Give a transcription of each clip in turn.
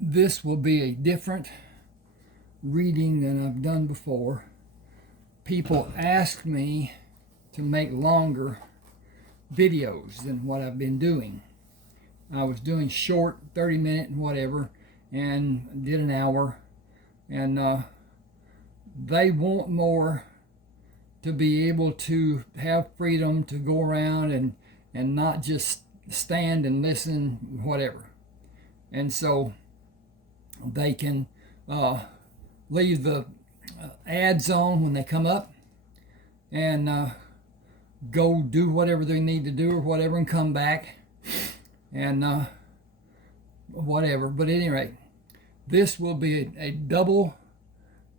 This will be a different reading than I've done before. People ask me to make longer videos than what I've been doing. I was doing short 30-minute and whatever, and did an hour, and they want more, to be able to have freedom to go around and not just stand and listen, whatever. And so they can leave the ads on when they come up, and go do whatever they need to do or whatever, and come back and whatever. But at any rate, this will be a double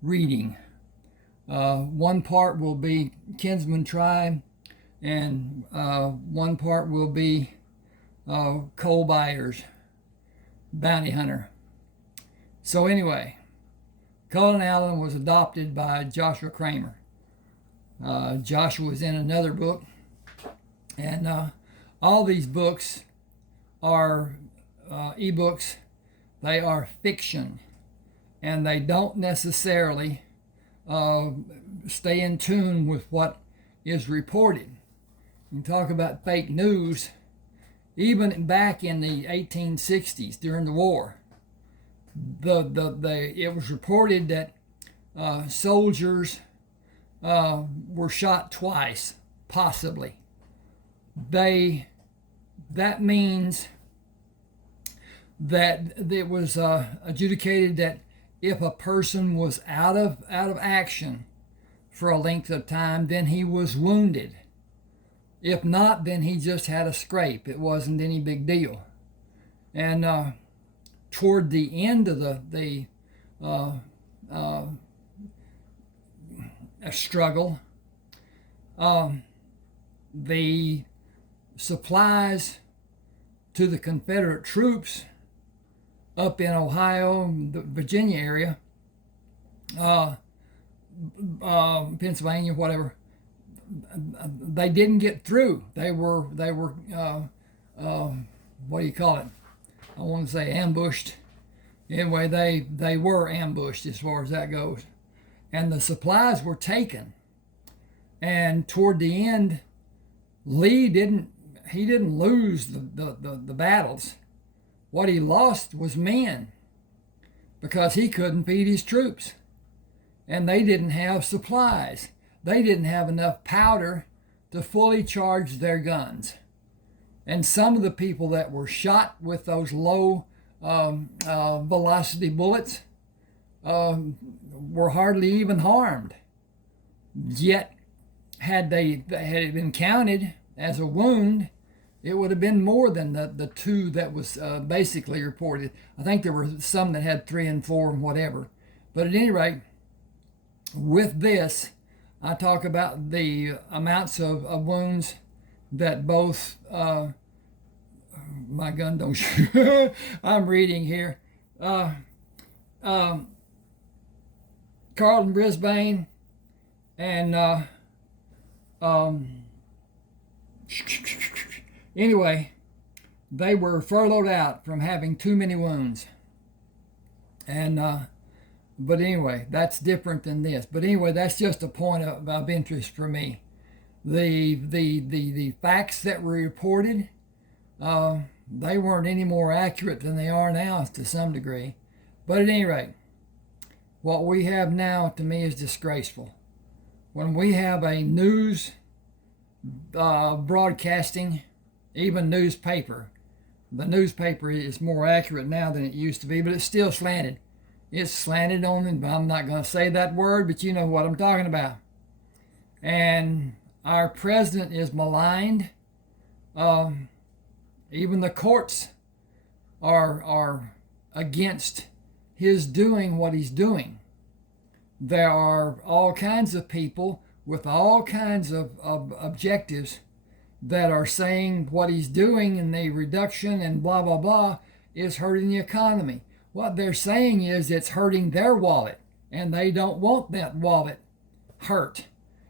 reading. One part will be Kinsman Tribe, and one part will be coal buyers, bounty hunter. So anyway, Cullen Allen was adopted by Joshua Kramer. Joshua was in another book, and all these books are eBooks. They are fiction, and they don't necessarily stay in tune with what is reported. You talk about fake news. Even back in the 1860s during the war, it was reported that soldiers were shot twice, possibly. That means that it was adjudicated that if a person was out of action for a length of time, then he was wounded. If not, then he just had a scrape. It wasn't any big deal. And toward the end of the struggle, the supplies to the Confederate troops up in Ohio, the Virginia area, Pennsylvania, whatever, they didn't get through. They were what do you call it? I want to say ambushed. Anyway, they were ambushed as far as that goes, and the supplies were taken. And toward the end, Lee didn't lose the battles. What he lost was men, because he couldn't feed his troops, and they didn't have supplies. They didn't have enough powder to fully charge their guns. And some of the people that were shot with those low velocity bullets were hardly even harmed. Yet, had it been counted as a wound, it would have been more than the two that was basically reported. I think there were some that had 3 and 4 and whatever. But at any rate, with this, I talk about the amounts of wounds that both, my gun don't shoot, I'm reading here, Carlton Brisbane and anyway, they were furloughed out from having too many wounds. And but anyway, that's different than this. But anyway, that's just a point of interest for me. The facts that were reported, they weren't any more accurate than they are now to some degree. But at any rate, what we have now to me is disgraceful. When we have a news broadcasting, even newspaper, the newspaper is more accurate now than it used to be, but it's still slanted. It's slanted on, I'm not going to say that word, but you know what I'm talking about. And our president is maligned. Even the courts are against his doing what he's doing. There are all kinds of people with all kinds of objectives that are saying what he's doing and the reduction and blah, blah, blah is hurting the economy. What they're saying is it's hurting their wallet, and they don't want that wallet hurt.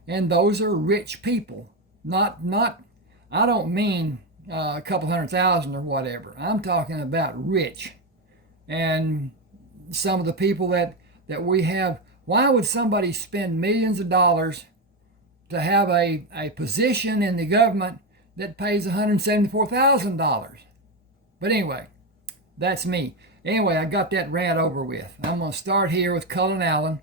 And those are rich people. Not I don't mean a couple 100,000 or whatever. I'm talking about rich. and some of the people that we have. Why would somebody spend millions of dollars to have a position in the government that pays $174,000? But anyway, that's me. Anyway, I got that rant over with. I'm going to start here with Cullen Allen.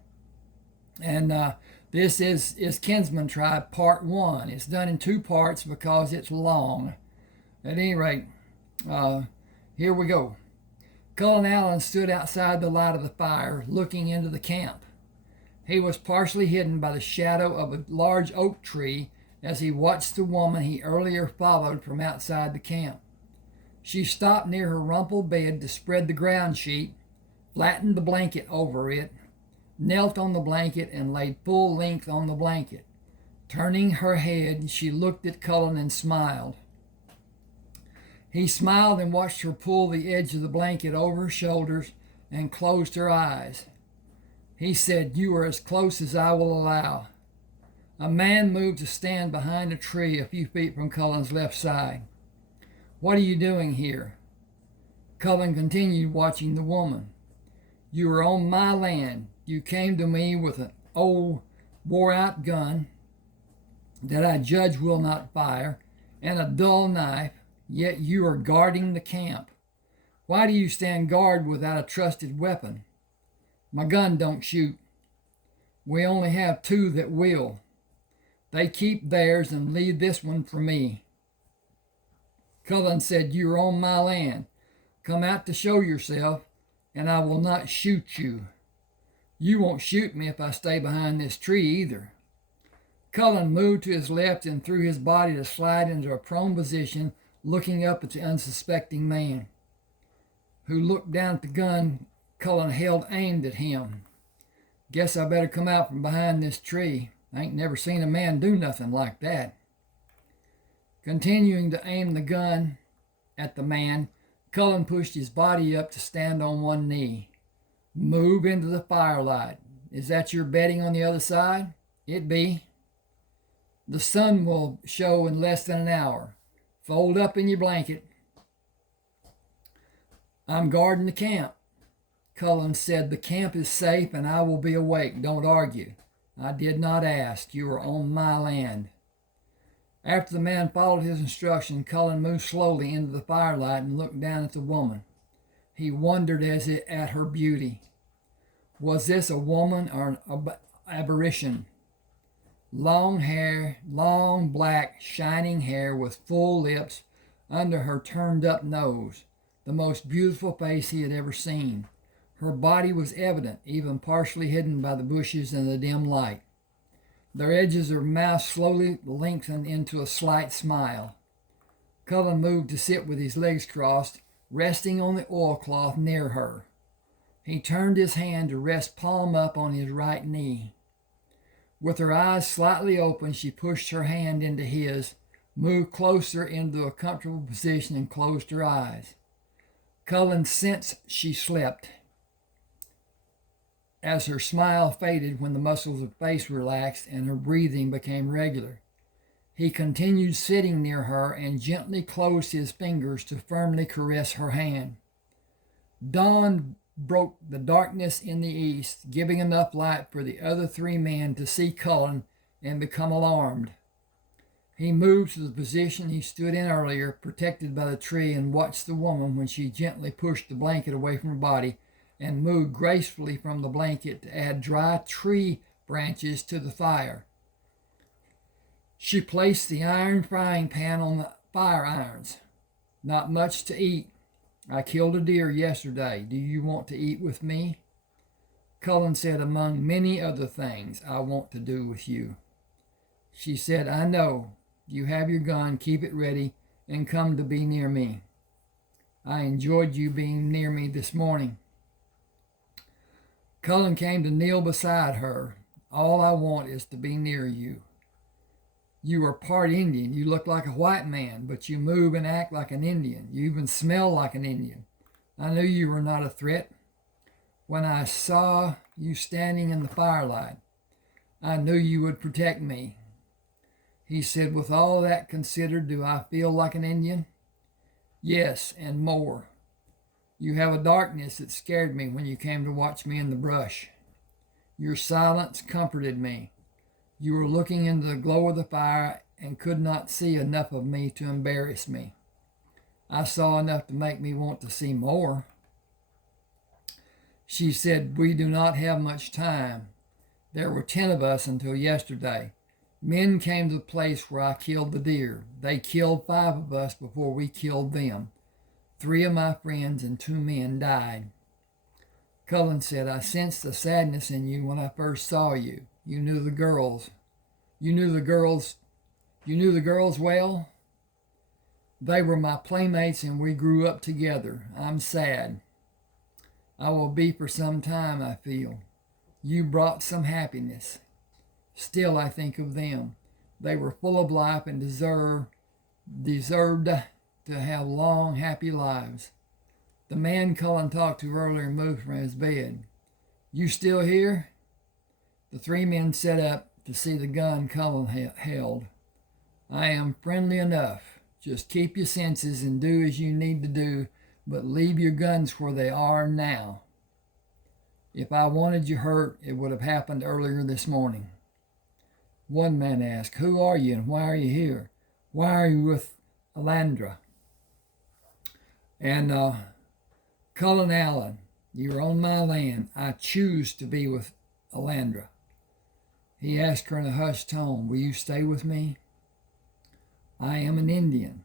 And this is Kinsman Tribe Part 1. It's done in 2 parts because it's long. At any rate, here we go. Cullen Allen stood outside the light of the fire, looking into the camp. He was partially hidden by the shadow of a large oak tree as he watched the woman he earlier followed from outside the camp. She stopped near her rumpled bed to spread the ground sheet, flattened the blanket over it, knelt on the blanket, and laid full length on the blanket. Turning her head, she looked at Cullen and smiled. He smiled and watched her pull the edge of the blanket over her shoulders and closed her eyes. He said, "You are as close as I will allow." A man moved to stand behind a tree a few feet from Cullen's left side. "What are you doing here?" Cullen continued watching the woman. "You are on my land. You came to me with an old, wore-out gun that I judge will not fire and a dull knife, yet you are guarding the camp. Why do you stand guard without a trusted weapon?" "My gun don't shoot. We only have 2 that will. They keep theirs and leave this one for me." Cullen said, "You are on my land. Come out to show yourself, and I will not shoot you. You won't shoot me if I stay behind this tree either." Cullen moved to his left and threw his body to slide into a prone position, looking up at the unsuspecting man, who looked down at the gun Cullen held aimed at him. "Guess I better come out from behind this tree. I ain't never seen a man do nothing like that." Continuing to aim the gun at the man, Cullen pushed his body up to stand on one knee. "Move into the firelight. Is that your bedding on the other side?" "It be." "The sun will show in less than an hour. Fold up in your blanket." "I'm guarding the camp." Cullen said, "The camp is safe and I will be awake. Don't argue. I did not ask. You are on my land." After the man followed his instruction, Cullen moved slowly into the firelight and looked down at the woman. He wondered at her beauty. Was this a woman or an aberration? Long hair, long black, shining hair with full lips under her turned-up nose, the most beautiful face he had ever seen. Her body was evident, even partially hidden by the bushes and the dim light. The edges of her mouth slowly lengthened into a slight smile. Cullen moved to sit with his legs crossed, resting on the oilcloth near her. He turned his hand to rest palm up on his right knee. With her eyes slightly open, she pushed her hand into his, moved closer into a comfortable position, and closed her eyes. Cullen sensed she slept. As her smile faded when the muscles of her face relaxed and her breathing became regular, he continued sitting near her and gently closed his fingers to firmly caress her hand. Dawn broke the darkness in the east, giving enough light for the other 3 men to see Cullen and become alarmed. He moved to the position he stood in earlier, protected by the tree, and watched the woman when she gently pushed the blanket away from her body and moved gracefully from the blanket to add dry tree branches to the fire. She placed the iron frying pan on the fire irons. "Not much to eat. I killed a deer yesterday. Do you want to eat with me?" Cullen said, "Among many other things I want to do with you." She said, "I know. You have your gun. Keep it ready and come to be near me. I enjoyed you being near me this morning." Cullen came to kneel beside her. "All I want is to be near you. You are part Indian. You look like a white man, but you move and act like an Indian. You even smell like an Indian. I knew you were not a threat. When I saw you standing in the firelight, I knew you would protect me." He said, "With all that considered, do I feel like an Indian?" "Yes, and more. You have a darkness that scared me when you came to watch me in the brush. Your silence comforted me. You were looking into the glow of the fire and could not see enough of me to embarrass me. I saw enough to make me want to see more. She said, we do not have much time. There were 10 of us until yesterday. Men came to the place where I killed the deer. They killed 5 of us before we killed them. 3 of my friends and 2 men died. Cullen said, I sensed the sadness in you when I first saw you. You knew the girls. You knew the girls well? They were my playmates and we grew up together. I'm sad. I will be for some time, I feel. You brought some happiness. Still, I think of them. They were full of life and deserved to have long, happy lives. The man Cullen talked to earlier moved from his bed. You still here? The 3 men sat up to see the gun Cullen held. I am friendly enough. Just keep your senses and do as you need to do, but leave your guns where they are now. If I wanted you hurt, it would have happened earlier this morning. One man asked, who are you and why are you here? Why are you with Alandra? And Cullen Allen, you're on my land. I choose to be with Alandra. He asked her in a hushed tone, will you stay with me? I am an Indian.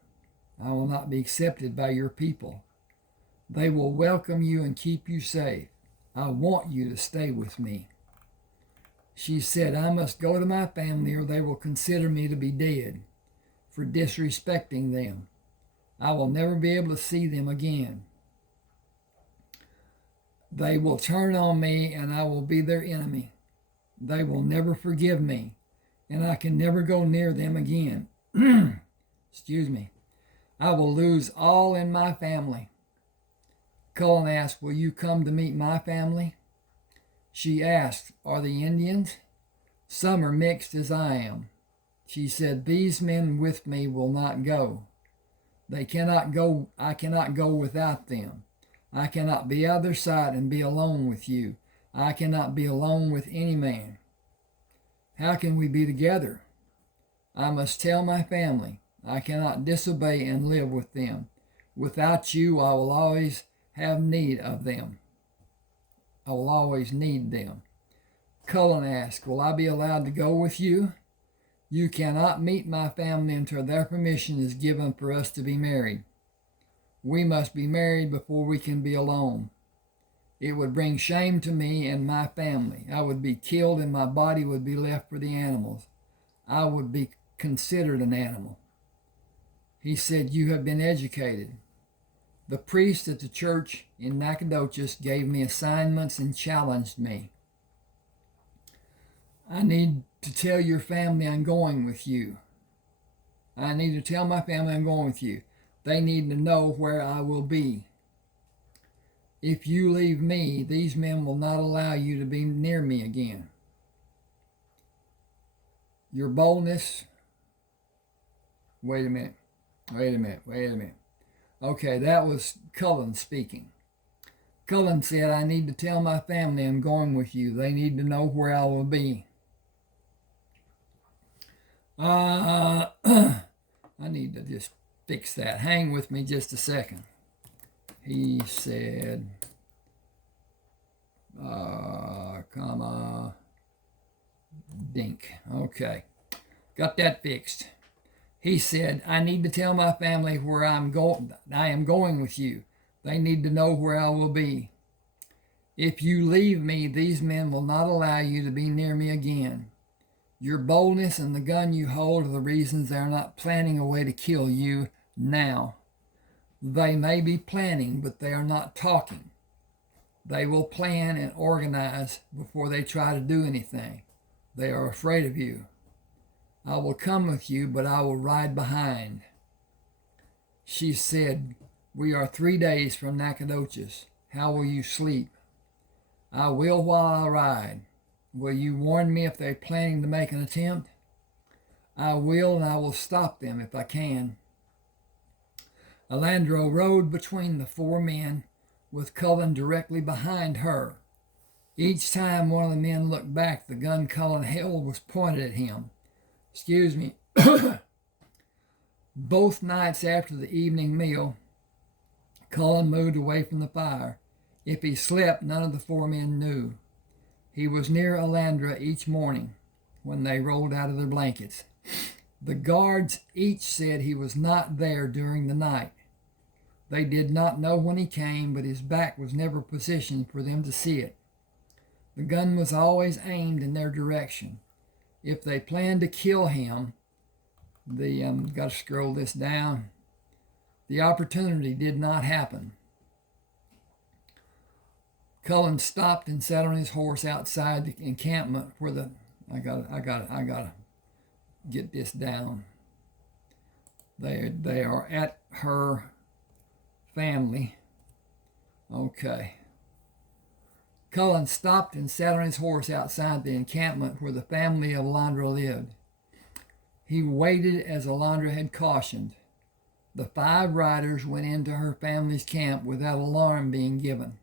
I will not be accepted by your people. They will welcome you and keep you safe. I want you to stay with me. She said, I must go to my family or they will consider me to be dead for disrespecting them. I will never be able to see them again. They will turn on me and I will be their enemy. They will never forgive me and I can never go near them again. Excuse me. I will lose all in my family. Cullen asked, will you come to meet my family? She asked, are the Indians? Some are mixed as I am. She said, these men with me will not go. They cannot go. I cannot go without them. I cannot be out of their sight and be alone with you. I cannot be alone with any man. How can we be together? I must tell my family. I cannot disobey and live with them. Without you, I will always have need of them. I will always need them. Cullen asked, will I be allowed to go with you? You cannot meet my family until their permission is given for us to be married. We must be married before we can be alone. It would bring shame to me and my family. I would be killed and my body would be left for the animals. I would be considered an animal. He said, you have been educated. The priest at the church in Nacogdoches gave me assignments and challenged me. I need to tell your family I'm going with you. I need to tell my family I'm going with you. They need to know where I will be. If you leave me, these men will not allow you to be near me again. Your boldness... Wait a minute. Okay, that was Cullen speaking. Cullen said, I need to tell my family I'm going with you. They need to know where I will be. I need to just fix that. Hang with me just a second. He said, dink. Okay, got that fixed. He said, I need to tell my family where I am going with you. They need to know where I will be. If you leave me, these men will not allow you to be near me again. Your boldness and the gun you hold are the reasons they are not planning a way to kill you now. They may be planning, but they are not talking. They will plan and organize before they try to do anything. They are afraid of you. I will come with you, but I will ride behind. She said, we are 3 days from Nacogdoches. How will you sleep? I will while I ride. Will you warn me if they're planning to make an attempt? I will, and I will stop them if I can. Alandra rode between the 4 men with Cullen directly behind her. Each time one of the men looked back, the gun Cullen held was pointed at him. Excuse me. Both nights after the evening meal, Cullen moved away from the fire. If he slept, none of the four men knew. He was near Alandra each morning when they rolled out of their blankets. The guards each said he was not there during the night. They did not know when he came, but his back was never positioned for them to see it. The gun was always aimed in their direction. If they planned to kill him, got to scroll this down. The opportunity did not happen. Cullen stopped and sat on his horse outside the encampment where the I gotta get this down. They are at her family. Okay. Cullen stopped and sat on his horse outside the encampment where the family of Alandra lived. He waited as Alandra had cautioned. The 5 riders went into her family's camp without alarm being given.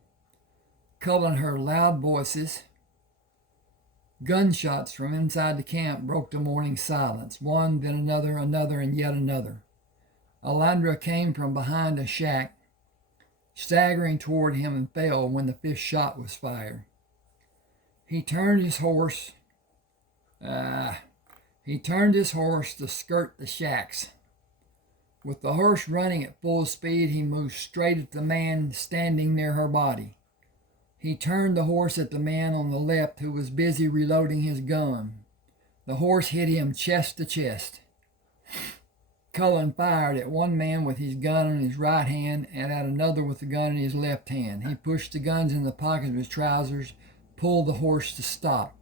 Cullen heard loud voices. Gunshots from inside the camp broke the morning silence. One, then another, and yet another. Alandra came from behind a shack, staggering toward him, and fell when the 5th shot was fired. He turned his horse to skirt the shacks. With the horse running at full speed, he moved straight at the man standing near her body. He turned the horse at the man on the left who was busy reloading his gun. The horse hit him chest to chest. Cullen fired at one man with his gun in his right hand and at another with the gun in his left hand. He pushed the guns in the pocket of his trousers, pulled the horse to stop.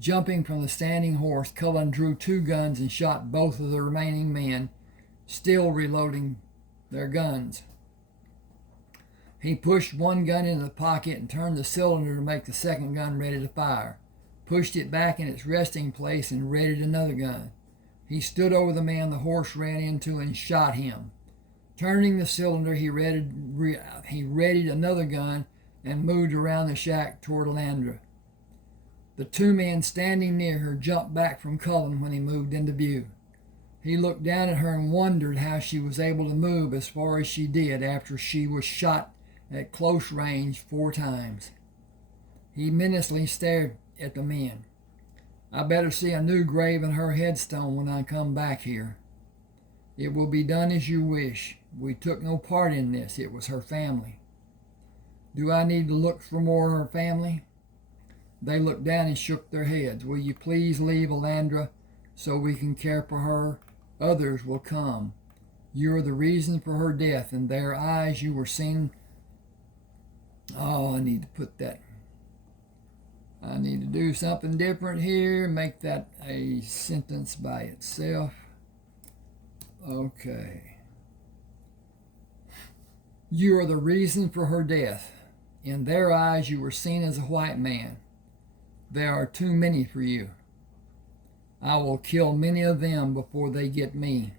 Jumping from the standing horse, Cullen drew 2 guns and shot both of the remaining men, still reloading their guns. He pushed one gun into the pocket and turned the cylinder to make the second gun ready to fire, pushed it back in its resting place and readied another gun. He stood over the man the horse ran into and shot him. Turning the cylinder, he readied another gun and moved around the shack toward Alandra. The 2 men standing near her jumped back from Cullen when he moved into view. He looked down at her and wondered how she was able to move as far as she did after she was shot at close range 4 times. He menacingly stared at the men. I better see a new grave in her headstone when I come back here. It will be done as you wish. We took no part in this. It was her family. Do I need to look for more of her family? They looked down and shook their heads. Will you please leave Alandra so we can care for her? Others will come. You are the reason for her death. In their eyes you were seen. Oh, I need to put that. I need to do something different here. Make that a sentence by itself. Okay. You are the reason for her death. In their eyes you were seen as a white man. There are too many for you. I will kill many of them before they get me.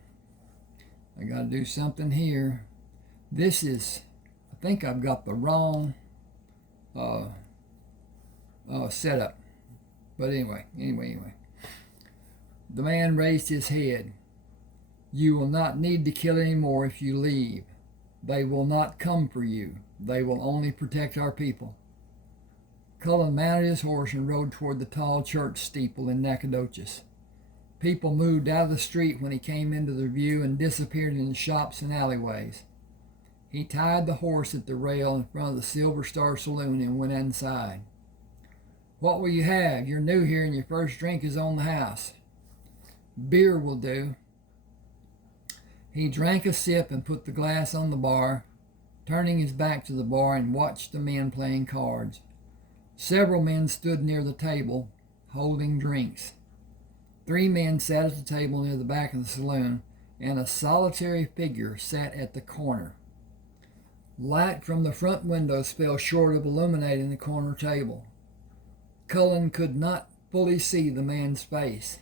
I got to do something here. This is, I think I've got the wrong setup. But anyway. The man raised his head. You will not need to kill anymore if you leave. They will not come for you. They will only protect our people. Cullen mounted his horse and rode toward the tall church steeple in Nacogdoches. People moved out of the street when he came into their view and disappeared in the shops and alleyways. He tied the horse at the rail in front of the Silver Star Saloon and went inside. What will you have? You're new here and your first drink is on the house. Beer will do. He drank a sip and put the glass on the bar, turning his back to the bar and watched the men playing cards. Several men stood near the table, holding drinks. 3 men sat at the table near the back of the saloon, and a solitary figure sat at the corner. Light from the front windows fell short of illuminating the corner table. Cullen could not fully see the man's face.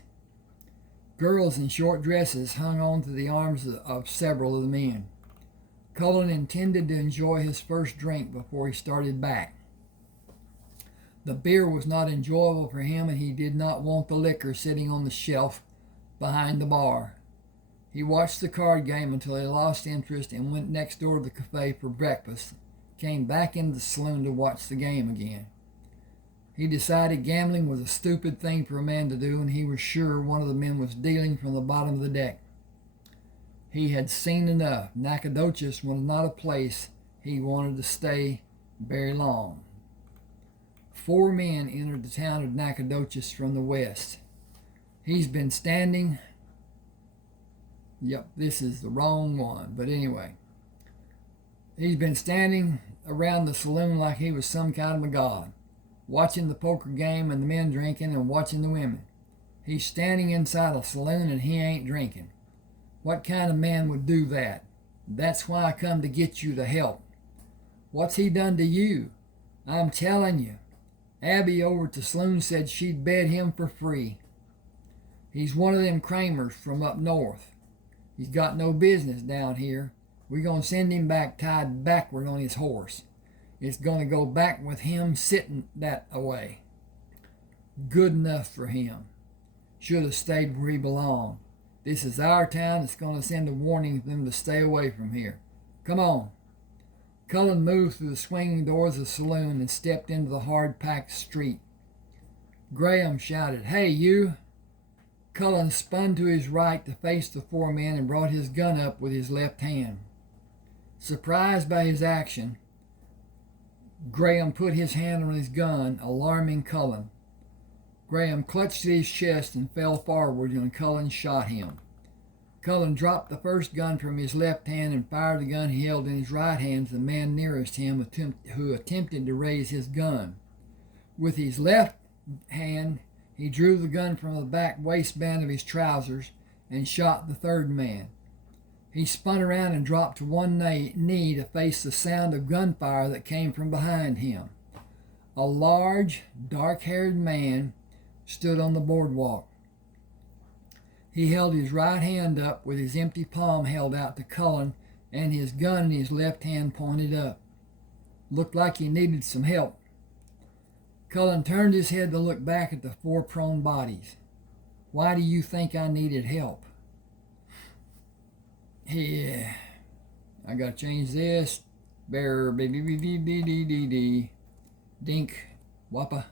Girls in short dresses hung on to the arms of several of the men. Cullen intended to enjoy his first drink before he started back. The beer was not enjoyable for him, and he did not want the liquor sitting on the shelf behind the bar. He watched the card game until he lost interest and went next door to the cafe for breakfast, came back into the saloon to watch the game again. He decided gambling was a stupid thing for a man to do, and he was sure one of the men was dealing from the bottom of the deck. He had seen enough. Nacogdoches was not a place he wanted to stay very long. 4 men entered the town of Nacogdoches from the west. He's been standing... Yep, this is the wrong one, but anyway. He's been standing around the saloon like he was some kind of a god, watching the poker game and the men drinking and watching the women. He's standing inside a saloon and he ain't drinking. What kind of man would do that? That's why I come to get you to help. What's he done to you? I'm telling you. Abby over at the saloon said she'd bet him for free. He's one of them Kramers from up north. He's got no business down here. We're going to send him back tied backward on his horse. It's going to go back with him sitting that away. Good enough for him. Should have stayed where he belonged. This is our town. It's going to send a warning for them to stay away from here. Come on. Cullen moved through the swinging doors of the saloon and stepped into the hard-packed street. Graham shouted, "Hey, you!" Cullen spun to his right to face the 4 men and brought his gun up with his left hand. Surprised by his action, Graham put his hand on his gun, alarming Cullen. Graham clutched at his chest and fell forward, and Cullen shot him. Cullen dropped the first gun from his left hand and fired the gun he held in his right hand to the man nearest him who attempted to raise his gun. With his left hand, he drew the gun from the back waistband of his trousers and shot the 3rd man. He spun around and dropped to one knee to face the sound of gunfire that came from behind him. A large, dark-haired man stood on the boardwalk. He held his right hand up with his empty palm held out to Cullen and his gun in his left hand pointed up. Looked like he needed some help. Cullen turned his head to look back at the 4 prone bodies. "Why do you think I needed help?" Yeah, I gotta change this. Bear, dink, wappa.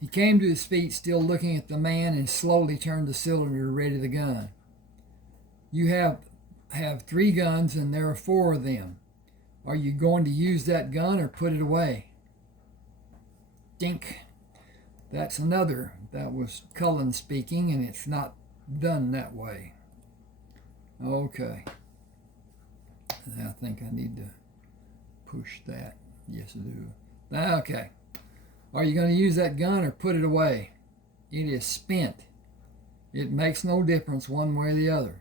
He came to his feet, still looking at the man, and slowly turned the cylinder to ready the gun. "You have 3 guns, and there are 4 of them. Are you going to use that gun or put it away?" Dink. That's another. That was Cullen speaking, and it's not done that way. Okay. I think I need to push that. Yes, I do. Okay. Are you going to use that gun or put it away? It is spent. It makes no difference one way or the other.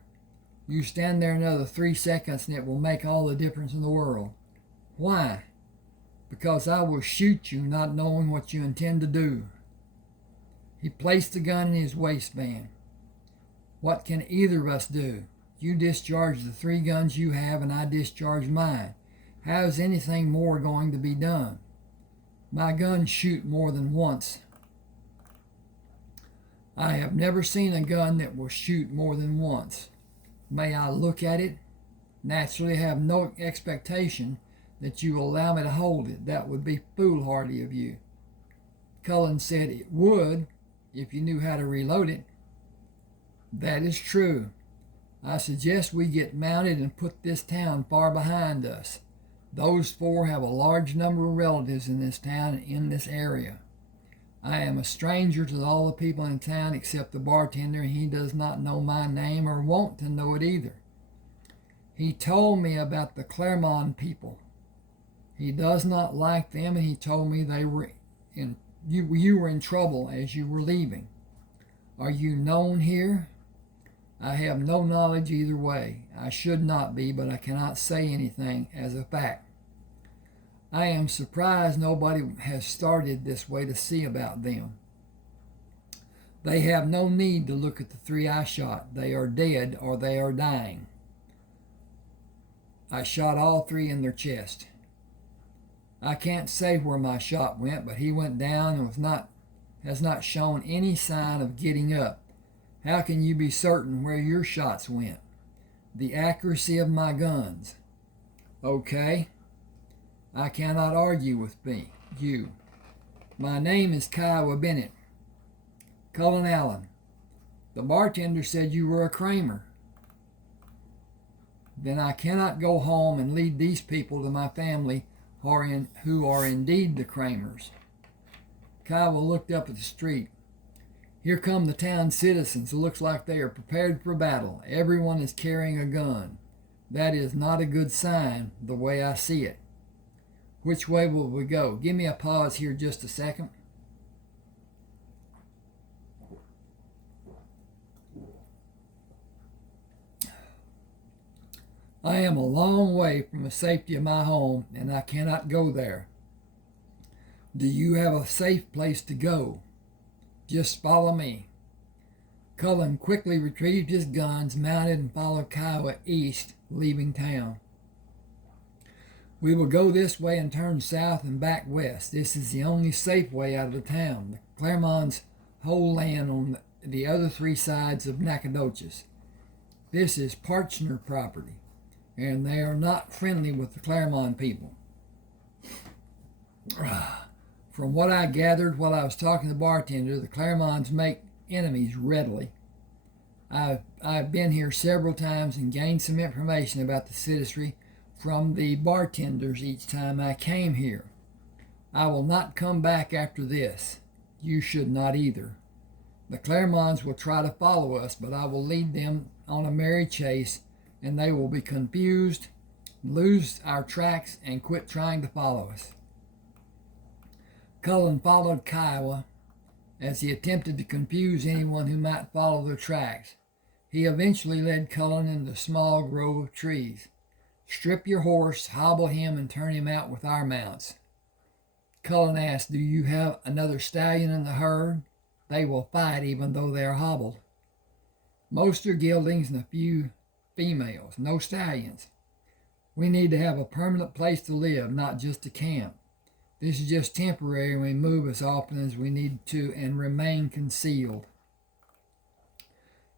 You stand there another 3 seconds and it will make all the difference in the world. Why? Because I will shoot you not knowing what you intend to do. He placed the gun in his waistband. What can either of us do? You discharge the 3 guns you have and I discharge mine. How is anything more going to be done? My guns shoot more than once. I have never seen a gun that will shoot more than once. May I look at it? Naturally, I have no expectation that you will allow me to hold it. That would be foolhardy of you. Cullen said it would if you knew how to reload it. That is true. I suggest we get mounted and put this town far behind us. Those 4 have a large number of relatives in this town and in this area. I am a stranger to all the people in town except the bartender, and he does not know my name or want to know it either. He told me about the Claremont people. He does not like them, and he told me they were you were in trouble as you were leaving. Are you known here? I have no knowledge either way. I should not be, but I cannot say anything as a fact. I am surprised nobody has started this way to see about them. They have no need to look at the 3 I shot. They are dead or they are dying. I shot all three in their chest. I can't say where my shot went, but he went down and has not shown any sign of getting up. How can you be certain where your shots went? The accuracy of my guns. Okay, I cannot argue with you. My name is Kiowa Bennett. Cullen Allen. The bartender said you were a Kramer. Then I cannot go home and lead these people to my family who are indeed the Kramers. Kiowa looked up at the street. Here come the town citizens. It looks like they are prepared for battle. Everyone is carrying a gun. That is not a good sign, the way I see it. Which way will we go? Give me a pause here just a second. I am a long way from the safety of my home, and I cannot go there. Do you have a safe place to go? Just follow me. Cullen quickly retrieved his guns, mounted, and followed Kiowa east, leaving town. We will go this way and turn south and back west. This is the only safe way out of the town. The Claremonts hold land on the other three sides of Nacogdoches. This is Partner property, and they are not friendly with the Claremont people. From what I gathered while I was talking to the bartender, the Claremonts make enemies readily. I've been here several times and gained some information about the citizenry from the bartenders each time I came here. I will not come back after this. You should not either. The Claremonts will try to follow us, but I will lead them on a merry chase, and they will be confused, lose our tracks, and quit trying to follow us. Cullen followed Kiowa as he attempted to confuse anyone who might follow their tracks. He eventually led Cullen into a small grove of trees. Strip your horse, hobble him, and turn him out with our mounts. Cullen asked, do you have another stallion in the herd? They will fight even though they are hobbled. Most are geldings and a few females, no stallions. We need to have a permanent place to live, not just a camp. This is just temporary, and we move as often as we need to and remain concealed.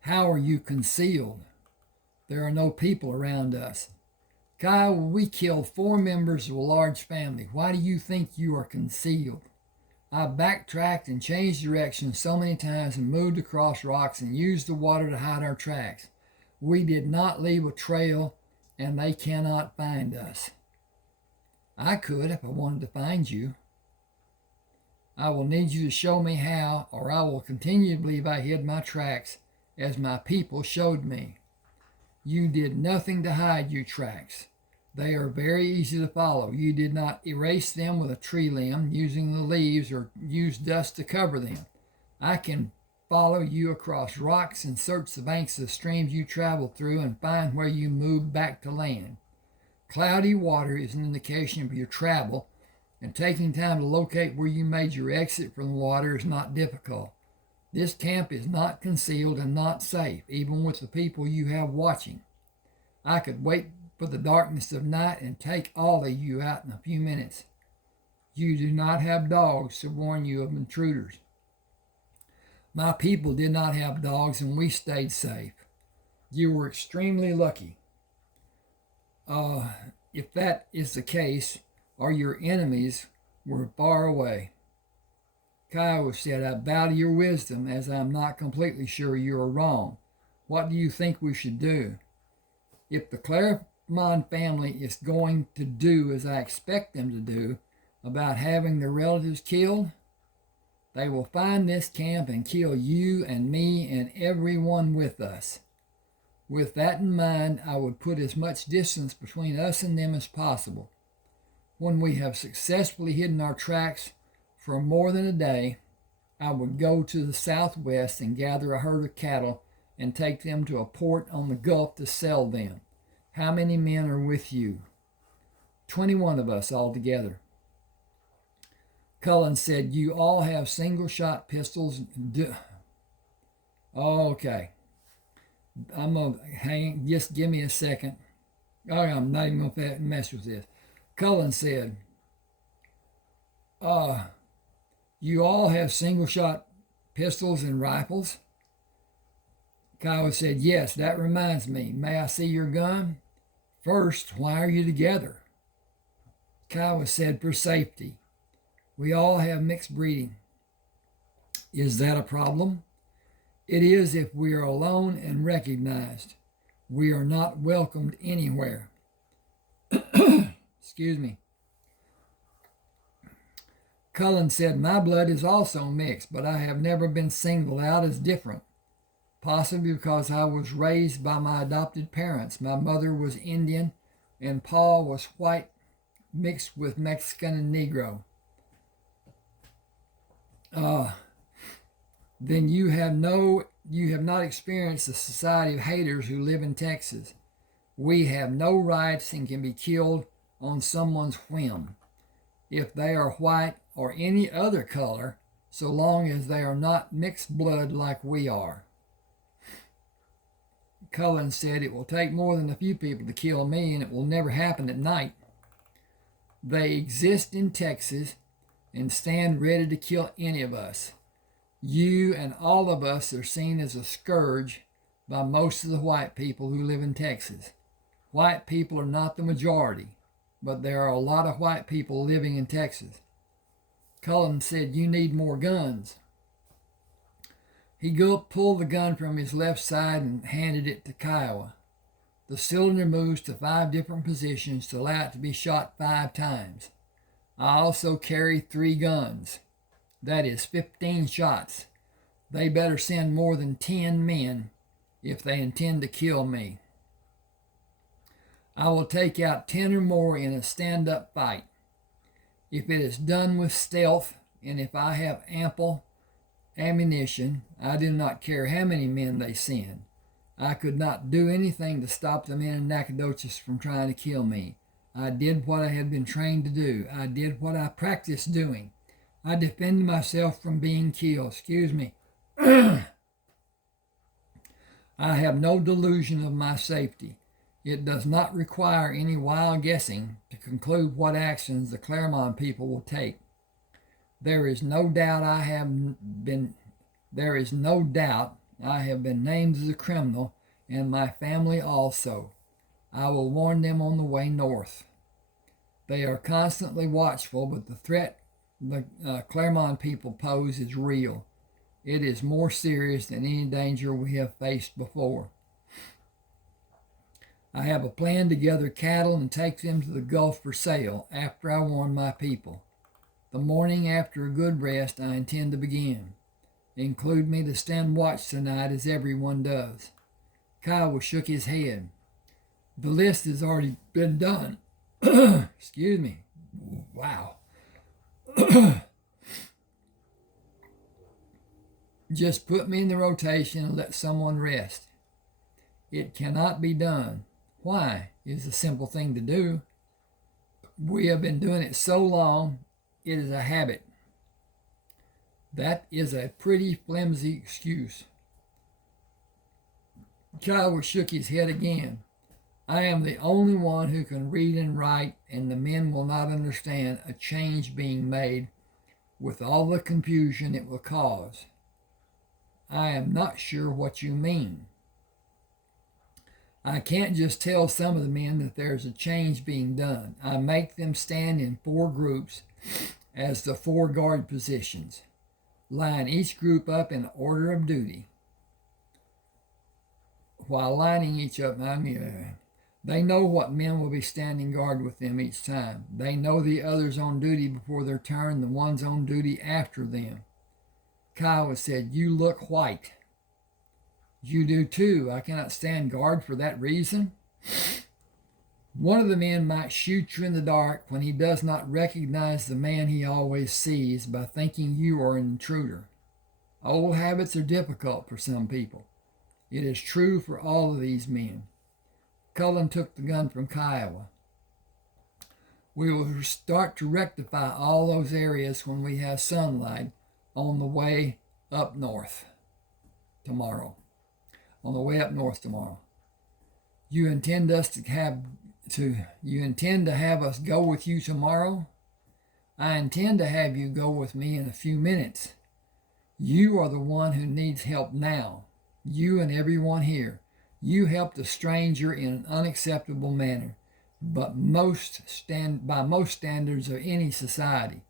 How are you concealed? There are no people around us. Kyle, we killed 4 members of a large family. Why do you think you are concealed? I backtracked and changed direction so many times and moved across rocks and used the water to hide our tracks. We did not leave a trail, and they cannot find us. I could if I wanted to find you. I will need you to show me how, or I will continue to believe I hid my tracks as my people showed me. You did nothing to hide your tracks. They are very easy to follow. You did not erase them with a tree limb, using the leaves, or use dust to cover them. I can follow you across rocks and search the banks of the streams you traveled through and find where you moved back to land. Cloudy water is an indication of your travel, and taking time to locate where you made your exit from the water is not difficult. This camp is not concealed and not safe, even with the people you have watching. I could wait for the darkness of night and take all of you out in a few minutes. You do not have dogs to warn you of intruders. My people did not have dogs, and we stayed safe. You were extremely lucky. If that is the case, or your enemies were far away. Kiowa said, I bow to your wisdom, as I am not completely sure you are wrong. What do you think we should do? If the Claremont family is going to do as I expect them to do about having their relatives killed, they will find this camp and kill you and me and everyone with us. With that in mind, I would put as much distance between us and them as possible. When we have successfully hidden our tracks for more than a day, I would go to the southwest and gather a herd of cattle and take them to a port on the Gulf to sell them. How many men are with you? 21 of us altogether. Cullen said, you all have single-shot pistols. Okay. I'm going to hang, just give me a second. Oh, I'm not even going to mess with this. Cullen said, you all have single-shot pistols and rifles? Kiowa said, yes, that reminds me. May I see your gun? First, why are you together? Kiowa said, for safety. We all have mixed breeding. Is that a problem? It is if we are alone and recognized. We are not welcomed anywhere. Excuse me. Cullen said, my blood is also mixed, but I have never been singled out as different. Possibly because I was raised by my adopted parents. My mother was Indian and Pa was white mixed with Mexican and Negro. Then you have not experienced the society of haters who live in Texas. We have no rights and can be killed on someone's whim, if they are white or any other color, so long as they are not mixed blood like we are. Cullen said, it will take more than a few people to kill me, and it will never happen at night. They exist in Texas and stand ready to kill any of us. You and all of us are seen as a scourge by most of the white people who live in Texas. White people are not the majority, but there are a lot of white people living in Texas. Cullen said, you need more guns. He pulled the gun from his left side and handed it to Kiowa. The cylinder moves to 5 different positions to allow it to be shot 5 times. I also carry 3 guns. That is 15 shots. They better send more than 10 men if they intend to kill me. I will take out 10 or more in a stand-up fight. If it is done with stealth, and if I have ample ammunition, I do not care how many men they send. I could not do anything to stop the men in Nacogdoches from trying to kill me. I did what I had been trained to do. I did what I practiced doing. I defended myself from being killed. Excuse me. I have no delusion of my safety. It does not require any wild guessing to conclude what actions the Claremont people will take. There is no doubt I have been named as a criminal, and my family also. I will warn them on the way north. They are constantly watchful, but the threat the Claremont people pose is real. It is more serious than any danger we have faced before. I have a plan to gather cattle and take them to the Gulf for sale after I warn my people. The morning after a good rest, I intend to begin. Include me to stand watch tonight as everyone does. Kiowa shook his head. The list has already been done. Excuse me. Wow. Just put me in the rotation and let someone rest. It cannot be done. Why? It's a simple thing to do. We have been doing it so long, it is a habit. That is a pretty flimsy excuse. Kiowa shook his head again. I am the only one who can read and write, and the men will not understand a change being made with all the confusion it will cause. I am not sure what you mean. I can't just tell some of the men that there's a change being done. I make them stand in 4 groups as the 4 guard positions. Line each group up in order of duty. While lining each up, they know what men will be standing guard with them each time. They know the others on duty before their turn, the ones on duty after them. Kiowa said, you look white. You do too. I cannot stand guard for that reason. One of the men might shoot you in the dark when he does not recognize the man he always sees by thinking you are an intruder. Old habits are difficult for some people. It is true for all of these men. Cullen took the gun from Kiowa. We will start to rectify all those areas when we have sunlight on the way up north tomorrow. You intend us to have You intend to have us go with you tomorrow? I intend to have you go with me in a few minutes. You are the one who needs help now. You and everyone here. You helped a stranger in an unacceptable manner, but by most standards of any society.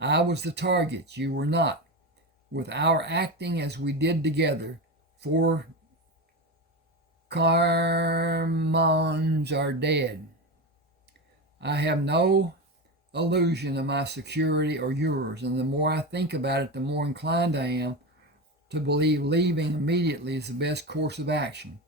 I was the target. You were not. With our acting as we did together, 4 Carmons are dead. I have no illusion of my security or yours, and the more I think about it, the more inclined I am to believe leaving immediately is the best course of action.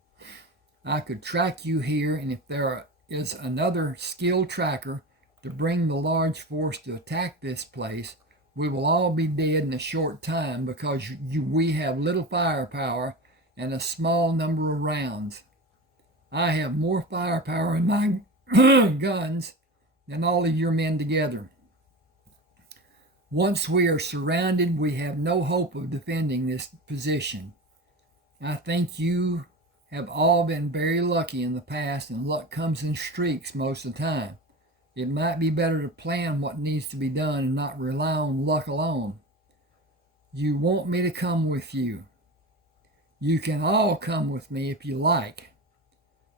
I could track you here, and if there is another skilled tracker to bring the large force to attack this place, we will all be dead in a short time because we have little firepower and a small number of rounds. I have more firepower in my guns than all of your men together. Once we are surrounded, we have no hope of defending this position. I think you have all been very lucky in the past, and luck comes in streaks most of the time. It might be better to plan what needs to be done and not rely on luck alone. You want me to come with you. You can all come with me if you like.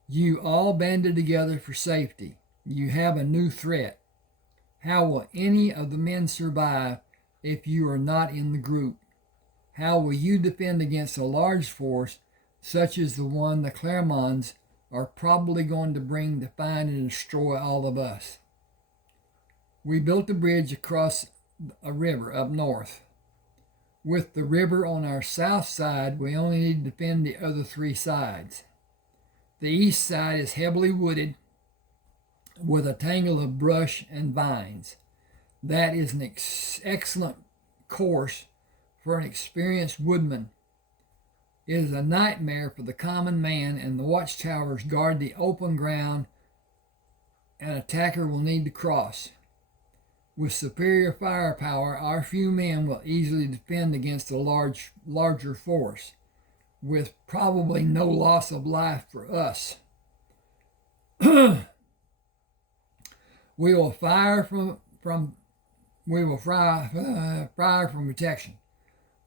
You all banded together for safety. You have a new threat. How will any of the men survive if you are not in the group? How will you defend against a large force such as the one the Clermonts are probably going to bring to find and destroy all of us? We built a bridge across a river up north. With the river on our south side, we only need to defend the other 3 sides. The east side is heavily wooded with a tangle of brush and vines. That is an excellent course for an experienced woodman. It is a nightmare for the common man, and the watchtowers guard the open ground an attacker will need to cross. With superior firepower, our few men will easily defend against a larger force, with probably no loss of life for us. We will fire from protection.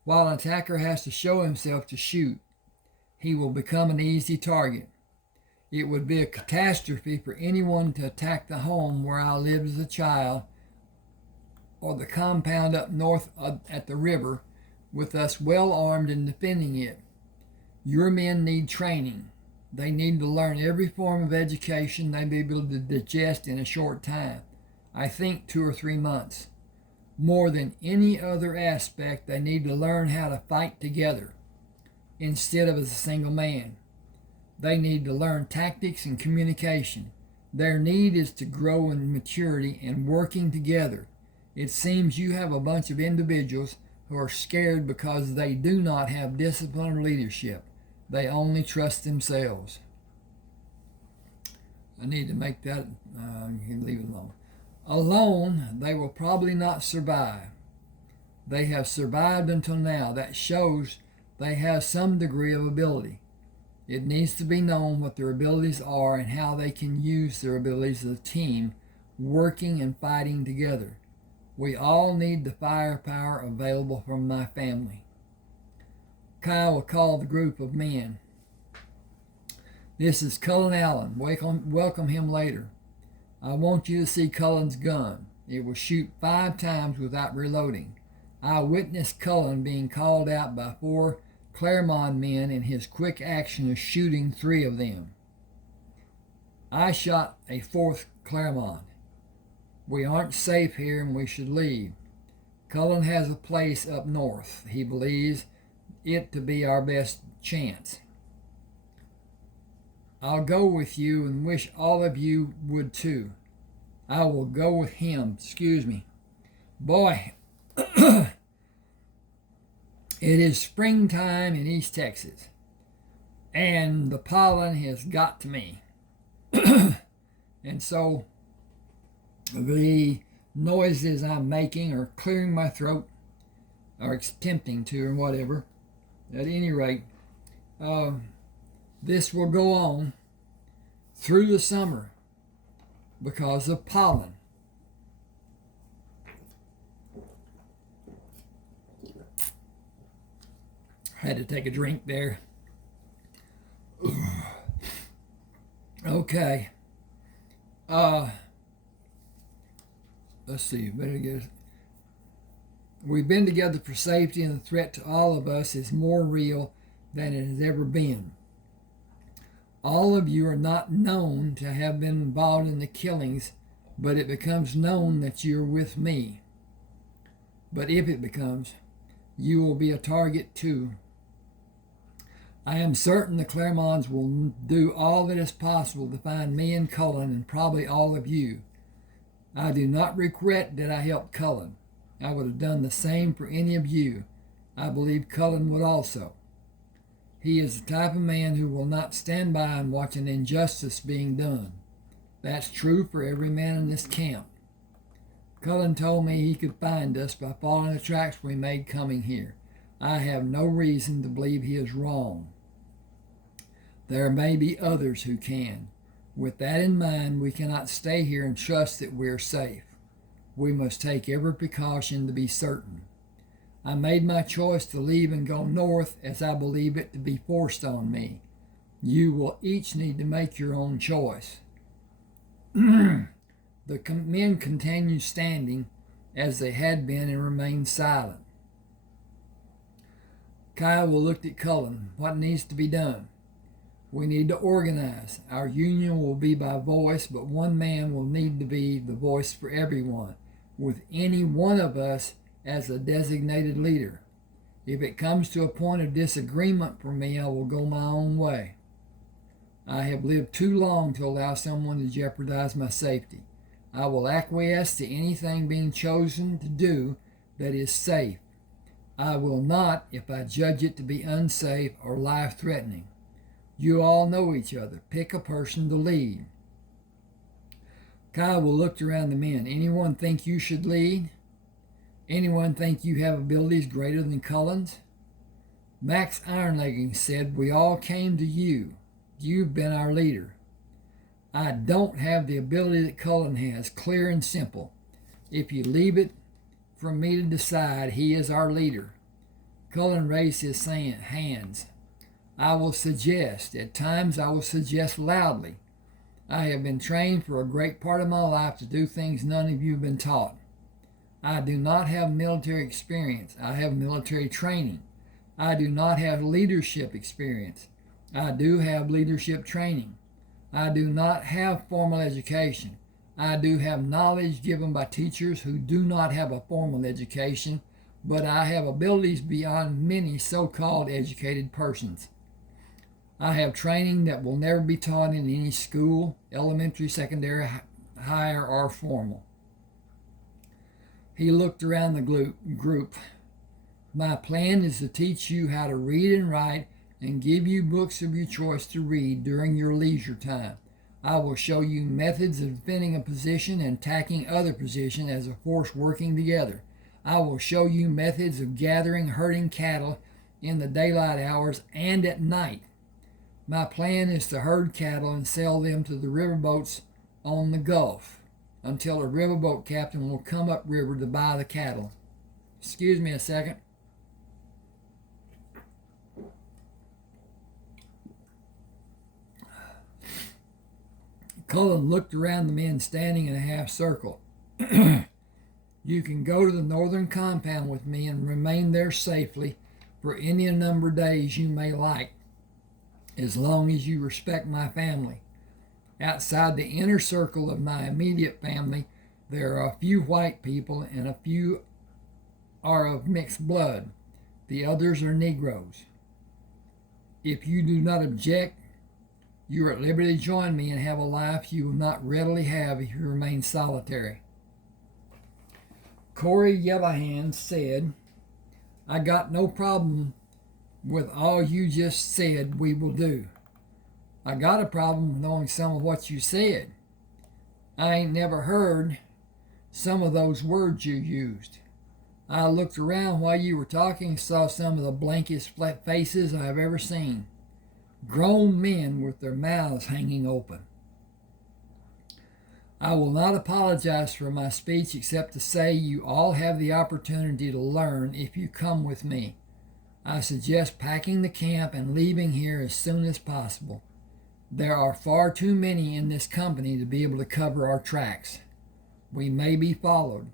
While an attacker has to show himself to shoot, he will become an easy target. It would be a catastrophe for anyone to attack the home where I lived as a child, or the compound up north at the river, with us well armed and defending it. Your men need training. They need to learn every form of education they may be able to digest in a short time. I think 2 or 3 months. More than any other aspect, they need to learn how to fight together instead of as a single man. They need to learn tactics and communication. Their need is to grow in maturity and working together. It seems you have a bunch of individuals who are scared because they do not have discipline or leadership. They only trust themselves. I need to make that, you can leave it alone. Alone, they will probably not survive. They have survived until now. That shows they have some degree of ability. It needs to be known what their abilities are and how they can use their abilities as a team, working and fighting together. We all need the firepower available from my family. Kiowa called the group of men. This is Cullen Allen. Welcome him later. I want you to see Cullen's gun. It will shoot 5 times without reloading. I witnessed Cullen being called out by 4 Clermont men in his quick action of shooting 3 of them. I shot a 4th Clermont. We aren't safe here and we should leave. Cullen has a place up north. He believes it to be our best chance. I'll go with you and wish all of you would too. I will go with him. Excuse me. Boy, it is springtime in East Texas, and the pollen has got to me. And so the noises I'm making are clearing my throat, or attempting to, or whatever. At any rate, this will go on through the summer. because of pollen. Had to take a drink there. Okay. Let's see. Better get. We've been together for safety, and the threat to all of us is more real than it has ever been. All of you are not known to have been involved in the killings, but it becomes known that you're with me. But if it becomes, you will be a target too. I am certain the Claremonts will do all that is possible to find me and Cullen, and probably all of you. I do not regret that I helped Cullen. I would have done the same for any of you. I believe Cullen would also. He is the type of man who will not stand by and watch an injustice being done. That's true for every man in this camp. Cullen told me he could find us by following the tracks we made coming here. I have no reason to believe he is wrong. There may be others who can. With that in mind, we cannot stay here and trust that we're safe. We must take every precaution to be certain. I made my choice to leave and go north as I believe it to be forced on me. You will each need to make your own choice. The men continued standing as they had been and remained silent. Kiowa looked at Cullen. What needs to be done? We need to organize. Our union will be by voice, but one man will need to be the voice for everyone, with any one of us as a designated leader. If it comes to a point of disagreement for me, I will go my own way. I have lived too long to allow someone to jeopardize my safety. I will acquiesce to anything being chosen to do that is safe. I will not if I judge it to be unsafe or life-threatening. You all know each other. Pick a person to lead. Kiowa looked around the men. Anyone think you should lead? Anyone think you have abilities greater than Cullen's? Max Ironlegging said, we all came to you. You've been our leader. I don't have the ability that Cullen has, clear and simple. If you leave it for me to decide, he is our leader. Cullen raised his hands. I will suggest, at times I will suggest loudly. I have been trained for a great part of my life to do things none of you have been taught. I do not have military experience. I have military training. I do not have leadership experience. I do have leadership training. I do not have formal education. I do have knowledge given by teachers who do not have a formal education, but I have abilities beyond many so-called educated persons. I have training that will never be taught in any school, elementary, secondary, higher, or formal. He looked around the group. My plan is to teach you how to read and write and give you books of your choice to read during your leisure time. I will show you methods of defending a position and attacking other positions as a force working together. I will show you methods of gathering, herding cattle in the daylight hours and at night. My plan is to herd cattle and sell them to the riverboats on the Gulf until a riverboat captain will come upriver to buy the cattle. Excuse me a second. Cullen looked around the men standing in a half circle. You can go to the northern compound with me and remain there safely for any number of days you may like, as long as you respect my family. Outside the inner circle of my immediate family, there are a few white people and a few are of mixed blood. The others are Negroes. If you do not object, you are at liberty to join me and have a life you will not readily have if you remain solitary. Corey Yellowhand said, I got no problem with all you just said we will do. I got a problem with knowing some of what you said. I ain't never heard some of those words you used. I looked around while you were talking and saw some of the blankest flat faces I have ever seen. Grown men with their mouths hanging open. I will not apologize for my speech except to say you all have the opportunity to learn if you come with me. I suggest packing the camp and leaving here as soon as possible. There are far too many in this company to be able to cover our tracks. We may be followed.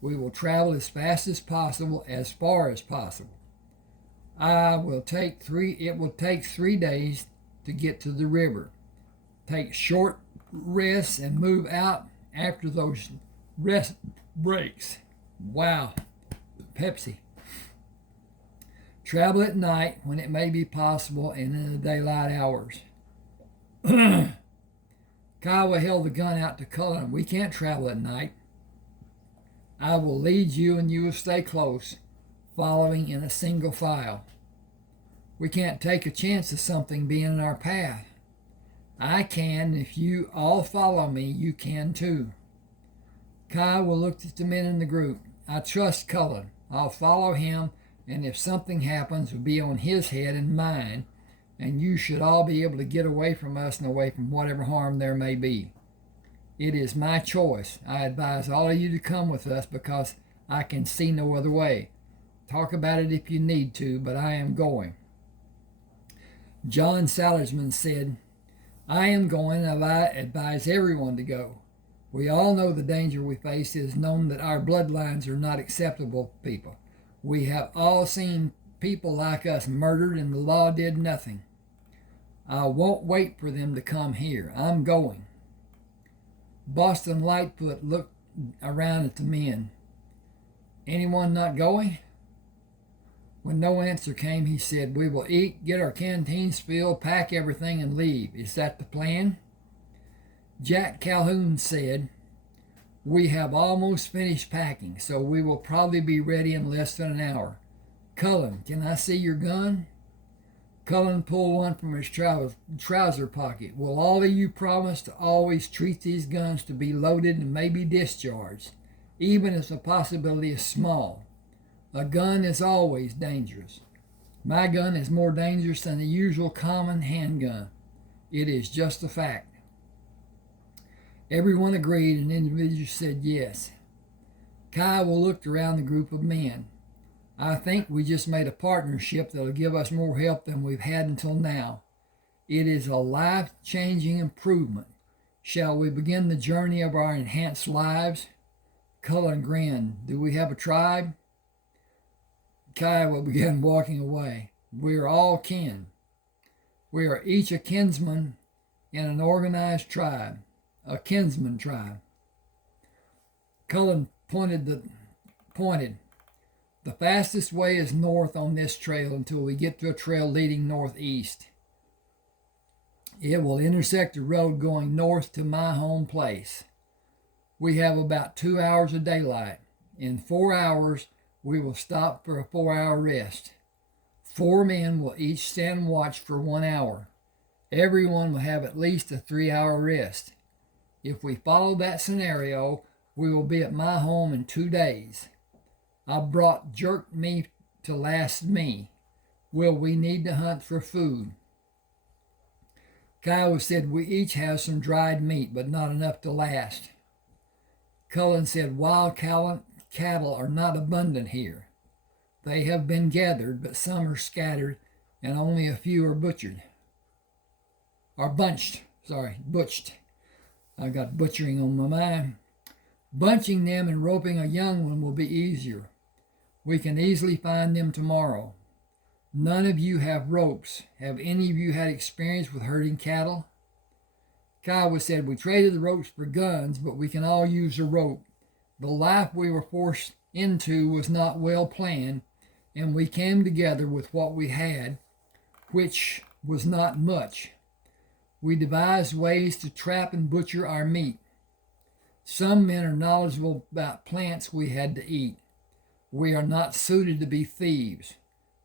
We will travel as fast as possible, as far as possible. It will take 3 days to get to the river. Take short rests and move out after those rest breaks. Wow, Pepsi. Travel at night when it may be possible and in the daylight hours. Kiowa held the gun out to Cullen. We can't travel at night. I will lead you and you will stay close, following in a single file. We can't take a chance of something being in our path. I can. If you all follow me, you can too. Kiowa looked at the men in the group. I trust Cullen. I'll follow him, and if something happens, it'll be on his head and mine, and you should all be able to get away from us and away from whatever harm there may be. It is my choice. I advise all of you to come with us because I can see no other way. Talk about it if you need to, but I am going. John Saladsman said, I am going, and I advise everyone to go. We all know the danger we face. It is known that our bloodlines are not acceptable people. We have all seen people like us murdered, and the law did nothing. I won't wait for them to come here. I'm going. Boston Lightfoot looked around at the men. Anyone not going? When no answer came, he said, we will eat, get our canteens filled, pack everything, and leave. Is that the plan? Jack Calhoun said, we have almost finished packing, so we will probably be ready in less than an hour. Cullen, can I see your gun? Cullen pulled one from his trouser pocket. Will all of you promise to always treat these guns to be loaded and maybe discharged, even if the possibility is small? A gun is always dangerous. My gun is more dangerous than the usual common handgun. It is just a fact. Everyone agreed, and individuals said yes. Kiowa looked around the group of men. I think we just made a partnership that will give us more help than we've had until now. It is a life-changing improvement. Shall we begin the journey of our enhanced lives? Cullen grinned. Do we have a tribe? Kiowa began walking away. We are all kin. We are each a kinsman in an organized tribe, a Kinsman Tribe. Cullen pointed. The fastest way is north on this trail until we get to a trail leading northeast. It will intersect the road going north to my home place. We have about 2 hours of daylight. In 4 hours, we will stop for a 4-hour rest. 4 men will each stand watch for 1 hour. Everyone will have at least a 3-hour rest. If we follow that scenario, we will be at my home in 2 days. I brought jerked meat to last me. Will we need to hunt for food? Kiowa said we each have some dried meat, but not enough to last. Cullen said wild cattle are not abundant here. They have been gathered, but some are scattered, and only a few are butched. I got butchering on my mind. Bunching them and roping a young one will be easier. We can easily find them tomorrow. None of you have ropes. Have any of you had experience with herding cattle? Kiowa said we traded the ropes for guns, but we can all use a rope. The life we were forced into was not well planned, and we came together with what we had, which was not much. We devised ways to trap and butcher our meat. Some men are knowledgeable about plants we had to eat. We are not suited to be thieves,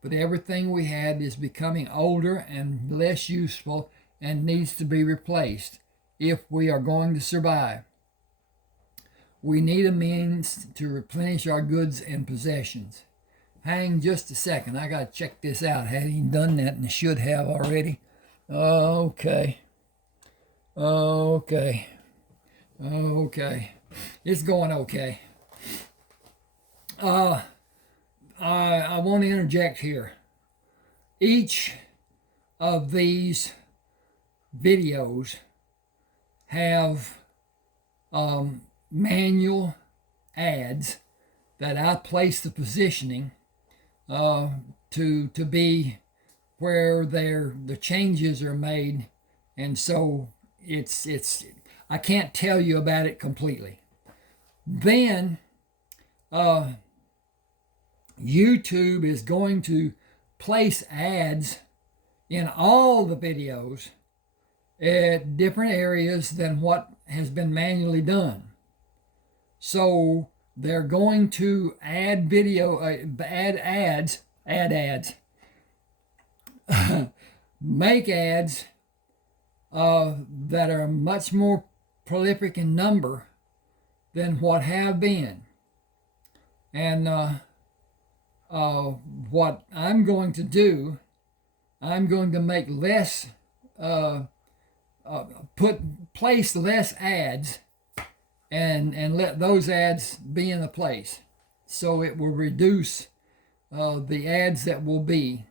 but everything we had is becoming older and less useful and needs to be replaced if we are going to survive. We need a means to replenish our goods and possessions. Hang just a second. I got to check this out. Hadn't even done that and should have already. Okay. Okay. It's going okay. I want to interject here. Each of these videos have manual ads that I place the positioning to be where the changes are made, and so it's I can't tell you about it completely. Then YouTube is going to place ads in all the videos at different areas than what has been manually done. So they're going to add ads, make ads that are much more prolific in number than what have been. And what I'm going to do, I'm going to make less, place less ads and let those ads be in the place. So it will reduce the ads that will be,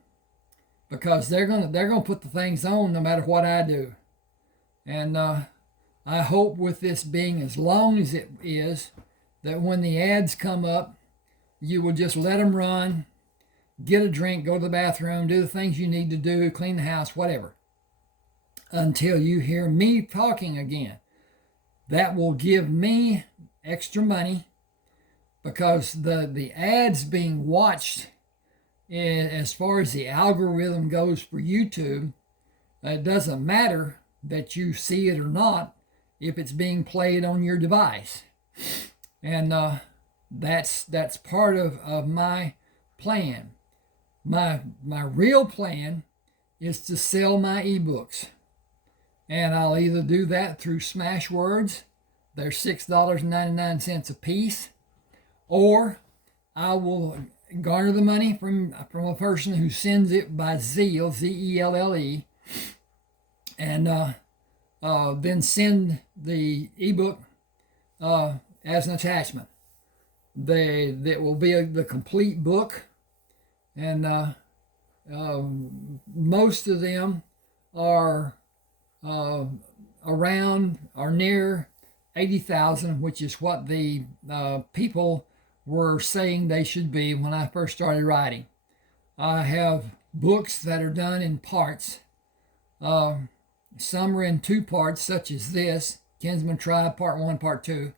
because they're gonna put the things on no matter what I do. And I hope with this being as long as it is, that when the ads come up, you will just let them run, get a drink, go to the bathroom, do the things you need to do, clean the house, whatever, until you hear me talking again. That will give me extra money, because the ads being watched, as far as the algorithm goes for YouTube, it doesn't matter that you see it or not if it's being played on your device. And that's part of my plan. My real plan is to sell my ebooks. And I'll either do that through Smashwords, they're $6.99 a piece, or I will garner the money from a person who sends it by Zelle, Zelle, and then send the ebook as an attachment. That will be the complete book, and most of them are around or near 80,000, which is what the people were saying they should be when I first started writing. I have books that are done in parts. Some are in 2 parts, such as this, Kinsman Tribe, Part 1, Part 2.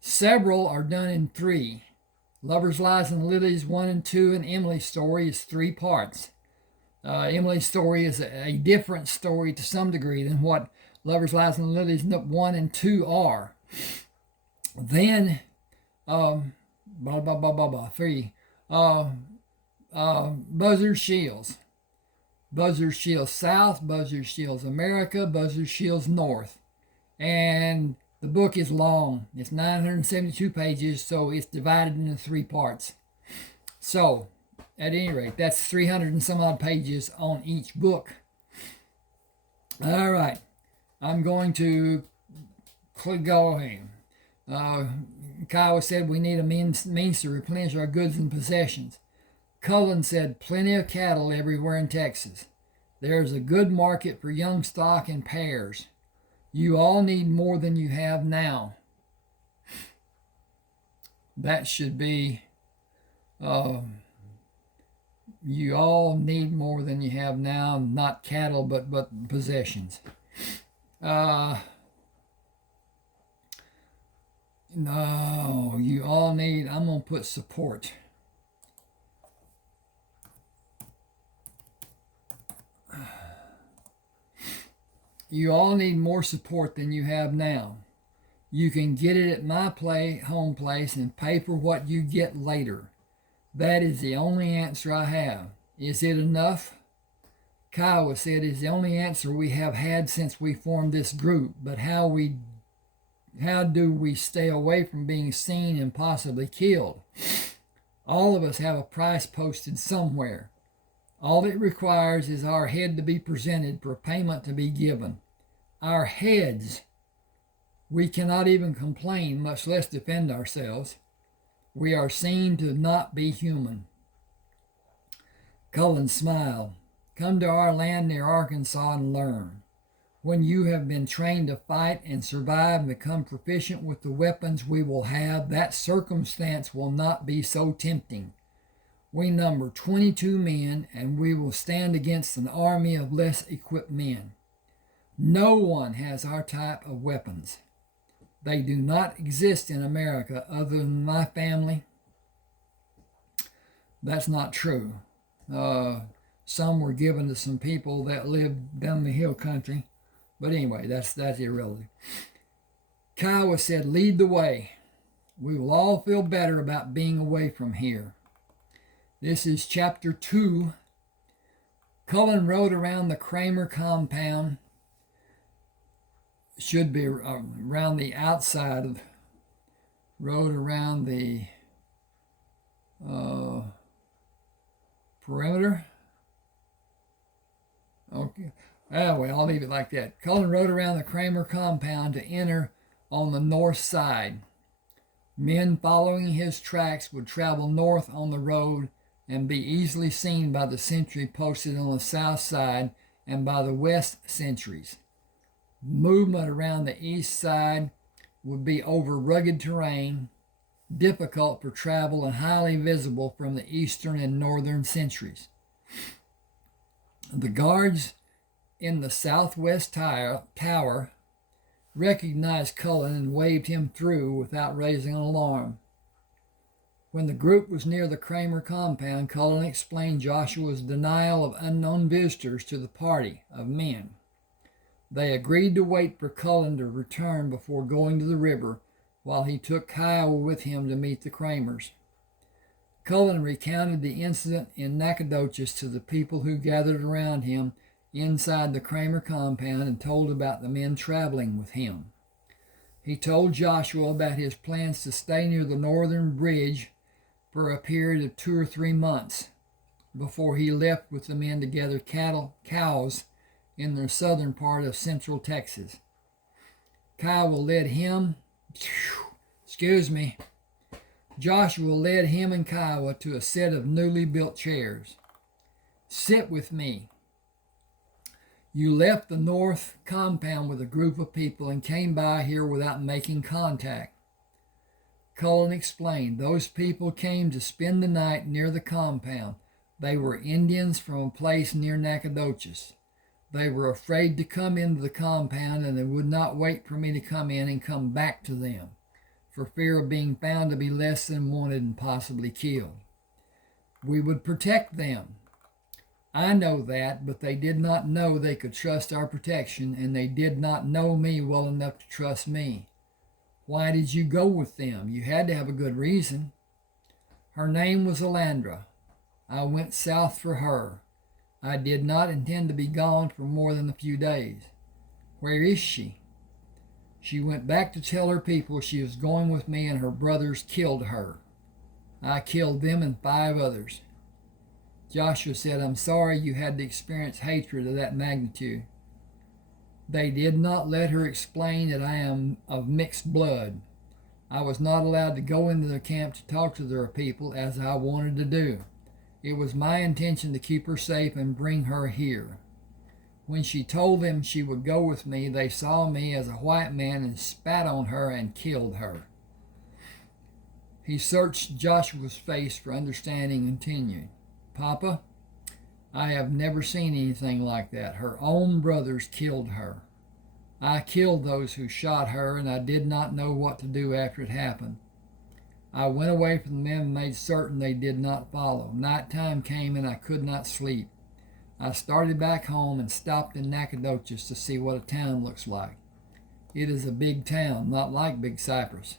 Several are done in 3. Lovers, Lies, and Lilies 1 and 2, and Emily's Story is 3 parts. Emily's Story is a different story to some degree than what Lovers, Lies, and Lilies 1 and 2 are. Then, 3. Buzzard Shields. Buzzard Shields South, Buzzard Shields America, Buzzard Shields North. And the book is long. It's 972 pages, so it's divided into 3 parts. So, at any rate, that's 300 and some odd pages on each book. All right. I'm going to go ahead. Kiowa said we need a means to replenish our goods and possessions. Cullen said plenty of cattle everywhere in Texas. There's a good market for young stock and pairs. You all need more than you have now. That should be, you all need more than you have now, not cattle, but possessions. No, you all need, I'm going to put support. You all need more support than you have now. You can get it at my home place and pay for what you get later. That is the only answer I have. Is it enough? Kiowa said it's the only answer we have had since we formed this group, but how do we stay away from being seen and possibly killed? All of us have a price posted somewhere. All it requires is our head to be presented for payment to be given. Our heads. We cannot even complain, much less defend ourselves. We are seen to not be human. Cullen smiled. Come to our land near Arkansas and learn. When you have been trained to fight and survive and become proficient with the weapons we will have, that circumstance will not be so tempting. We number 22 men, and we will stand against an army of less equipped men. No one has our type of weapons. They do not exist in America other than my family. That's not true. Some were given to some people that lived down the hill country. But anyway, that's irrelevant. Kiowa said, lead the way. We will all feel better about being away from here. This is chapter 2. Cullen rode around the Kramer compound. Should be around the outside of, rode around the perimeter. Okay. Anyway, I'll leave it like that. Cullen rode around the Kramer compound to enter on the north side. Men following his tracks would travel north on the road and be easily seen by the sentry posted on the south side and by the west sentries. Movement around the east side would be over rugged terrain, difficult for travel and highly visible from the eastern and northern sentries. The guards in the southwest tower recognized Cullen and waved him through without raising an alarm. When the group was near the Kramer compound, Cullen explained Joshua's denial of unknown visitors to the party of men. They agreed to wait for Cullen to return before going to the river, while he took Kiowa with him to meet the Kramers. Cullen recounted the incident in Nacogdoches to the people who gathered around him inside the Kramer compound and told about the men traveling with him. He told Joshua about his plans to stay near the northern bridge for a period of 2 or 3 months before he left with the men to gather cows in the southern part of central Texas. Joshua led him and Kiowa to a set of newly built chairs. Sit with me. You left the north compound with a group of people and came by here without making contact. Cullen explained, those people came to spend the night near the compound. They were Indians from a place near Nacogdoches. They were afraid to come into the compound, and they would not wait for me to come in and come back to them, for fear of being found to be less than wanted and possibly killed. We would protect them. I know that, but they did not know they could trust our protection, and they did not know me well enough to trust me. Why did you go with them? You had to have a good reason. Her name was Alandra. I went south for her. I did not intend to be gone for more than a few days. Where is she? She went back to tell her people she was going with me, and her brothers killed her. I killed them and 5 others. Joshua said, I'm sorry you had to experience hatred of that magnitude. They did not let her explain that I am of mixed blood. I was not allowed to go into the camp to talk to their people as I wanted to do. It was my intention to keep her safe and bring her here. When she told them she would go with me, they saw me as a white man and spat on her and killed her. He searched Joshua's face for understanding and continued. Papa, I have never seen anything like that. Her own brothers killed her. I killed those who shot her, and I did not know what to do after it happened. I went away from them and made certain they did not follow. Nighttime came and I could not sleep. I started back home and stopped in Nacogdoches to see what a town looks like. It is a big town, not like Big Cypress.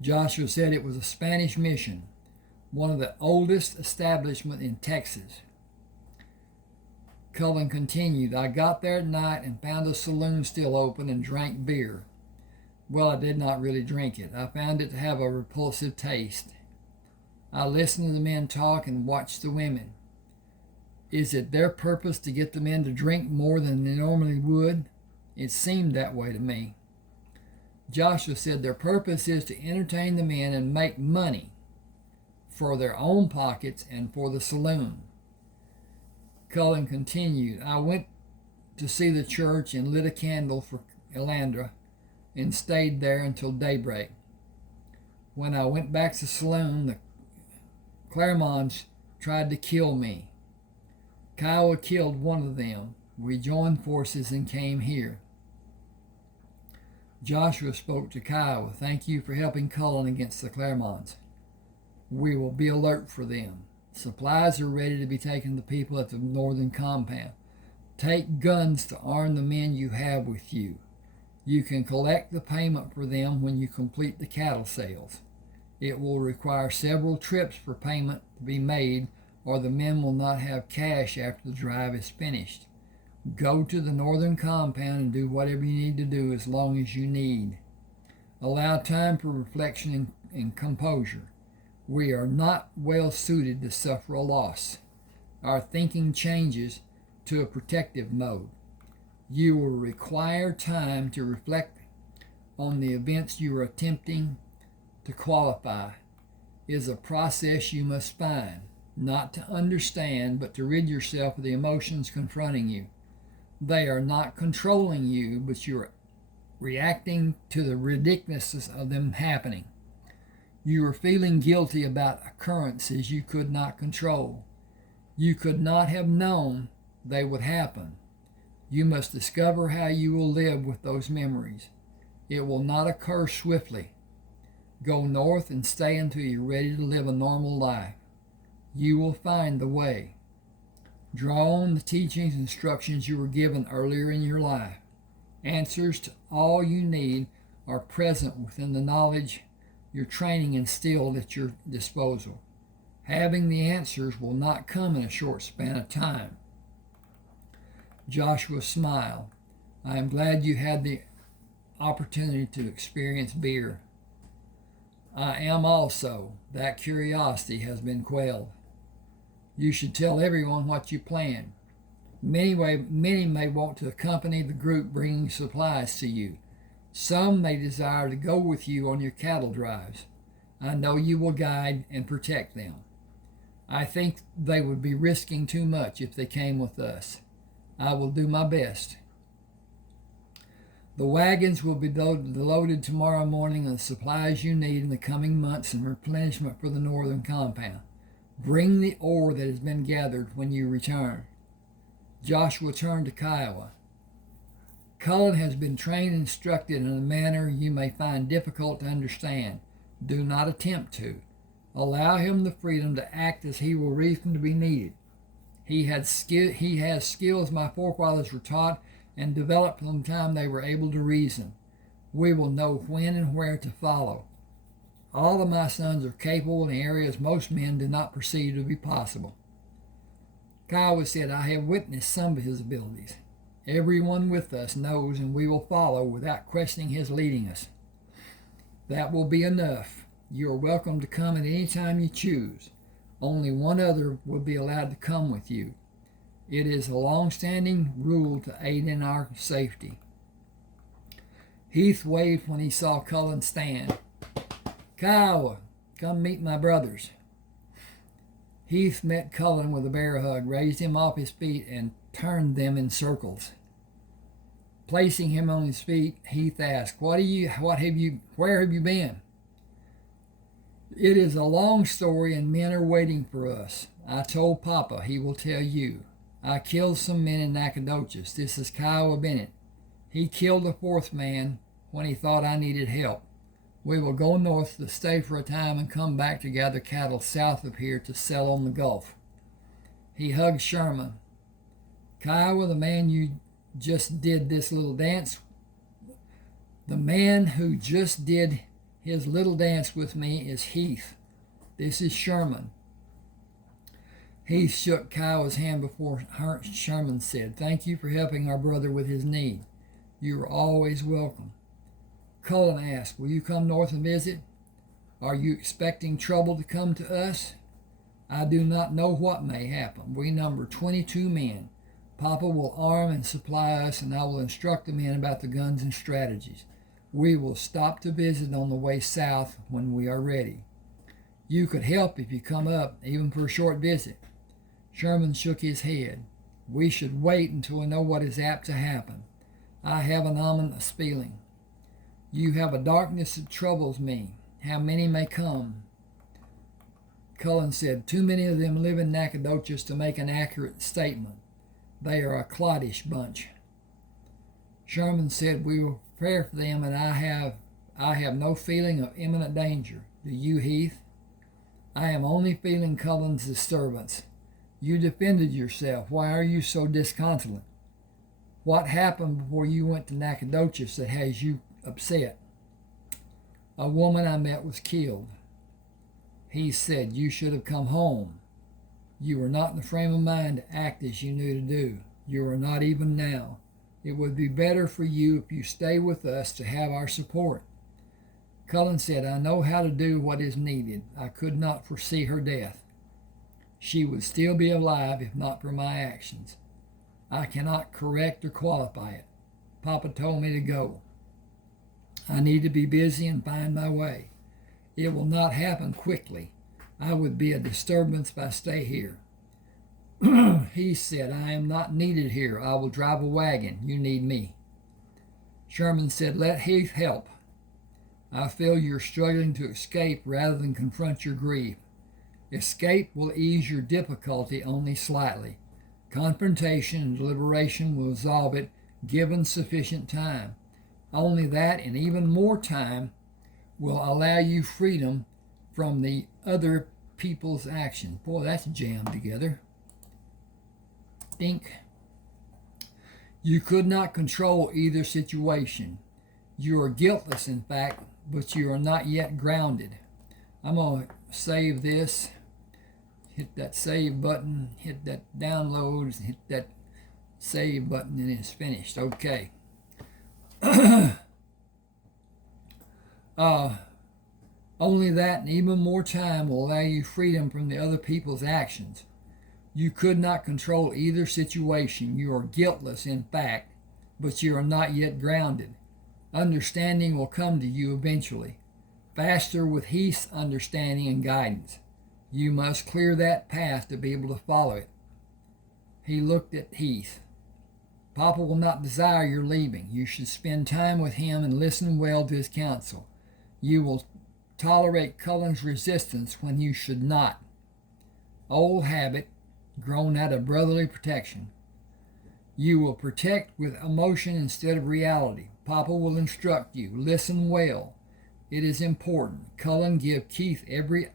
Joshua said it was a Spanish mission, one of the oldest establishments in Texas. Cullen continued, I got there at night and found a saloon still open and drank beer. Well, I did not really drink it. I found it to have a repulsive taste. I listened to the men talk and watched the women. Is it their purpose to get the men to drink more than they normally would? It seemed that way to me. Joshua said their purpose is to entertain the men and make money for their own pockets and for the saloon. Cullen continued, I went to see the church and lit a candle for Elandra and stayed there until daybreak. When I went back to the saloon, the Claremonts tried to kill me. Kiowa killed one of them. We joined forces and came here. Joshua spoke to Kiowa. Thank you for helping Cullen against the Claremonts. We will be alert for them. Supplies are ready to be taken to people at the northern compound. Take guns to arm the men you have with you. You can collect the payment for them when you complete the cattle sales. It will require several trips for payment to be made, or the men will not have cash after the drive is finished. Go to the northern compound and do whatever you need to do as long as you need. Allow time for reflection and composure. We are not well suited to suffer a loss. Our thinking changes to a protective mode. You will require time to reflect on the events you are attempting to qualify. It is a process you must find, not to understand, but to rid yourself of the emotions confronting you. They are not controlling you, but you are reacting to the ridiculousness of them happening. You are feeling guilty about occurrences you could not control. You could not have known they would happen. You must discover how you will live with those memories. It will not occur swiftly. Go north and stay until you're ready to live a normal life. You will find the way. Draw on the teachings and instructions you were given earlier in your life. Answers to all you need are present within the knowledge your training instilled at your disposal. Having the answers will not come in a short span of time. Joshua smiled. I am glad you had the opportunity to experience beer. I am also. That curiosity has been quelled. You should tell everyone what you plan. Many may want to accompany the group bringing supplies to you. Some may desire to go with you on your cattle drives. I know you will guide and protect them. I think they would be risking too much if they came with us. I will do my best. The wagons will be loaded tomorrow morning with the supplies you need in the coming months and replenishment for the northern compound. Bring the ore that has been gathered when you return. Joshua turned to Kiowa. Cullen has been trained and instructed in a manner you may find difficult to understand. Do not attempt to. Allow him the freedom to act as he will reason to be needed. He has skills my forefathers were taught and developed from the time they were able to reason. We will know when and where to follow. All of my sons are capable in areas most men do not perceive to be possible. Kiowa said, I have witnessed some of his abilities. Everyone with us knows, and we will follow without questioning his leading us. That will be enough. You are welcome to come at any time you choose. Only one other will be allowed to come with you. It is a long-standing rule to aid in our safety. Heath waved when he saw Cullen stand. Kiowa, come meet my brothers. Heath met Cullen with a bear hug, raised him off his feet, and turned them in circles. Placing him on his feet, Heath asked, where have you been? It is a long story, and men are waiting for us. I told Papa he will tell you. I killed some men in Nacogdoches. This is Kiowa Bennett. He killed a fourth man when he thought I needed help. We will go north to stay for a time and come back to gather cattle south of here to sell on the Gulf. He hugged Sherman. Kiowa, the man you just did this little dance, the man who just did his little dance with me is Heath. This is Sherman. Heath shook Kiowa's hand before Sherman said, thank you for helping our brother with his need. You are always welcome. Cullen asked, will you come north and visit? Are you expecting trouble to come to us? I do not know what may happen. We number 22 men. Papa will arm and supply us, and I will instruct the men about the guns and strategies. We will stop to visit on the way south when we are ready. You could help if you come up, even for a short visit. Sherman shook his head. We should wait until we know what is apt to happen. I have an ominous feeling. You have a darkness that troubles me. How many may come? Cullen said, too many of them live in Nacogdoches to make an accurate statement. They are a cloddish bunch. Sherman said, we will prepare for them, and I have no feeling of imminent danger. Do you, Heath? I am only feeling Cullen's disturbance. You defended yourself. Why are you so disconsolate? What happened before you went to Nacogdoches that has you upset? A woman I met was killed. He said, you should have come home. You were not in the frame of mind to act as you knew to do. You are not even now. It would be better for you if you stay with us to have our support. Cullen said, I know how to do what is needed. I could not foresee her death. She would still be alive if not for my actions. I cannot correct or qualify it. Papa told me to go. I need to be busy and find my way. It will not happen quickly. I would be a disturbance if I stay here. He said, I am not needed here. I will drive a wagon. You need me. Sherman said, let Heath help. I feel you're struggling to escape rather than confront your grief. Escape will ease your difficulty only slightly. Confrontation and deliberation will resolve it, given sufficient time. Only that and even more time will allow you freedom from the other people's action. Boy, that's jammed together. Think. You could not control either situation. You are guiltless, in fact, but you are not yet grounded. I'm going to save this. Hit that save button, hit that downloads, hit that save button, and it's finished. Okay. Only that and even more time will allow you freedom from the other people's actions. You could not control either situation. You are guiltless, in fact, but you are not yet grounded. Understanding will come to you eventually, faster with Heath's understanding and guidance. You must clear that path to be able to follow it. He looked at Heath. Papa will not desire your leaving. You should spend time with him and listen well to his counsel. You will tolerate Cullen's resistance when you should not. Old habit, grown out of brotherly protection. You will protect with emotion instead of reality. Papa will instruct you. Listen well. It is important. Cullen, give Heath every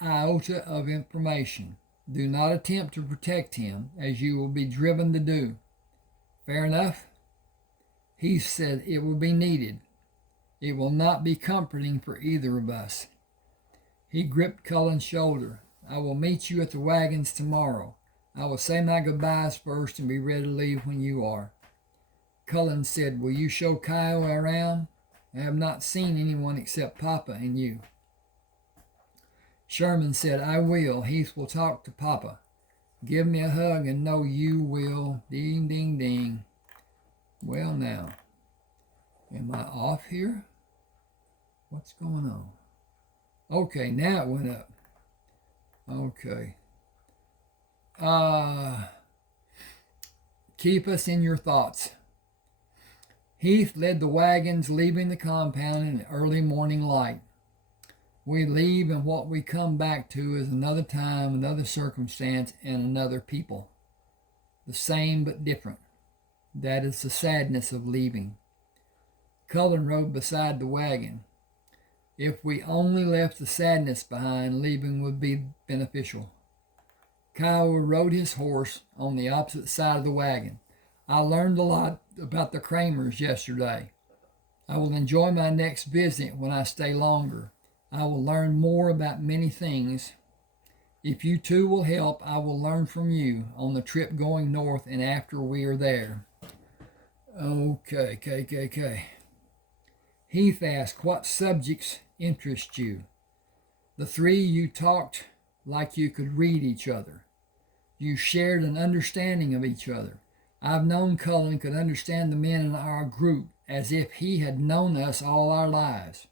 iota of information. Do not attempt to protect him, as you will be driven to do. Fair enough? He said it will be needed. It will not be comforting for either of us. He gripped Cullen's shoulder. I will meet you at the wagons tomorrow. I will say my goodbyes first and be ready to leave when you are. Cullen said, will you show Kiowa around? I have not seen anyone except Papa and you. Sherman said, I will. Heath will talk to Papa. Give me a hug and know you will. Ding, ding, ding. Well, now, am I off here? What's going on? Okay, now it went up. Okay. Keep us in your thoughts. Heath led the wagons, leaving the compound in the early morning light. We leave, and what we come back to is another time, another circumstance, and another people. The same but different. That is the sadness of leaving. Cullen rode beside the wagon. If we only left the sadness behind, leaving would be beneficial. Kiowa rode his horse on the opposite side of the wagon. I learned a lot about the Kramers yesterday. I will enjoy my next visit when I stay longer. I will learn more about many things. If you two will help, I will learn from you on the trip going north and after we are there. Okay. Heath asked, what subjects interest you? The three you talked like you could read each other. You shared an understanding of each other. I've known Cullen could understand the men in our group as if he had known us all our lives.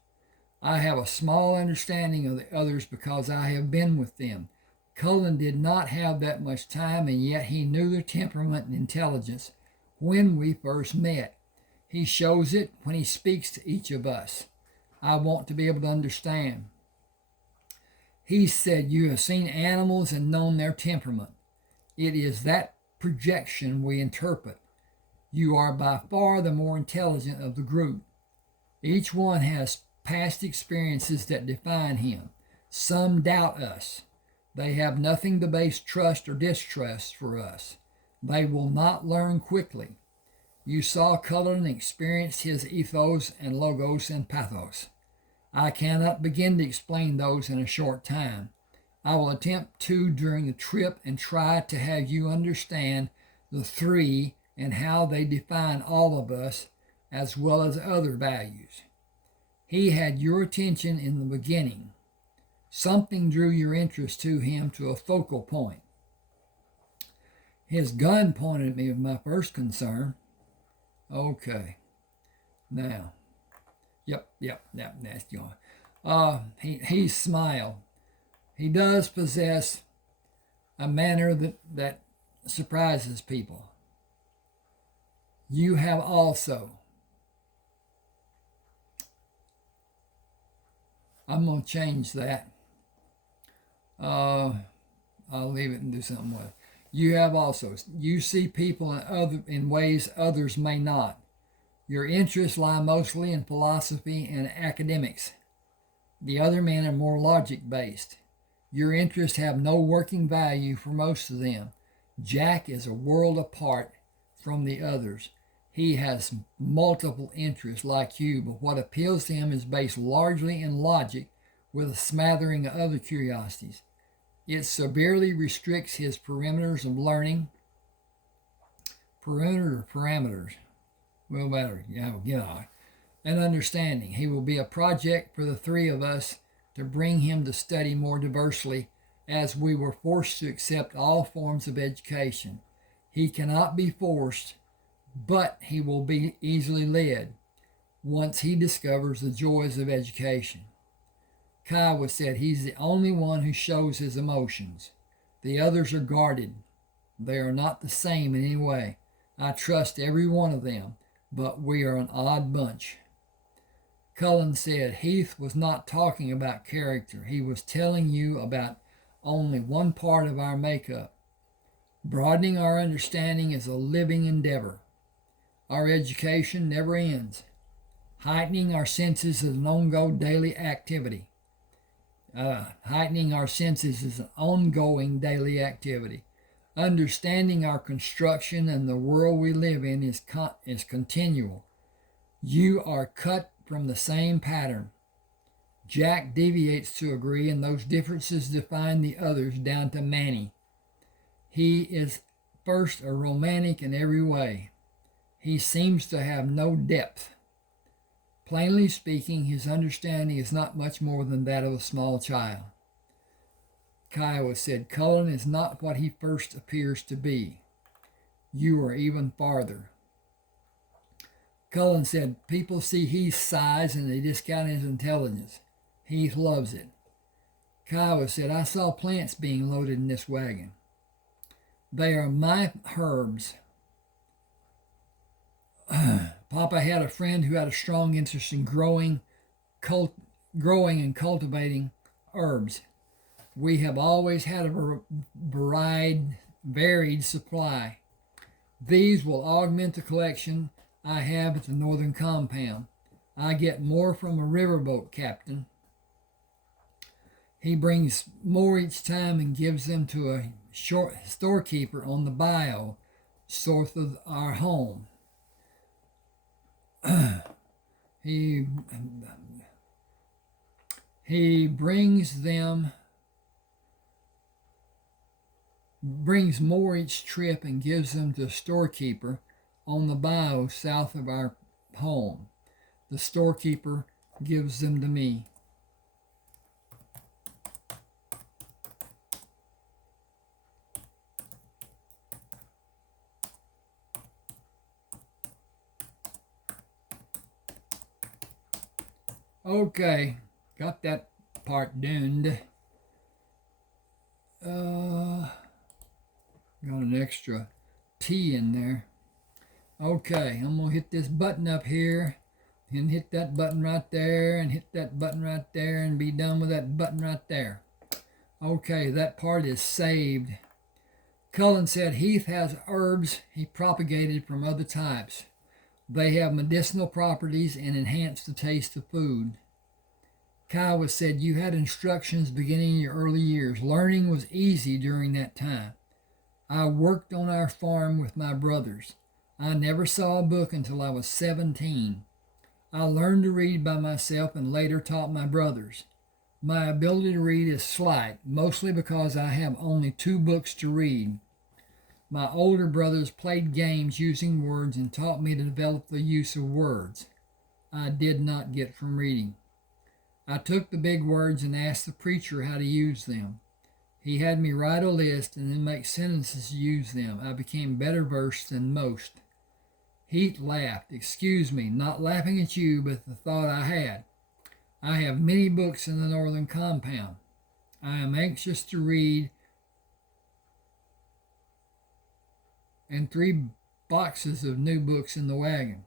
I have a small understanding of the others because I have been with them. Cullen did not have that much time, and yet he knew their temperament and intelligence when we first met. He shows it when he speaks to each of us. I want to be able to understand. He said, you have seen animals and known their temperament. It is that projection we interpret. You are by far the more intelligent of the group. Each one has past experiences that define him. Some doubt us. They have nothing to base trust or distrust for us. They will not learn quickly. You saw Cullen experience his ethos and logos and pathos. I cannot begin to explain those in a short time. I will attempt to during the trip and try to have you understand the three and how they define all of us as well as other values. He had your attention in the beginning. Something drew your interest to him to a focal point. His gun pointed at me with my first concern. Okay. Now. Yep, that's John. He smiled. He does possess a manner that surprises people. You have also. I'm going to change that. I'll leave it and do something with it. You have also. You see people in ways others may not. Your interests lie mostly in philosophy and academics. The other men are more logic-based. Your interests have no working value for most of them. Jack is a world apart from the others. He has multiple interests like you, but what appeals to him is based largely in logic with a smattering of other curiosities. It severely restricts his perimeters of learning. Parameters? Well, better, and understanding. He will be a project for the three of us to bring him to study more diversely, as we were forced to accept all forms of education. He cannot be forced, but he will be easily led once he discovers the joys of education. Kiowa said he's the only one who shows his emotions. The others are guarded. They are not the same in any way. I trust every one of them, but we are an odd bunch. Cullen said Heath was not talking about character. He was telling you about only one part of our makeup. Broadening our understanding is a living endeavor. Our education never ends. Heightening our senses is an ongoing daily activity. Understanding our construction and the world we live in is continual. You are cut from the same pattern. Jack deviates to a degree, and those differences define the others down to Manny. He is first a romantic in every way. He seems to have no depth. Plainly speaking, his understanding is not much more than that of a small child. Kiowa said, Cullen is not what he first appears to be. You are even farther. Cullen said, people see Heath's size and they discount his intelligence. Heath loves it. Kiowa said, I saw plants being loaded in this wagon. They are my herbs. Papa had a friend who had a strong interest in growing and cultivating herbs. We have always had a varied supply. These will augment the collection I have at the northern compound. I get more from a riverboat captain. He brings more each time and gives them to a storekeeper on the bayou south of our home. He brings more each trip and gives them to a storekeeper on the bayou south of our home. The storekeeper gives them to me. Okay, got that part done. Got an extra T in there. Okay, I'm gonna hit this button up here, and hit that button right there, and hit that button right there, and be done with that button right there. Okay, that part is saved. Cullen said Heath has herbs he propagated from other types. They have medicinal properties and enhance the taste of food. Kiowa said you had instructions beginning in your early years. Learning was easy during that time. I worked on our farm with my brothers. I never saw a book until I was 17. I learned to read by myself and later taught my brothers. My ability to read is slight, mostly because I have only 2 books to read. My older brothers played games using words and taught me to develop the use of words I did not get from reading. I took the big words and asked the preacher how to use them. He had me write a list and then make sentences to use them. I became better versed than most. Heath laughed. Excuse me, not laughing at you, but the thought I had. I have many books in the northern compound. I am anxious to read, and 3 boxes of new books in the wagon.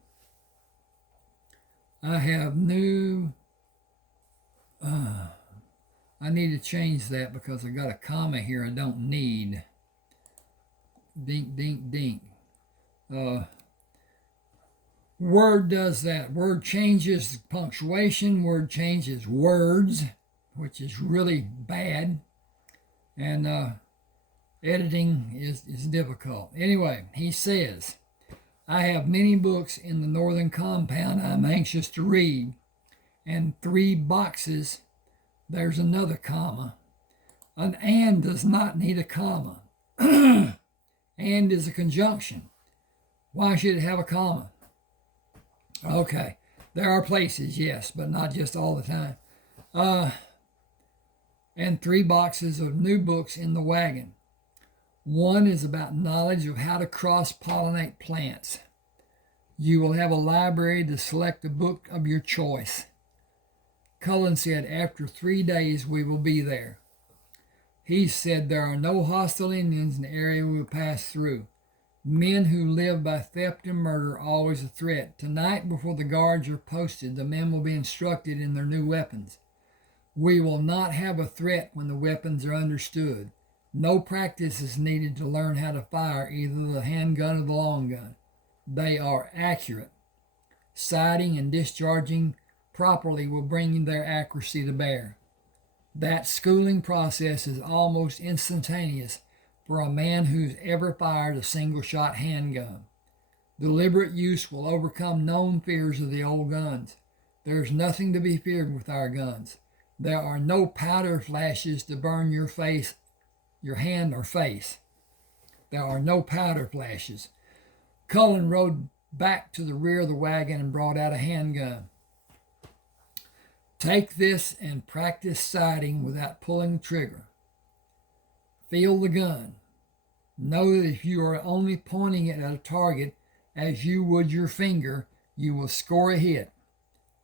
I have new... I need to change that because I got a comma here I don't need. Dink, dink, dink. Word does that. Word changes punctuation. Word changes words, which is really bad. And editing is difficult. Anyway, he says, I have many books in the northern compound I'm anxious to read. And 3 boxes, there's another comma. An and does not need a comma. And is a conjunction. Why should it have a comma? Okay, there are places, yes, but not just all the time. And 3 boxes of new books in the wagon. 1 is about knowledge of how to cross-pollinate plants. You will have a library to select a book of your choice. Cullen said, after 3 days we will be there. He said there are no hostile Indians in the area we will pass through. Men who live by theft and murder are always a threat. Tonight, before the guards are posted, the men will be instructed in their new weapons. We will not have a threat when the weapons are understood. No practice is needed to learn how to fire either the handgun or the long gun. They are accurate. Sighting and discharging properly will bring their accuracy to bear. That schooling process is almost instantaneous for a man who's ever fired a single-shot handgun. Deliberate use will overcome known fears of the old guns. There's nothing to be feared with our guns. There are no powder flashes to burn your face, your hand or face. There are no powder flashes. Cullen rode back to the rear of the wagon and brought out a handgun. Take this and practice sighting without pulling the trigger. Feel the gun. Know that if you are only pointing it at a target as you would your finger, you will score a hit.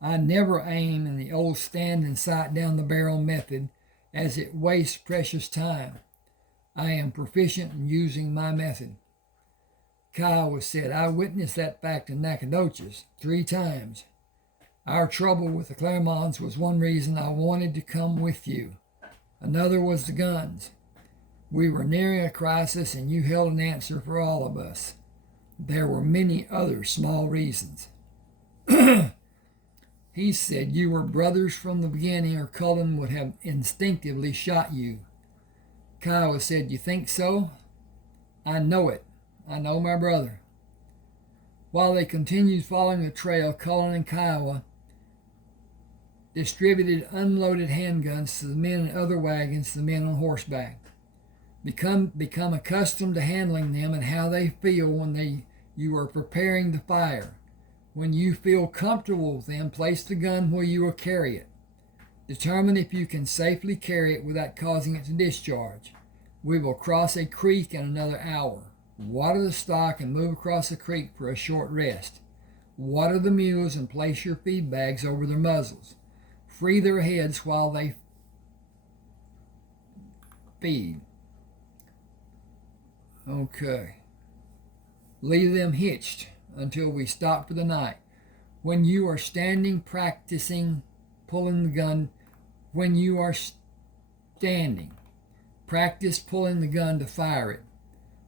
I never aim in the old stand and sight down the barrel method, as it wastes precious time. I am proficient in using my method. Kiowa said, I witnessed that fact in Nacogdoches 3 times. Our trouble with the Claremonts was one reason I wanted to come with you. Another was the guns. We were nearing a crisis, and you held an answer for all of us. There were many other small reasons. He said you were brothers from the beginning, or Cullen would have instinctively shot you. Kiowa said, you think so? I know it. I know my brother. While they continued following the trail, Cullen and Kiowa distributed unloaded handguns to the men in other wagons, to the men on horseback. Become accustomed to handling them and how they feel when you are preparing to fire. When you feel comfortable with them, place the gun where you will carry it. Determine if you can safely carry it without causing it to discharge. We will cross a creek in another hour. Water the stock and move across the creek for a short rest. Water the mules and place your feed bags over their muzzles. free their heads while they feed. Okay. Leave them hitched until we stop for the night. When you are standing practicing pulling the gun, when you are standing, practice pulling the gun to fire it.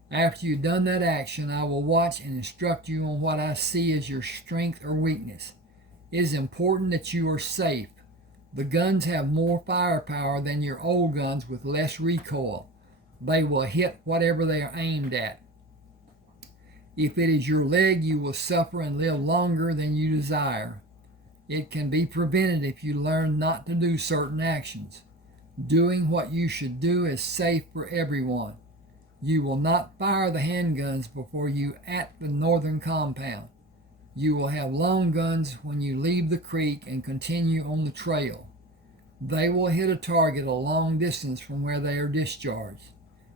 After you've done that action, I will watch and instruct you on what I see as your strength or weakness. It is important that you are safe. The guns have more firepower than your old guns with less recoil. They will hit whatever they are aimed at. If it is your leg, you will suffer and live longer than you desire. It can be prevented if you learn not to do certain actions. Doing what you should do is safe for everyone. You will not fire the handguns before you at the northern compound. You will have long guns when you leave the creek and continue on the trail. They will hit a target a long distance from where they are discharged,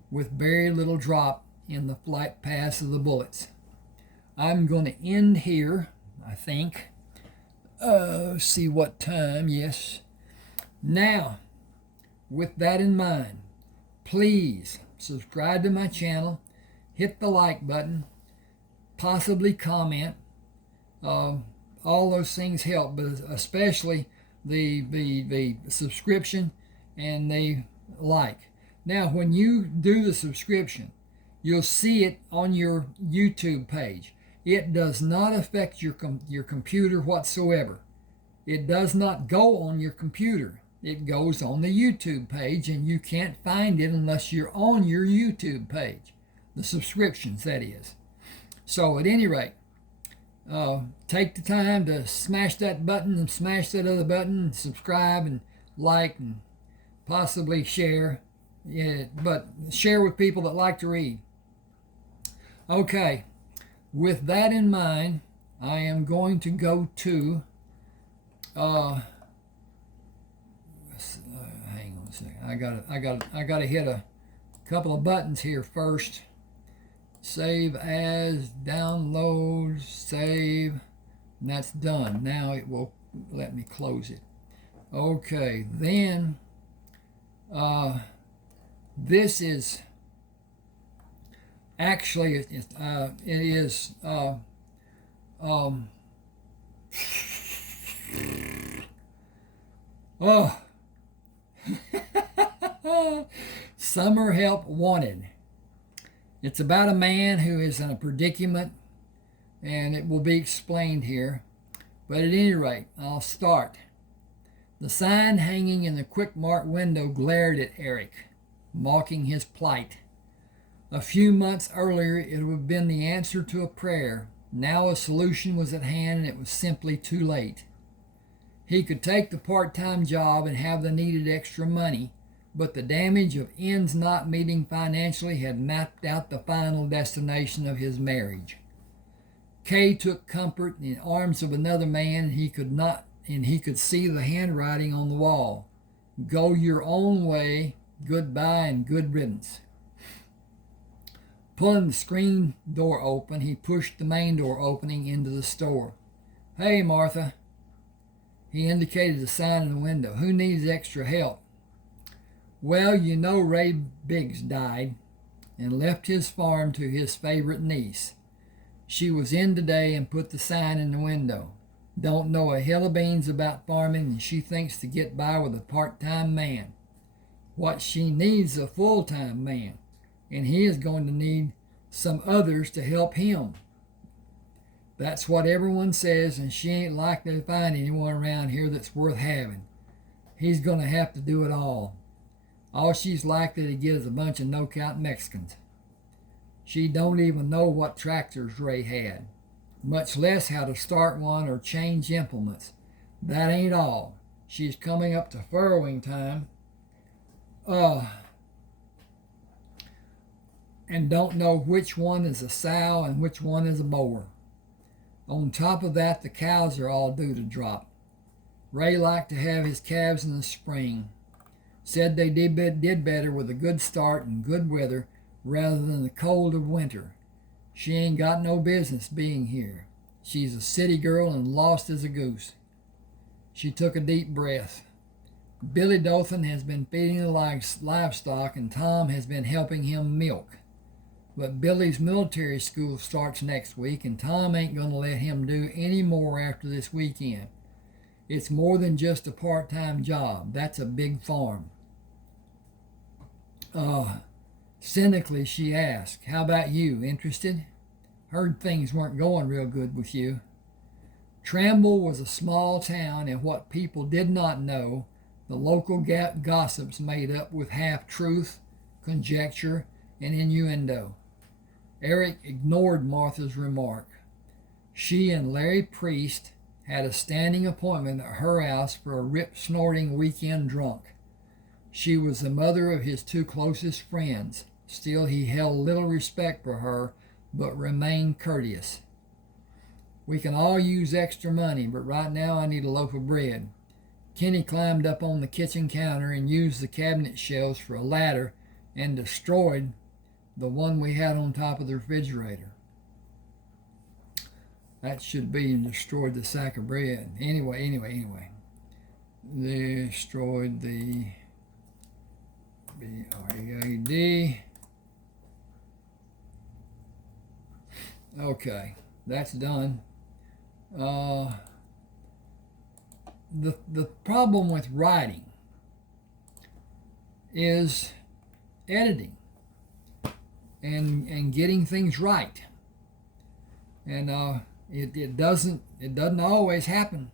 with very little drop in the flight paths of the bullets. I'm going to end here, I think. See what time, yes. Now, with that in mind, please subscribe to my channel, hit the like button, possibly comment. All those things help, but especially the subscription and the like. Now, when you do the subscription, you'll see it on your YouTube page. It does not affect your computer whatsoever. It does not go on your computer. It goes on the YouTube page, and you can't find it unless you're on your YouTube page. The subscriptions, that is. So at any rate, take the time to smash that button and smash that other button, and subscribe and like and possibly share. Yeah, but share with people that like to read. Okay, with that in mind, I am going to go to hang on a second. I gotta hit a couple of buttons here first. Save as, download, save, and that's done. Now it will let me close it. Okay, then this is actually it is oh summer help wanted. It's about a man who is in a predicament, and it will be explained here. But at any rate, I'll start. The sign hanging in the Quick Mart window glared at Eric, mocking his plight. A few months earlier, it would have been the answer to a prayer. Now a solution was at hand, and it was simply too late. He could take the part-time job and have the needed extra money, but the damage of ends not meeting financially had mapped out the final destination of his marriage. Kay took comfort in the arms of another man. He could see the handwriting on the wall. Go your own way, goodbye and good riddance. Pulling the screen door open, he pushed the main door opening into the store. Hey, Martha. He indicated a sign in the window. Who needs extra help? Well, you know Ray Biggs died and left his farm to his favorite niece. She was in today and put the sign in the window. Don't know a hill of beans about farming, and she thinks to get by with a part-time man. What she needs is a full-time man, and he is going to need some others to help him. That's what everyone says, and she ain't likely to find anyone around here that's worth having. He's going to have to do it all. All she's likely to get is a bunch of no-count Mexicans. She don't even know what tractors Ray had, much less how to start one or change implements. That ain't all. She's coming up to furrowing time, and don't know which one is a sow and which one is a mower. On top of that, the cows are all due to drop. Ray liked to have his calves in the spring. Said they did better with a good start and good weather rather than the cold of winter. She ain't got no business being here. She's a city girl and lost as a goose. She took a deep breath. Billy Dothan has been feeding the livestock, and Tom has been helping him milk. But Billy's military school starts next week, and Tom ain't going to let him do any more after this weekend. It's more than just a part-time job. That's a big farm. Cynically, she asked, how about you? Interested? Heard things weren't going real good with you. Tramble was a small town, and what people did not know, the local gossips made up with half-truth, conjecture, and innuendo. Eric ignored Martha's remark. She and Larry Priest had a standing appointment at her house for a rip-snorting weekend drunk. She was the mother of his two closest friends. Still, he held little respect for her, but remained courteous. We can all use extra money, but right now I need a loaf of bread. Kenny climbed up on the kitchen counter and used the cabinet shelves for a ladder and destroyed the one we had on top of the refrigerator. That should be destroyed the sack of bread. Anyway. Destroyed the bread. Okay, that's done. The problem with writing is editing and getting things right, and it doesn't always happen,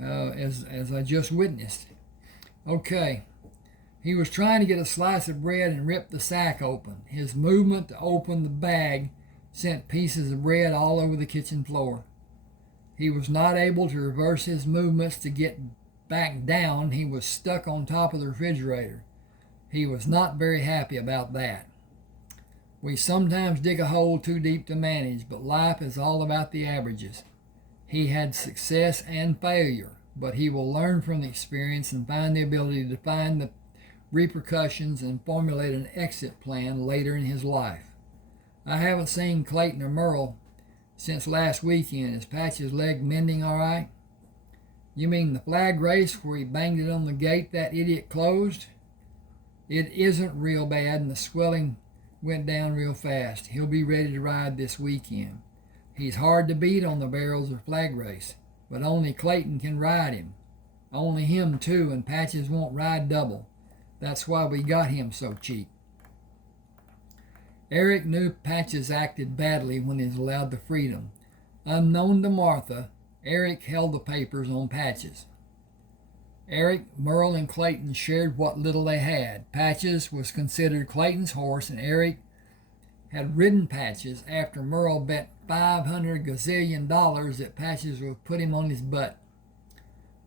as I just witnessed. Okay, he was trying to get a slice of bread and rip the sack open. His movement to open the bag sent pieces of bread all over the kitchen floor. He was not able to reverse his movements to get back down. He was stuck on top of the refrigerator. He was not very happy about that. We sometimes dig a hole too deep to manage, but life is all about the averages. He had success and failure, but he will learn from the experience and find the ability to find the repercussions and formulate an exit plan later in his life. I haven't seen Clayton or Merle since last weekend. Is Patch's leg mending all right? You mean the flag race where he banged it on the gate that idiot closed? It isn't real bad, and the swelling went down real fast. He'll be ready to ride this weekend. He's hard to beat on the barrels or flag race, but only Clayton can ride him. Only him, too, and Patches won't ride double. That's why we got him so cheap. Eric knew Patches acted badly when he was allowed the freedom. Unknown to Martha, Eric held the papers on Patches. Eric, Merle, and Clayton shared what little they had. Patches was considered Clayton's horse, and Eric had ridden Patches after Merle bet $500 gazillion that Patches would put him on his butt.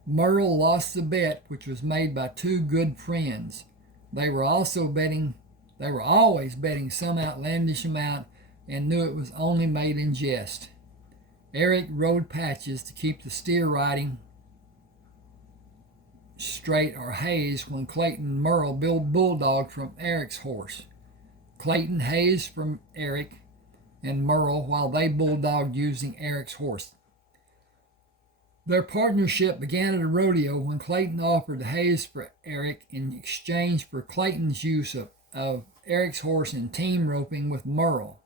Merle lost the bet, which was made by two good friends. They were always betting some outlandish amount and knew it was only made in jest. Eric rode Patches to keep the steer riding straight or hazed when Clayton and Merle bulldogged from Eric's horse. Clayton hazed from Eric and Merle while they bulldogged using Eric's horse. Their partnership began at a rodeo when Clayton offered to haze for Eric in exchange for Clayton's use of Eric's horse in team roping with Merle.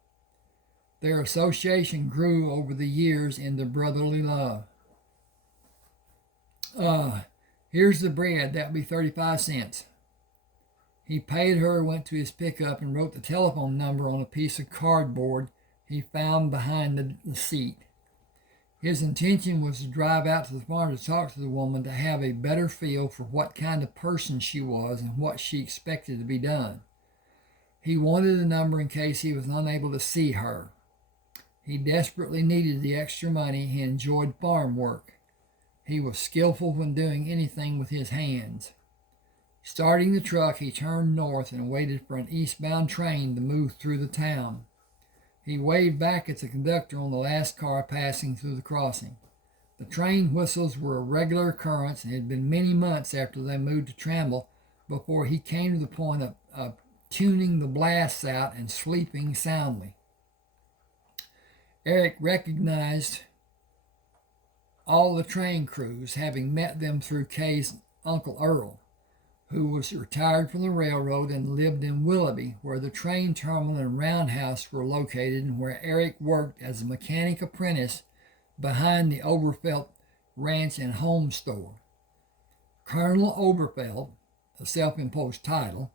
Their association grew over the years into brotherly love. Here's the bread. That'll be 35 cents. He paid her, went to his pickup, and wrote the telephone number on a piece of cardboard he found behind the seat. His intention was to drive out to the farm to talk to the woman to have a better feel for what kind of person she was and what she expected to be done. He wanted a number in case he was unable to see her. He desperately needed the extra money. He enjoyed farm work. He was skillful when doing anything with his hands. Starting the truck, he turned north and waited for an eastbound train to move through the town. He waved back at the conductor on the last car passing through the crossing. The train whistles were a regular occurrence, and it had been many months after they moved to Tramble before he came to the point of tuning the blasts out and sleeping soundly. Eric recognized all the train crews, having met them through Kay's Uncle Earl, who was retired from the railroad and lived in Willoughby, where the train terminal and roundhouse were located and where Eric worked as a mechanic apprentice behind the Oberfeld Ranch and Home Store. Colonel Oberfeld, a self-imposed title,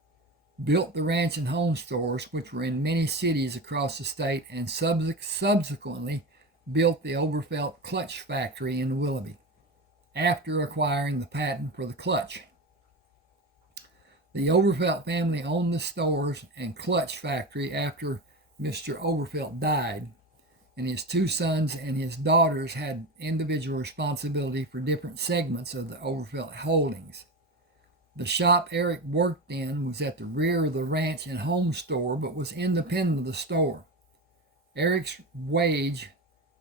built the ranch and home stores, which were in many cities across the state, and subsequently built the Oberfeld Clutch Factory in Willoughby, after acquiring the patent for the clutch. The Oberfeld family owned the stores and clutch factory after Mr. Oberfeld died, and his two sons and his daughters had individual responsibility for different segments of the Oberfeld holdings. The shop Eric worked in was at the rear of the ranch and home store, but was independent of the store. Eric's wage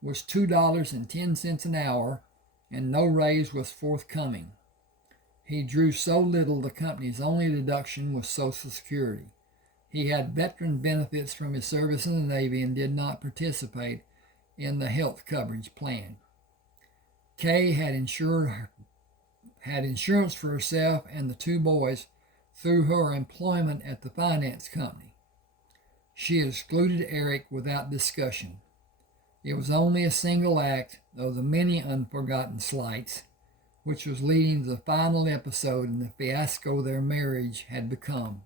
was $2.10 an hour, and no raise was forthcoming. He drew so little the company's only deduction was Social Security. He had veteran benefits from his service in the Navy and did not participate in the health coverage plan. Kay had insurance for herself and the two boys through her employment at the finance company. She excluded Eric without discussion. It was only a single act of the many unforgotten slights, which was leading to the final episode in the fiasco their marriage had become.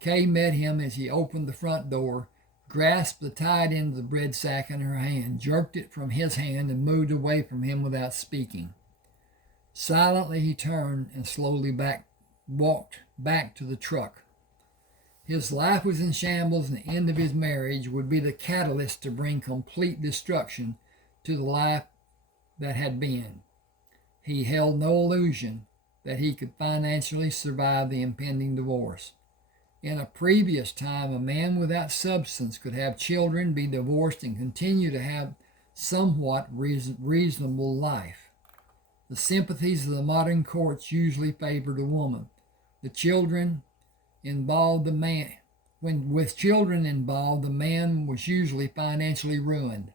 Kay met him as he opened the front door, grasped the tied end of the bread sack in her hand, jerked it from his hand, and moved away from him without speaking. Silently he turned and slowly walked back to the truck. His life was in shambles, and the end of his marriage would be the catalyst to bring complete destruction to the life that had been. He held no illusion that he could financially survive the impending divorce. In a previous time, a man without substance could have children, be divorced, and continue to have somewhat reasonable life. The sympathies of the modern courts usually favored a woman. The children involved the man. With children involved, the man was usually financially ruined.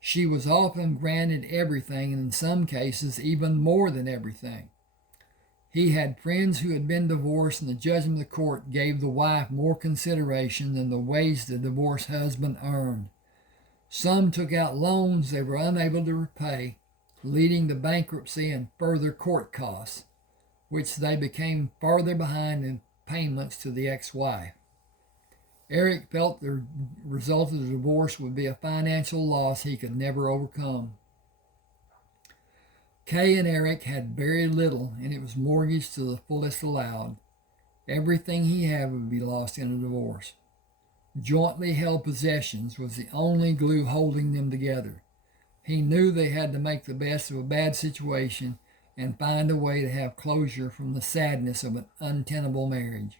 She was often granted everything, and in some cases even more than everything. He had friends who had been divorced, and the judgment of the court gave the wife more consideration than the wage the divorced husband earned. Some took out loans they were unable to repay, leading to bankruptcy and further court costs, which they became farther behind in payments to the ex-wife. Eric felt the result of the divorce would be a financial loss he could never overcome. Kay and Eric had very little, and it was mortgaged to the fullest allowed. Everything he had would be lost in a divorce. Jointly held possessions was the only glue holding them together. He knew they had to make the best of a bad situation and find a way to have closure from the sadness of an untenable marriage.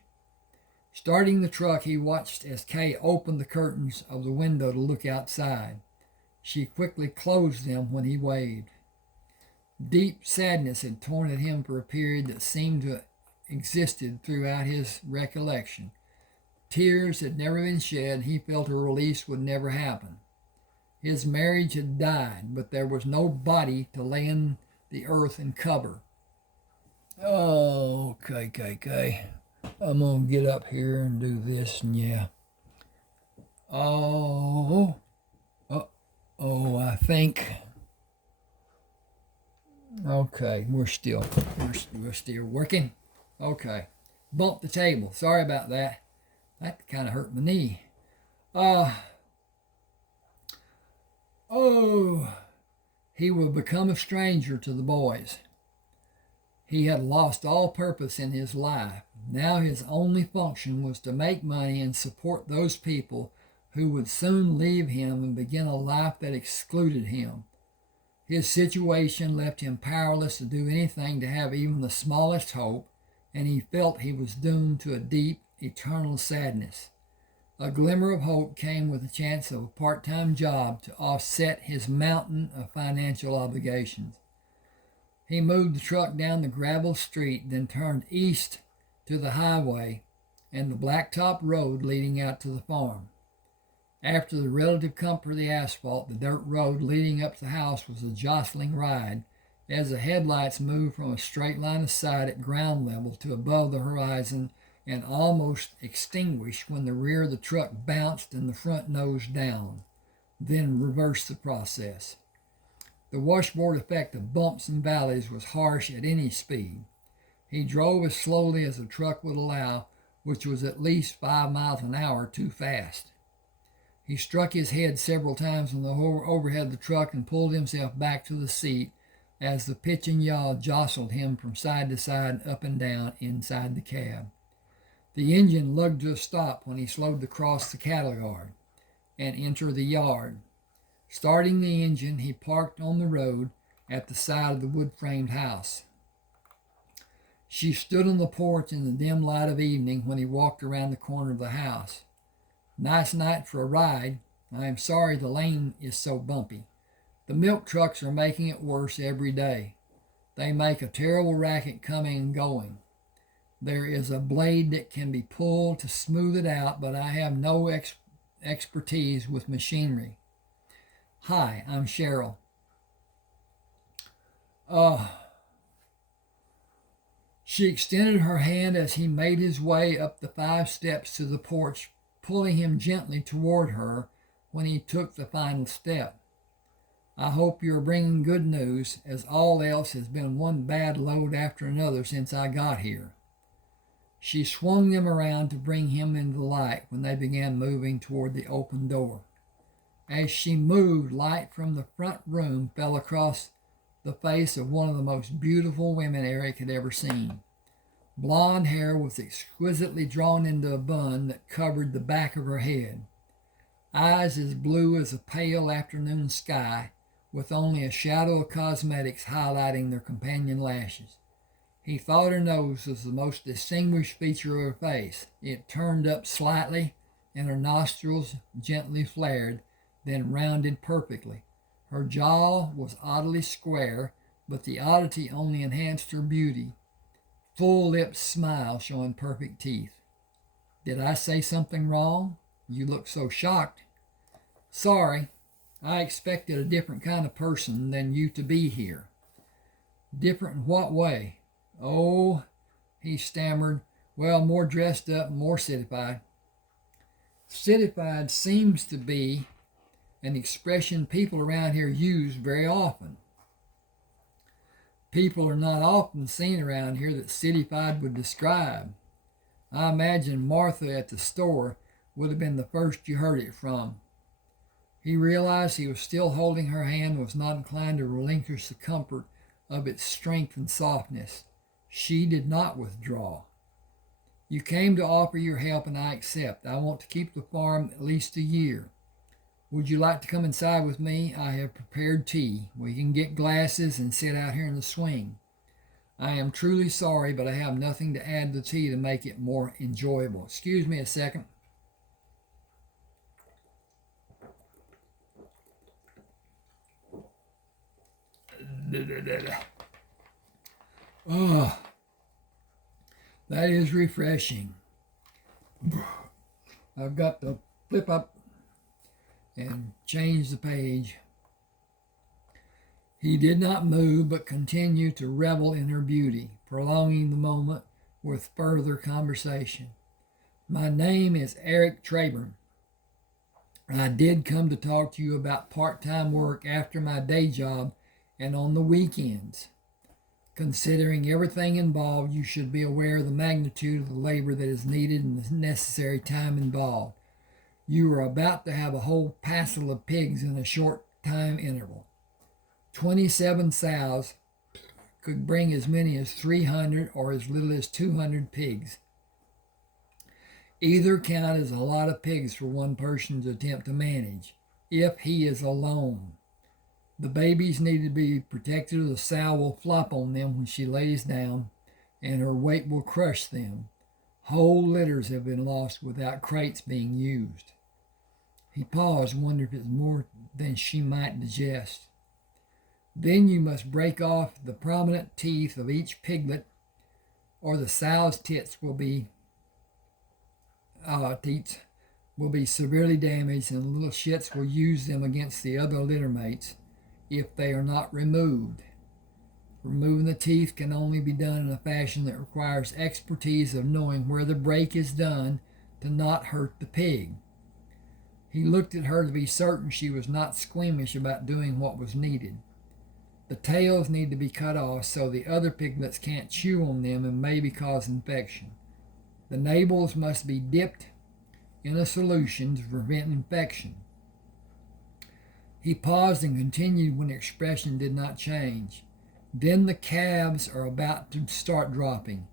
Starting the truck, he watched as Kay opened the curtains of the window to look outside. She quickly closed them when he waved. Deep sadness had torn at him for a period that seemed to have existed throughout his recollection. Tears had never been shed, and he felt a release would never happen. His marriage had died, but there was no body to lay in the earth and cover. Oh, okay. I'm going to get up here and do this, and yeah. I think. Okay, we're still working. Okay, bumped the table. Sorry about that. That kind of hurt my knee. He would become a stranger to the boys. He had lost all purpose in his life. Now his only function was to make money and support those people who would soon leave him and begin a life that excluded him. His situation left him powerless to do anything to have even the smallest hope, and he felt he was doomed to a deep, eternal sadness. A glimmer of hope came with the chance of a part-time job to offset his mountain of financial obligations. He moved the truck down the gravel street, then turned east to the highway and the blacktop road leading out to the farm. After the relative comfort of the asphalt, the dirt road leading up to the house was a jostling ride as the headlights moved from a straight line of sight at ground level to above the horizon and almost extinguished when the rear of the truck bounced and the front nosed down, then reversed the process. The washboard effect of bumps and valleys was harsh at any speed. He drove as slowly as the truck would allow, which was at least 5 miles an hour too fast. He struck his head several times on the overhead of the truck and pulled himself back to the seat as the pitch and yaw jostled him from side to side, up and down inside the cab. The engine lugged to a stop when he slowed to cross the cattle guard and enter the yard. Starting the engine, he parked on the road at the side of the wood-framed house. She stood on the porch in the dim light of evening when he walked around the corner of the house. "Nice night for a ride. I am sorry the lane is so bumpy. The milk trucks are making it worse every day. They make a terrible racket coming and going. There is a blade that can be pulled to smooth it out, but I have no expertise with machinery. Hi, I'm Cheryl." She extended her hand as he made his way up the 5 steps to the porch, pulling him gently toward her when he took the final step. "I hope you are bringing good news, as all else has been one bad load after another since I got here." She swung them around to bring him into the light when they began moving toward the open door. As she moved, light from the front room fell across the face of one of the most beautiful women Eric had ever seen. Blonde hair was exquisitely drawn into a bun that covered the back of her head. Eyes as blue as a pale afternoon sky, with only a shadow of cosmetics highlighting their companion lashes. He thought her nose was the most distinguished feature of her face. It turned up slightly, and her nostrils gently flared, then rounded perfectly. Her jaw was oddly square, but the oddity only enhanced her beauty. Full-lipped smile showing perfect teeth. "Did I say something wrong? You look so shocked." "Sorry. I expected a different kind of person than you to be here." "Different in what way?" "Oh," he stammered, "well, more dressed up, more citified." Citified seems to be an expression people around here use very often. People are not often seen around here that citified would describe. I imagine Martha at the store would have been the first you heard it from. He realized he was still holding her hand and was not inclined to relinquish the comfort of its strength and softness. She did not withdraw. "You came to offer your help, and I accept. I want to keep the farm at least a year. Would you like to come inside with me? I have prepared tea. We can get glasses and sit out here in the swing. I am truly sorry, but I have nothing to add to the tea to make it more enjoyable. Excuse me a second." Oh, that is refreshing. I've got to flip up and change the page. He did not move, but continued to revel in her beauty, prolonging the moment with further conversation. "My name is Eric Traber. I did come to talk to you about part-time work after my day job and on the weekends. Considering everything involved, you should be aware of the magnitude of the labor that is needed and the necessary time involved. You are about to have a whole passel of pigs in a short time interval. 27 sows could bring as many as 300 or as little as 200 pigs. Either count is a lot of pigs for one person to attempt to manage, if he is alone. The babies need to be protected or the sow will flop on them when she lays down, and her weight will crush them. Whole litters have been lost without crates being used." He paused, wondering if it was more than she might digest. "Then you must break off the prominent teeth of each piglet, or the sow's teats will will be severely damaged, and the little shits will use them against the other littermates if they are not removed. Removing the teeth can only be done in a fashion that requires expertise of knowing where the break is done to not hurt the pig. He looked at her to be certain she was not squeamish about doing what was needed. The tails need to be cut off so the other piglets can't chew on them and maybe cause infection. The nabals must be dipped in a solution to prevent infection. He paused and continued when the expression did not change. Then the calves are about to start dropping.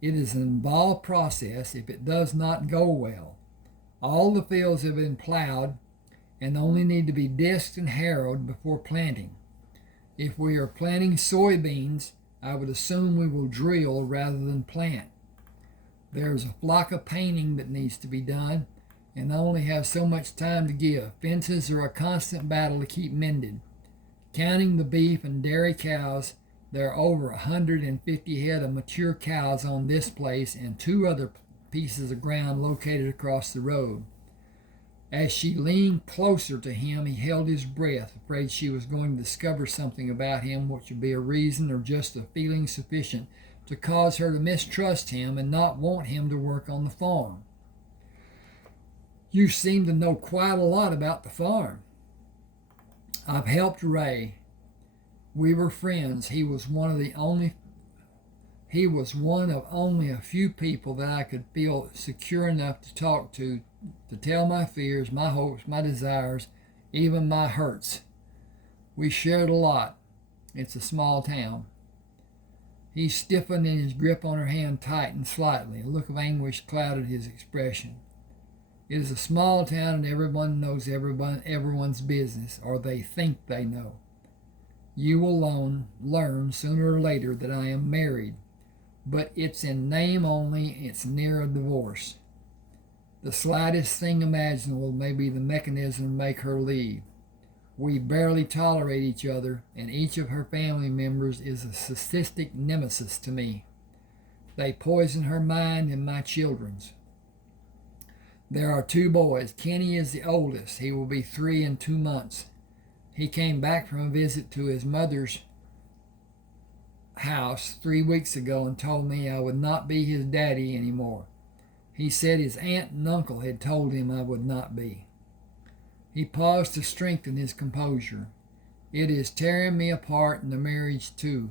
It is an involved process if it does not go well. All the fields have been plowed and only need to be disked and harrowed before planting. If we are planting soybeans, I would assume we will drill rather than plant. There is a flock of painting that needs to be done, and I only have so much time to give. Fences are a constant battle to keep mended. Counting the beef and dairy cows, there are over 150 head of mature cows on this place and 2 other pieces of ground located across the road. As she leaned closer to him, he held his breath, afraid she was going to discover something about him which would be a reason or just a feeling sufficient to cause her to mistrust him and not want him to work on the farm. You seem to know quite a lot about the farm. I've helped Ray. We were friends. He was one of only a few people that I could feel secure enough to talk to tell my fears, my hopes, my desires, even my hurts. We shared a lot. It's a small town. He stiffened and his grip on her hand tightened slightly. A look of anguish clouded his expression. It is a small town and everyone knows everyone's business, or they think they know. You will learn sooner or later that I am married, but it's in name only. It's near a divorce. The slightest thing imaginable may be the mechanism to make her leave. We barely tolerate each other, and each of her family members is a sadistic nemesis to me. They poison her mind and my children's. There are 2 boys. Kenny is the oldest. He will be 3 in 2 months. He came back from a visit to his mother's house 3 weeks ago and told me I would not be his daddy anymore. He said his aunt and uncle had told him I would not be. He paused to strengthen his composure. It is tearing me apart in the marriage too.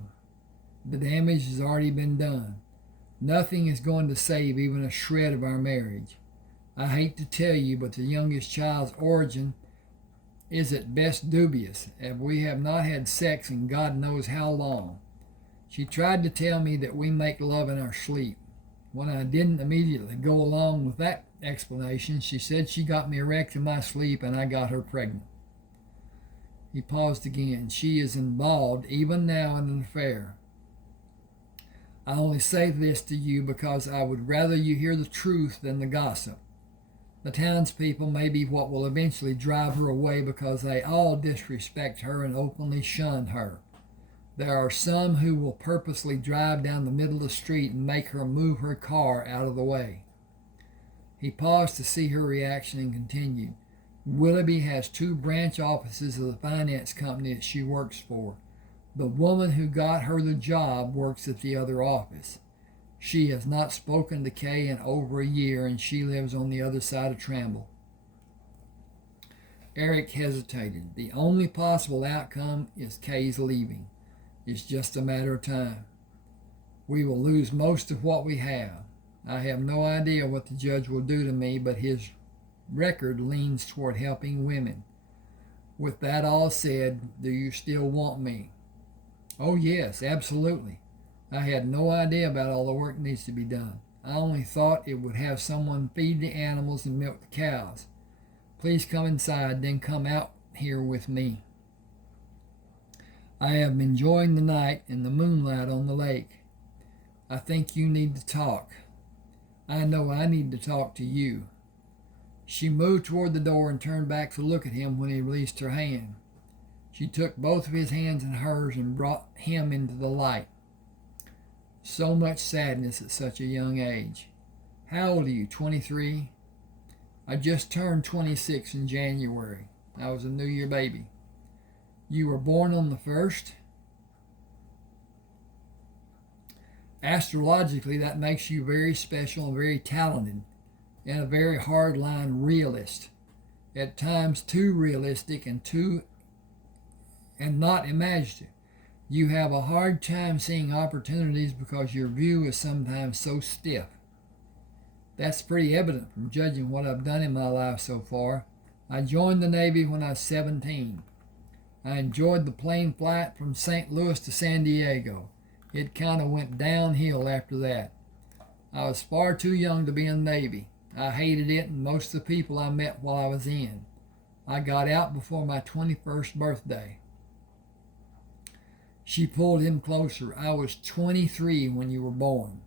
The damage has already been done. Nothing is going to save even a shred of our marriage. I hate to tell you, but the youngest child's origin is at best dubious, as we have not had sex in God knows how long. She tried to tell me that we make love in our sleep. When I didn't immediately go along with that explanation, she said she got me erect in my sleep and I got her pregnant. He paused again. She is involved even now in an affair. I only say this to you because I would rather you hear the truth than the gossip. The townspeople may be what will eventually drive her away because they all disrespect her and openly shun her. There are some who will purposely drive down the middle of the street and make her move her car out of the way. He paused to see her reaction and continued. Willoughby has 2 branch offices of the finance company that she works for. The woman who got her the job works at the other office. She has not spoken to Kay in over a year, and she lives on the other side of Tramble. Eric hesitated. The only possible outcome is Kay's leaving. It's just a matter of time. We will lose most of what we have. I have no idea what the judge will do to me, but his record leans toward helping women. With that all said, do you still want me? Oh yes, absolutely. I had no idea about all the work that needs to be done. I only thought it would have someone feed the animals and milk the cows. Please come inside, then come out here with me. I have been enjoying the night and the moonlight on the lake. I think you need to talk. I know I need to talk to you. She moved toward the door and turned back to look at him when he released her hand. She took both of his hands in hers and brought him into the light. So much sadness at such a young age. How old are you, 23? I just turned 26 in January. I was a New Year baby. You were born on the 1st. Astrologically, that makes you very special and very talented, and a very hardline realist. At times too realistic and not imaginative. You have a hard time seeing opportunities because your view is sometimes so stiff. That's pretty evident from judging what I've done in my life so far. I joined the Navy when I was 17. I enjoyed the plane flight from St. Louis to San Diego. It kind of went downhill after that. I was far too young to be in the Navy. I hated it and most of the people I met while I was in. I got out before my 21st birthday. She pulled him closer. I was 23 when you were born.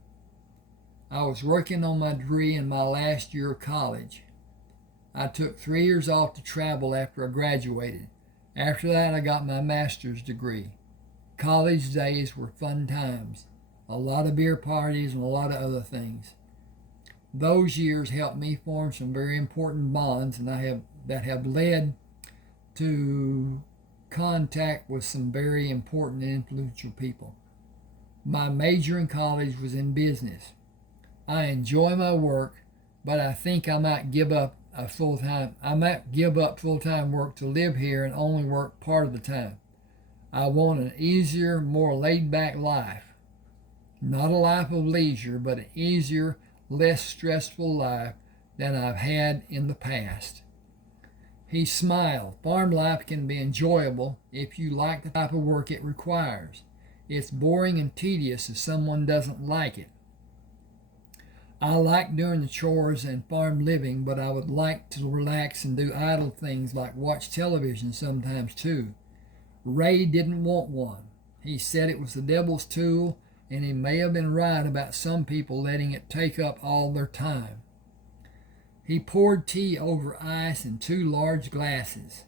I was working on my degree in my last year of college. I took 3 years off to travel after I graduated. After that, I got my master's degree. College days were fun times. A lot of beer parties and a lot of other things. Those years helped me form some very important bonds, and that have led to contact with some very important and influential people. My major in college was in business. I enjoy my work, but I think I might give up full-time work to live here and only work part of the time. I want an easier, more laid-back life. Not a life of leisure, but an easier, less stressful life than I've had in the past. He smiled. Farm life can be enjoyable if you like the type of work it requires. It's boring and tedious if someone doesn't like it. I like doing the chores and farm living, but I would like to relax and do idle things like watch television sometimes too. Ray didn't want one. He said it was the devil's tool, and he may have been right about some people letting it take up all their time. He poured tea over ice in 2 large glasses.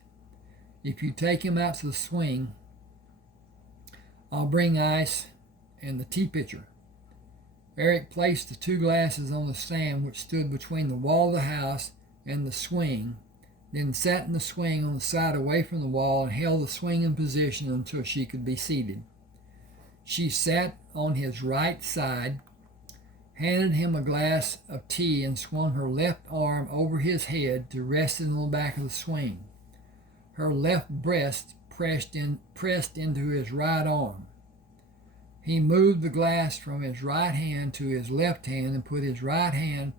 If you take him out to the swing, I'll bring ice and the tea pitcher. Eric placed the 2 glasses on the stand which stood between the wall of the house and the swing, then sat in the swing on the side away from the wall and held the swing in position until she could be seated. She sat on his right side, handed him a glass of tea, and swung her left arm over his head to rest in the back of the swing. Her left breast pressed into his right arm. He moved the glass from his right hand to his left hand and put his right hand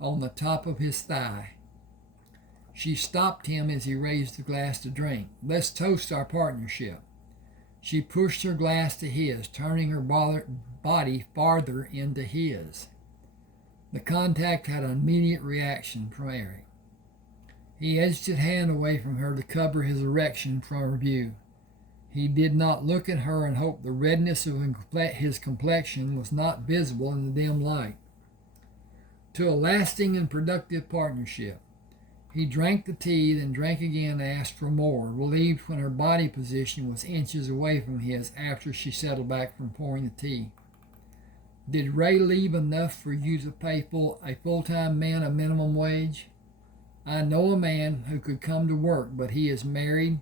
on the top of his thigh. She stopped him as he raised the glass to drink. Let's toast our partnership. She pushed her glass to his, turning her body farther into his. The contact had an immediate reaction from Eric. He edged his hand away from her to cover his erection from her view. He did not look at her and hoped the redness of his complexion was not visible in the dim light. To a lasting and productive partnership. He drank the tea, then drank again and asked for more, relieved when her body position was inches away from his after she settled back from pouring the tea. Did Ray leave enough for you to pay a full-time man a minimum wage? I know a man who could come to work, but he is married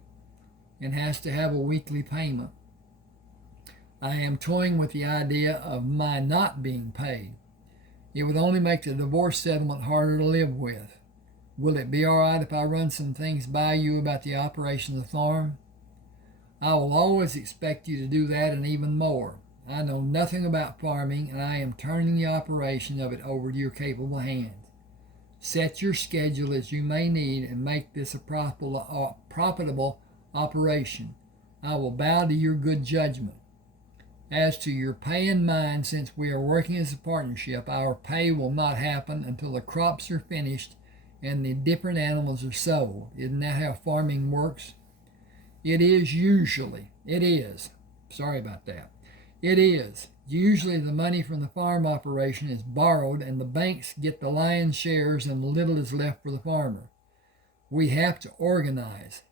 and has to have a weekly payment. I am toying with the idea of my not being paid. It would only make the divorce settlement harder to live with. Will it be all right if I run some things by you about the operation of the farm? I will always expect you to do that and even more. I know nothing about farming, and I am turning the operation of it over to your capable hands. Set your schedule as you may need and make this a profitable operation. I will bow to your good judgment. As to your pay and mine, since we are working as a partnership, our pay will not happen until the crops are finished and the different animals are sold. Isn't that how farming works? It is. Sorry about that. It is. Usually the money from the farm operation is borrowed and the banks get the lion's shares and little is left for the farmer. We have to organize.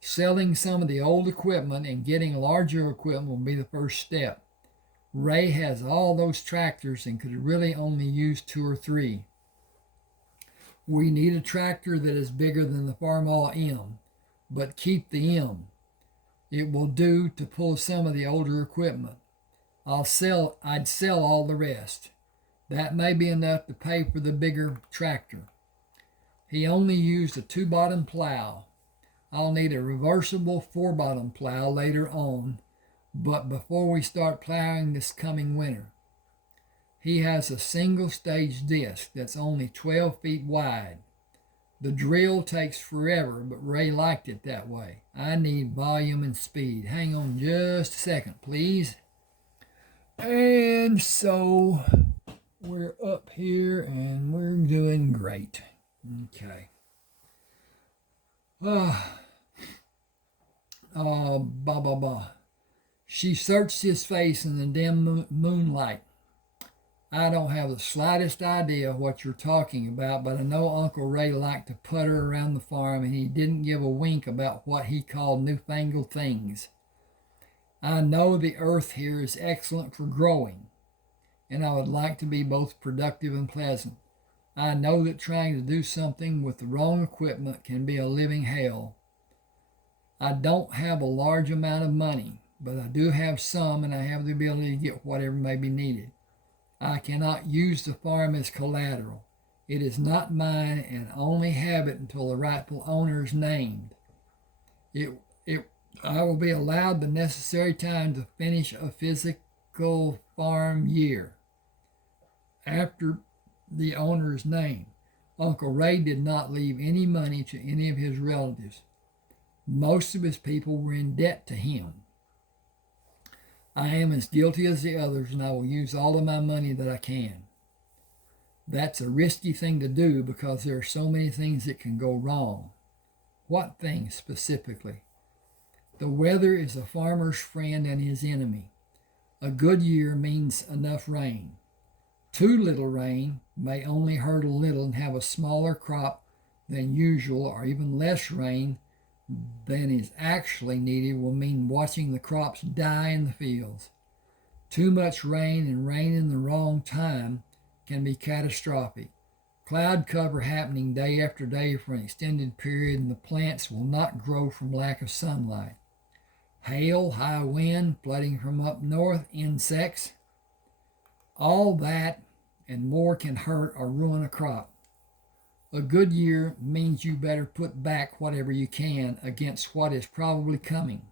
Selling some of the old equipment and getting larger equipment will be the first step. Ray has all those tractors and could really only use 2 or 3. We need a tractor that is bigger than the Farmall M, but keep the M. It will do to pull some of the older equipment. I'd sell all the rest. That may be enough to pay for the bigger tractor. He only used a 2-bottom plow. I'll need a reversible 4-bottom plow later on, but before we start plowing this coming winter. He has a single-stage disc that's only 12 feet wide. The drill takes forever, but Ray liked it that way. I need volume and speed. Hang on just a second, please. And so we're up here and we're doing great. Okay. She searched his face in the dim moonlight. I don't have the slightest idea what you're talking about, but I know Uncle Ray liked to putter around the farm, and he didn't give a wink about what he called newfangled things. I know the earth here is excellent for growing, and I would like to be both productive and pleasant. I know that trying to do something with the wrong equipment can be a living hell. I don't have a large amount of money, but I do have some, and I have the ability to get whatever may be needed. I cannot use the farm as collateral. It is not mine, and only have it until the rightful owner is named. I will be allowed the necessary time to finish a physical farm year after the owner's name. Uncle Ray did not leave any money to any of his relatives. Most of his people were in debt to him. I am as guilty as the others, and I will use all of my money that I can. That's a risky thing to do because there are so many things that can go wrong. What things specifically? The weather is a farmer's friend and his enemy. A good year means enough rain. Too little rain may only hurt a little and have a smaller crop than usual, or even less rain than is actually needed will mean watching the crops die in the fields. Too much rain and rain in the wrong time can be catastrophic. Cloud cover happening day after day for an extended period, and the plants will not grow from lack of sunlight. Hail, high wind, flooding from up north, insects. All that and more can hurt or ruin a crop. A good year means you better put back whatever you can against what is probably coming.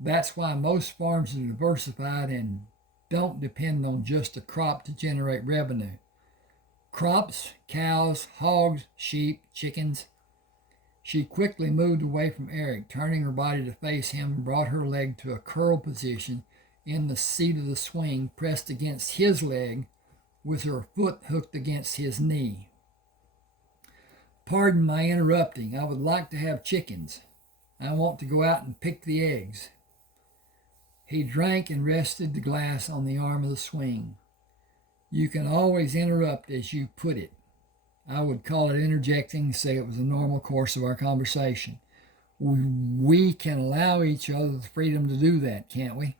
That's why most farms are diversified and don't depend on just a crop to generate revenue. Crops, cows, hogs, sheep, chickens. She quickly moved away from Eric, turning her body to face him, and brought her leg to a curl position in the seat of the swing, pressed against his leg with her foot hooked against his knee. Pardon my interrupting. I would like to have chickens. I want to go out and pick the eggs. He drank and rested the glass on the arm of the swing. You can always interrupt as you put it. I would call it interjecting, say it was a normal course of our conversation. We can allow each other the freedom to do that, can't we?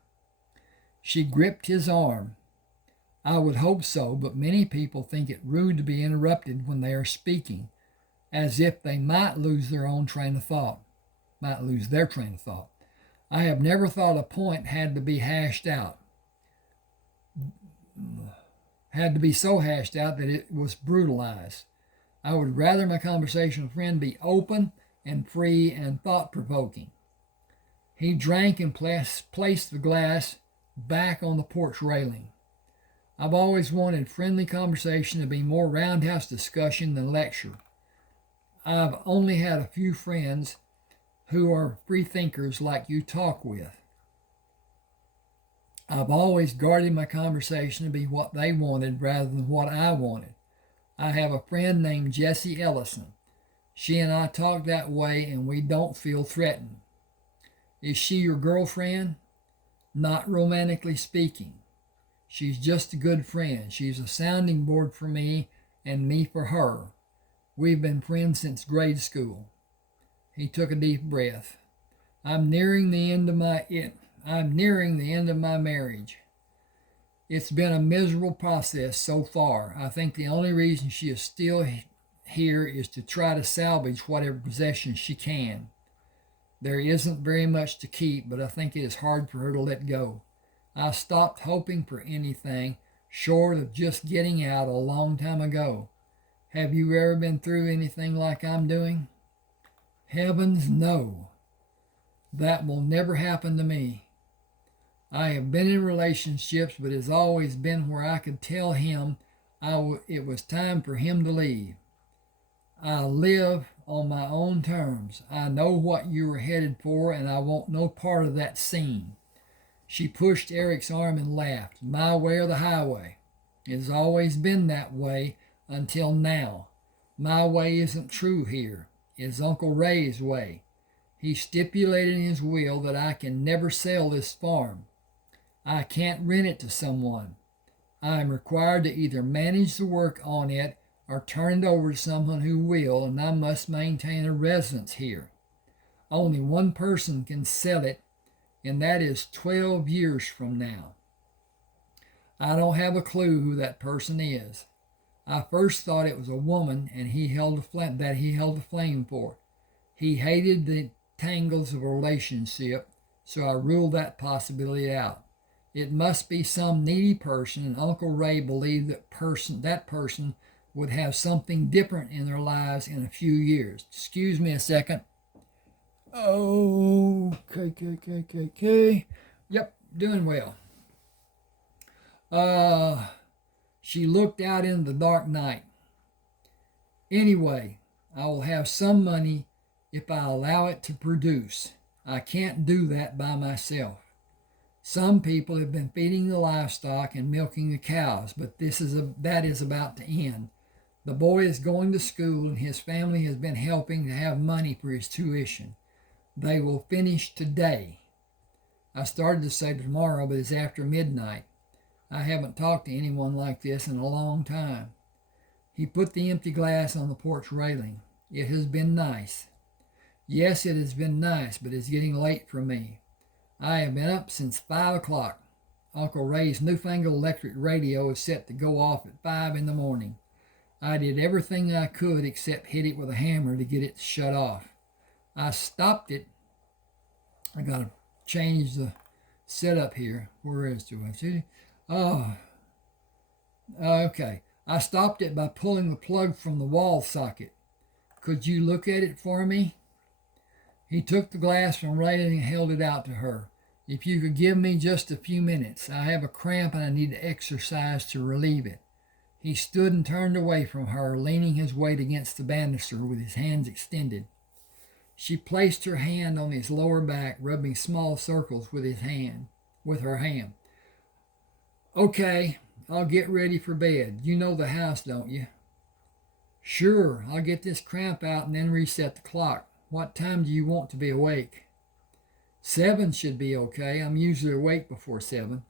She gripped his arm. I would hope so, but many people think it rude to be interrupted when they are speaking, as if they might lose their train of thought. I have never thought a point had to be so hashed out that it was brutalized. I would rather my conversational friend be open and free and thought-provoking. He drank and placed the glass back on the porch railing. I've always wanted friendly conversation to be more roundhouse discussion than lecture. I've only had a few friends who are free thinkers like you talk with. I've always guarded my conversation to be what they wanted rather than what I wanted. I have a friend named Jessie Ellison. She and I talk that way, and we don't feel threatened. Is she your girlfriend? Not romantically speaking. She's just a good friend. She's a sounding board for me and me for her. We've been friends since grade school. He took a deep breath. I'm nearing the end of my marriage. It's been a miserable process so far. I think the only reason she is still here is to try to salvage whatever possessions she can. There isn't very much to keep, but I think it is hard for her to let go. I stopped hoping for anything short of just getting out a long time ago. Have you ever been through anything like I'm doing? Heavens, no. That will never happen to me. I have been in relationships, but it's always been where I could tell him it was time for him to leave. I live on my own terms. I know what you are headed for, and I want no part of that scene. She pushed Eric's arm and laughed. My way or the highway. It has always been that way until now. My way isn't true here. It's Uncle Ray's way. He stipulated in his will that I can never sell this farm. I can't rent it to someone. I am required to either manage the work on it or turn it over to someone who will, and I must maintain a residence here. Only one person can sell it, and that is 12 years from now. I don't have a clue who that person is. I first thought it was a woman, and he held the flame for. He hated the tangles of a relationship, so I ruled that possibility out. It must be some needy person, and Uncle Ray believed that person would have something different in their lives in a few years. Excuse me a second. Okay. Yep, doing well. She looked out into the dark night. Anyway, I will have some money if I allow it to produce. I can't do that by myself. Some people have been feeding the livestock and milking the cows, but that is about to end. The boy is going to school, and his family has been helping to have money for his tuition. They will finish today. I started to say tomorrow, but it's after midnight. I haven't talked to anyone like this in a long time. He put the empty glass on the porch railing. It has been nice. Yes, it has been nice, but it's getting late for me. I have been up since 5 o'clock. Uncle Ray's newfangled electric radio is set to go off at 5 in the morning. I did everything I could except hit it with a hammer to get it to shut off. I stopped it. I got to change the setup here. Where is it? Oh, okay. I stopped it by pulling the plug from the wall socket. Could you look at it for me? He took the glass from railing and held it out to her. If you could give me just a few minutes. I have a cramp and I need to exercise to relieve it. He stood and turned away from her, leaning his weight against the banister with his hands extended. She placed her hand on his lower back, rubbing small circles with her hand. Okay, I'll get ready for bed. You know the house, don't you? Sure, I'll get this cramp out and then reset the clock. What time do you want to be awake? 7 should be okay. I'm usually awake before 7.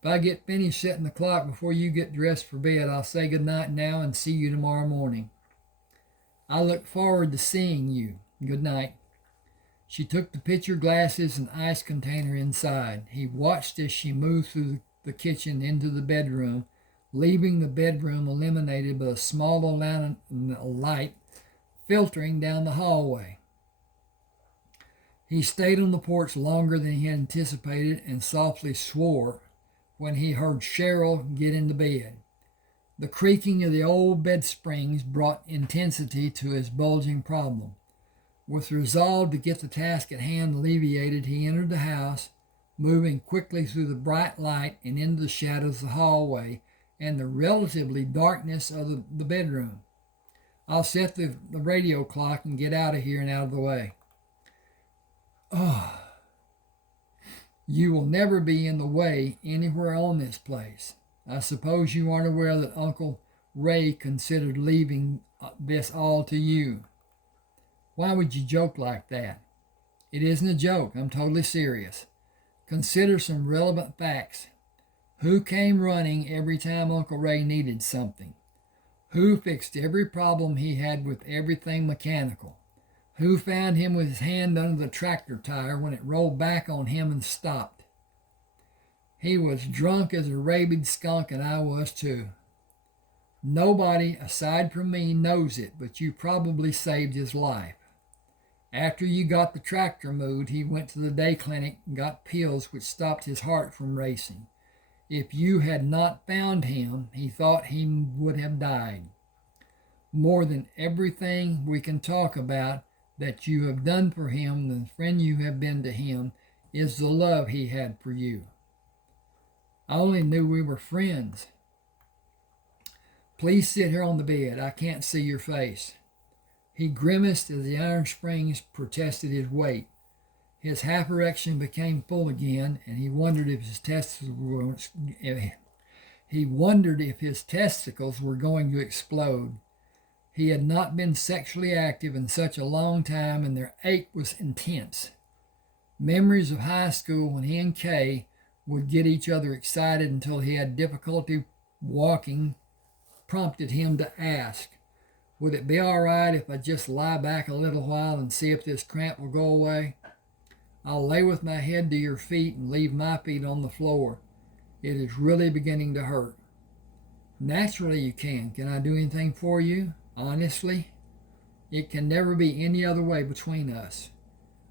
If I get finished setting the clock before you get dressed for bed, I'll say good night now and see you tomorrow morning. I look forward to seeing you. Good night. She took the pitcher, glasses, and ice container inside. He watched as she moved through the kitchen into the bedroom, leaving the bedroom illuminated by a small light filtering down the hallway. He stayed on the porch longer than he had anticipated and softly swore when he heard Cheryl get into bed. The creaking of the old bed springs brought intensity to his bulging problem. With resolve to get the task at hand alleviated, he entered the house, moving quickly through the bright light and into the shadows of the hallway and the relatively darkness of the bedroom. I'll set the radio clock and get out of here and out of the way. Oh, you will never be in the way anywhere on this place. I suppose you aren't aware that Uncle Ray considered leaving this all to you. Why would you joke like that? It isn't a joke. I'm totally serious. Consider some relevant facts. Who came running every time Uncle Ray needed something? Who fixed every problem he had with everything mechanical? Who found him with his hand under the tractor tire when it rolled back on him and stopped? He was drunk as a rabid skunk, and I was too. Nobody aside from me knows it, but you probably saved his life. After you got the tractor moved, he went to the day clinic and got pills which stopped his heart from racing. If you had not found him, he thought he would have died. More than everything we can talk about that you have done for him, the friend you have been to him, is the love he had for you. I only knew we were friends. Please sit here on the bed. I can't see your face. He grimaced as the iron springs protested his weight. His half erection became full again, and he wondered if his testicles were going to explode. He had not been sexually active in such a long time, and their ache was intense. Memories of high school when he and Kay would get each other excited until he had difficulty walking prompted him to ask, would it be all right if I just lie back a little while and see if this cramp will go away? I'll lay with my head to your feet and leave my feet on the floor. It is really beginning to hurt. Naturally you can. Can I do anything for you? Honestly? It can never be any other way between us.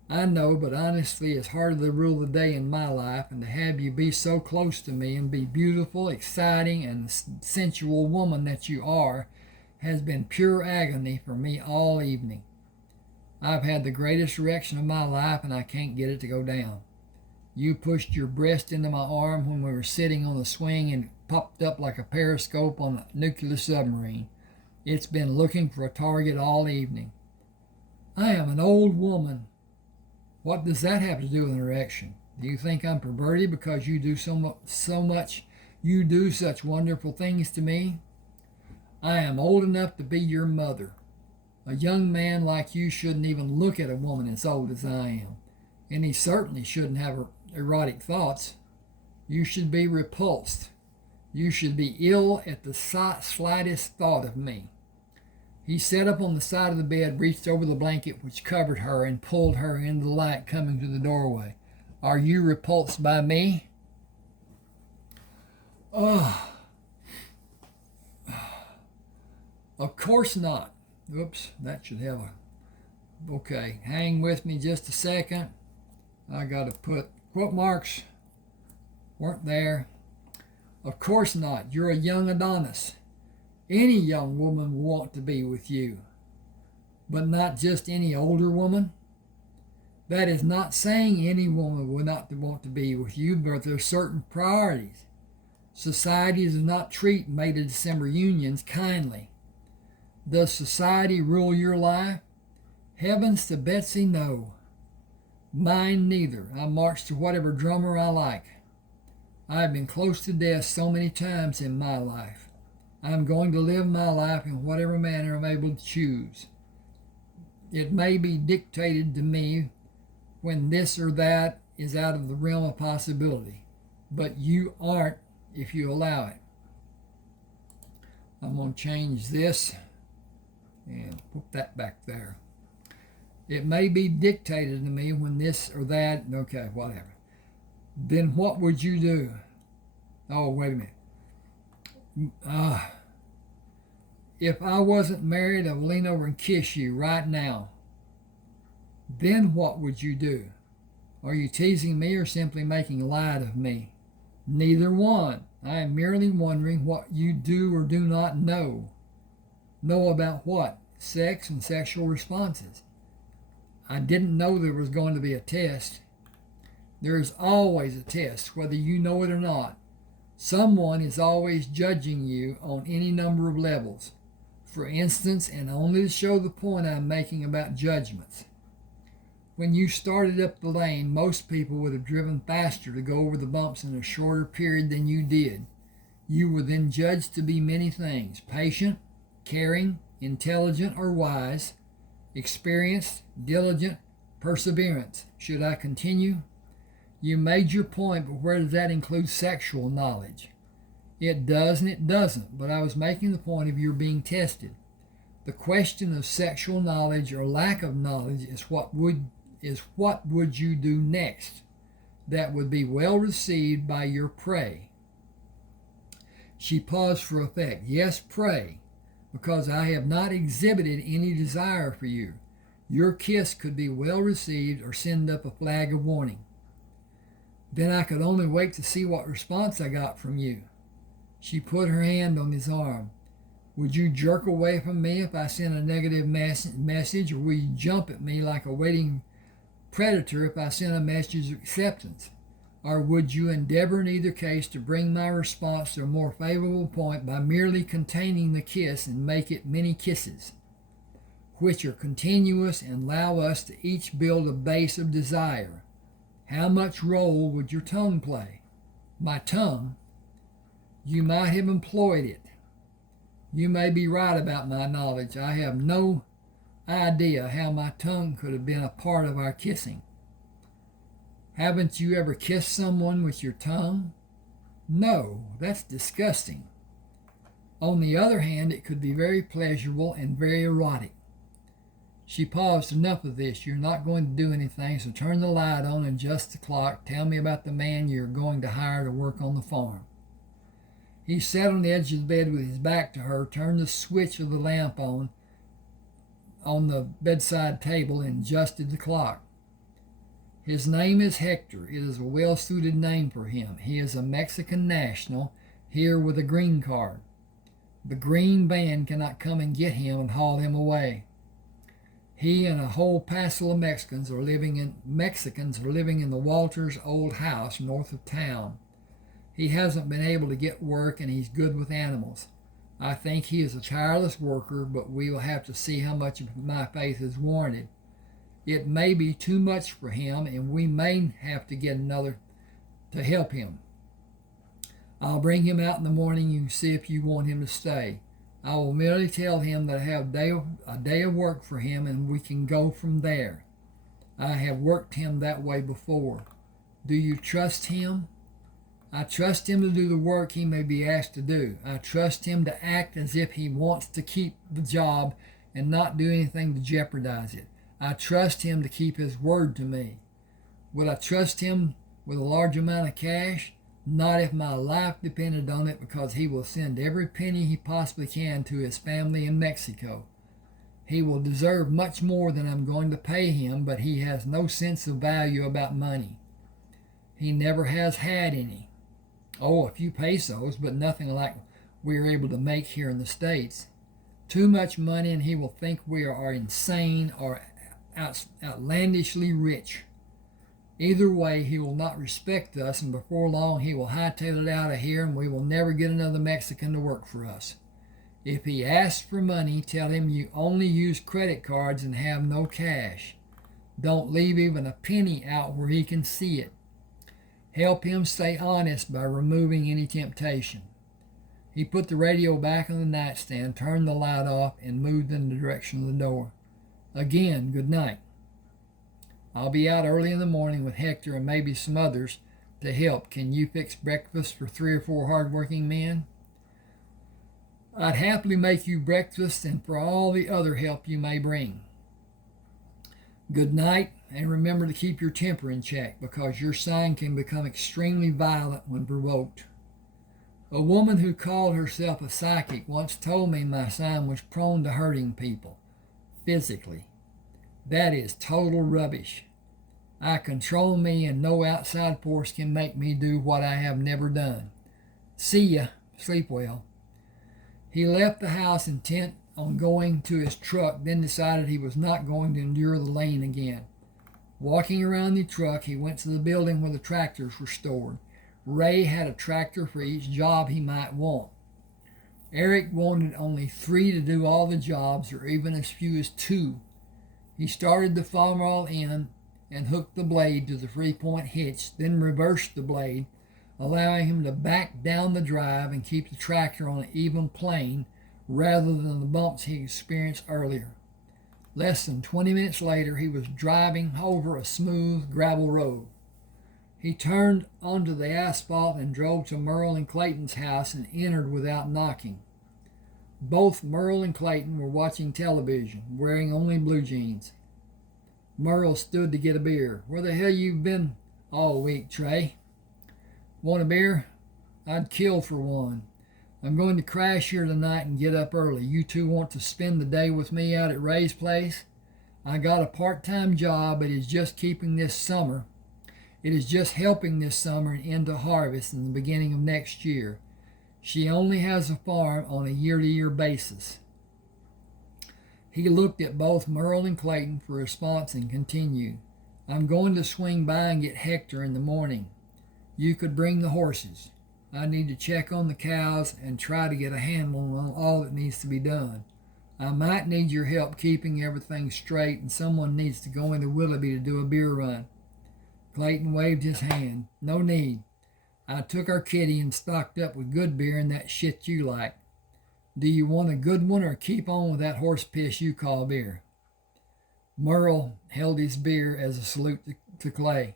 I know, but honestly, it's hard to rule the day in my life, and to have you be so close to me and be beautiful, exciting, and sensual woman that you are has been pure agony for me all evening. I've had the greatest erection of my life, and I can't get it to go down. You pushed your breast into my arm when we were sitting on the swing and popped up like a periscope on a nuclear submarine. It's been looking for a target all evening. I am an old woman. What does that have to do with an erection? Do you think I'm perverted because you do you do such wonderful things to me? I am old enough to be your mother. A young man like you shouldn't even look at a woman as old as I am, and he certainly shouldn't have erotic thoughts. You should be repulsed. You should be ill at the slightest thought of me. He sat up on the side of the bed, reached over the blanket which covered her, and pulled her into the light coming to the doorway. Are you repulsed by me? Oh, of course not. Oops, that should have a... Okay, hang with me just a second. I got to put quote marks. Weren't there. Of course not. You're a young Adonis. Any young woman will want to be with you, but not just any older woman. That is not saying any woman will not want to be with you, but there are certain priorities. Society does not treat May to December unions kindly. Does society rule your life? Heavens to Betsy, no. Mine neither. I march to whatever drummer I like. I have been close to death so many times in my life. I am going to live my life in whatever manner I'm able to choose. It may be dictated to me when this or that is out of the realm of possibility, but you aren't if you allow it. I'm going to change this and put that back there. It may be dictated to me when this or that, okay, whatever. Then what would you do? Oh, wait a minute. If I wasn't married, I would lean over and kiss you right now. Then what would you do? Are you teasing me or simply making light of me? Neither one. I am merely wondering what you do or do not know. Know about what? Sex and sexual responses. I didn't know there was going to be a test. There is always a test, whether you know it or not. Someone is always judging you on any number of levels. For instance, and only to show the point I'm making about judgments. When you started up the lane, most people would have driven faster to go over the bumps in a shorter period than you did. You were then judged to be many things: patient, caring, intelligent or wise, experienced, diligent, perseverance. Should I continue? You made your point, but where does that include sexual knowledge? It does and it doesn't, but I was making the point of your being tested. The question of sexual knowledge or lack of knowledge is what would you do next that would be well received by your prey. She paused for effect. Yes, pray, because I have not exhibited any desire for you. Your kiss could be well received or send up a flag of warning. Then I could only wait to see what response I got from you. She put her hand on his arm. Would you jerk away from me if I sent a negative message, or will you jump at me like a waiting predator if I sent a message of acceptance? Or would you endeavor in either case to bring my response to a more favorable point by merely containing the kiss and make it many kisses, which are continuous and allow us to each build a base of desire? How much role would your tongue play? My tongue? You might have employed it. You may be right about my knowledge. I have no idea how my tongue could have been a part of our kissing. Haven't you ever kissed someone with your tongue? No, that's disgusting. On the other hand, it could be very pleasurable and very erotic. She paused. Enough of this. You're not going to do anything, so turn the light on and adjust the clock. Tell me about the man you're going to hire to work on the farm. He sat on the edge of the bed with his back to her, turned the switch of the lamp on the bedside table, and adjusted the clock. His name is Hector. It is a well-suited name for him. He is a Mexican national, here with a green card. The green band cannot come and get him and haul him away. He and a whole passel of Mexicans are living in the Walters' old house north of town. He hasn't been able to get work, and he's good with animals. I think he is a tireless worker, but we will have to see how much of my faith is warranted. It may be too much for him, and we may have to get another to help him. I'll bring him out in the morning. You can see if you want him to stay. I will merely tell him that I have a day of work for him, and we can go from there. I have worked him that way before. Do you trust him? I trust him to do the work he may be asked to do. I trust him to act as if he wants to keep the job and not do anything to jeopardize it. I trust him to keep his word to me. Would I trust him with a large amount of cash? Not if my life depended on it, because he will send every penny he possibly can to his family in Mexico. He will deserve much more than I'm going to pay him, but he has no sense of value about money. He never has had any. Oh, a few pesos, but nothing like we are able to make here in the States. Too much money, and he will think we are insane or outlandishly rich. Either way, he will not respect us, and before long he will hightail it out of here, and we will never get another Mexican to work for us. If he asks for money, tell him you only use credit cards and have no cash. Don't leave even a penny out where he can see it. Help him stay honest by removing any temptation. He put the radio back on the nightstand, turned the light off, and moved in the direction of the door. Again, good night. I'll be out early in the morning with Hector and maybe some others to help. Can you fix breakfast for 3 or 4 hard-working men? I'd happily make you breakfast and for all the other help you may bring. Good night, and remember to keep your temper in check, because your sign can become extremely violent when provoked. A woman who called herself a psychic once told me my sign was prone to hurting people physically. That is total rubbish. I control me, and no outside force can make me do what I have never done. See ya. Sleep well. He left the house intent on going to his truck, then decided he was not going to endure the lane again. Walking around the truck, he went to the building where the tractors were stored. Ray had a tractor for each job he might want. Eric wanted only 3 to do all the jobs, or even as few as 2. He started the farmall in and hooked the blade to the 3-point hitch, then reversed the blade, allowing him to back down the drive and keep the tractor on an even plane rather than the bumps he experienced earlier. Less than 20 minutes later, he was driving over a smooth gravel road. He turned onto the asphalt and drove to Merle and Clayton's house and entered without knocking. Both Merle and Clayton were watching television, wearing only blue jeans. Merle stood to get a beer. Where the hell you been all week, Trey? Want a beer? I'd kill for one. I'm going to crash here tonight and get up early. You two want to spend the day with me out at Ray's place? I got a part-time job. It is just keeping this summer. It is just helping this summer and into harvest in the beginning of next year. She only has a farm on a year-to-year basis. He looked at both Merle and Clayton for a response and continued. I'm going to swing by and get Hector in the morning. You could bring the horses. I need to check on the cows and try to get a handle on all that needs to be done. I might need your help keeping everything straight, and someone needs to go into Willoughby to do a beer run. Clayton waved his hand. No need. I took our kitty and stocked up with good beer and that shit you like. Do you want a good one or keep on with that horse piss you call beer? Merle held his beer as a salute to Clay.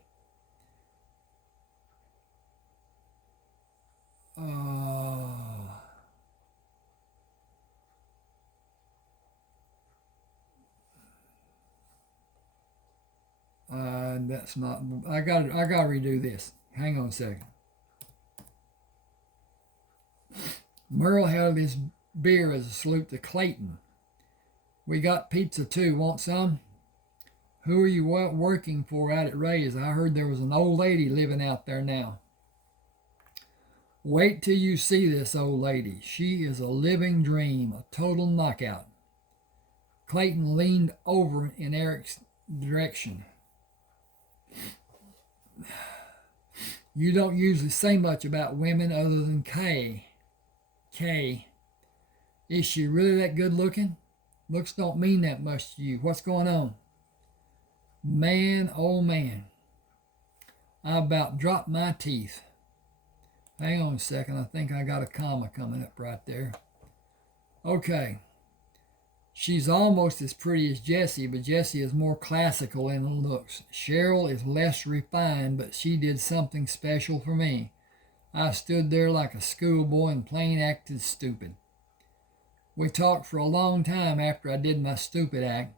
That's not. I got to redo this. Hang on a second. Merle held his beer as a salute to Clayton. We got pizza too. Want some? Who are you working for out at Ray's? I heard there was an old lady living out there now. Wait till you see this old lady. She is a living dream, a total knockout. Clayton leaned over in Eric's direction. You don't usually say much about women other than Kay. Is she really that good looking? Looks don't mean that much to you. What's going on? Man, oh man. I about dropped my teeth. Hang on a second. I think I got a comma coming up right there. Okay. She's almost as pretty as Jessie, but Jessie is more classical in her looks. Cheryl is less refined, but she did something special for me. I stood there like a schoolboy and plain acted stupid. We talked for a long time after I did my stupid act.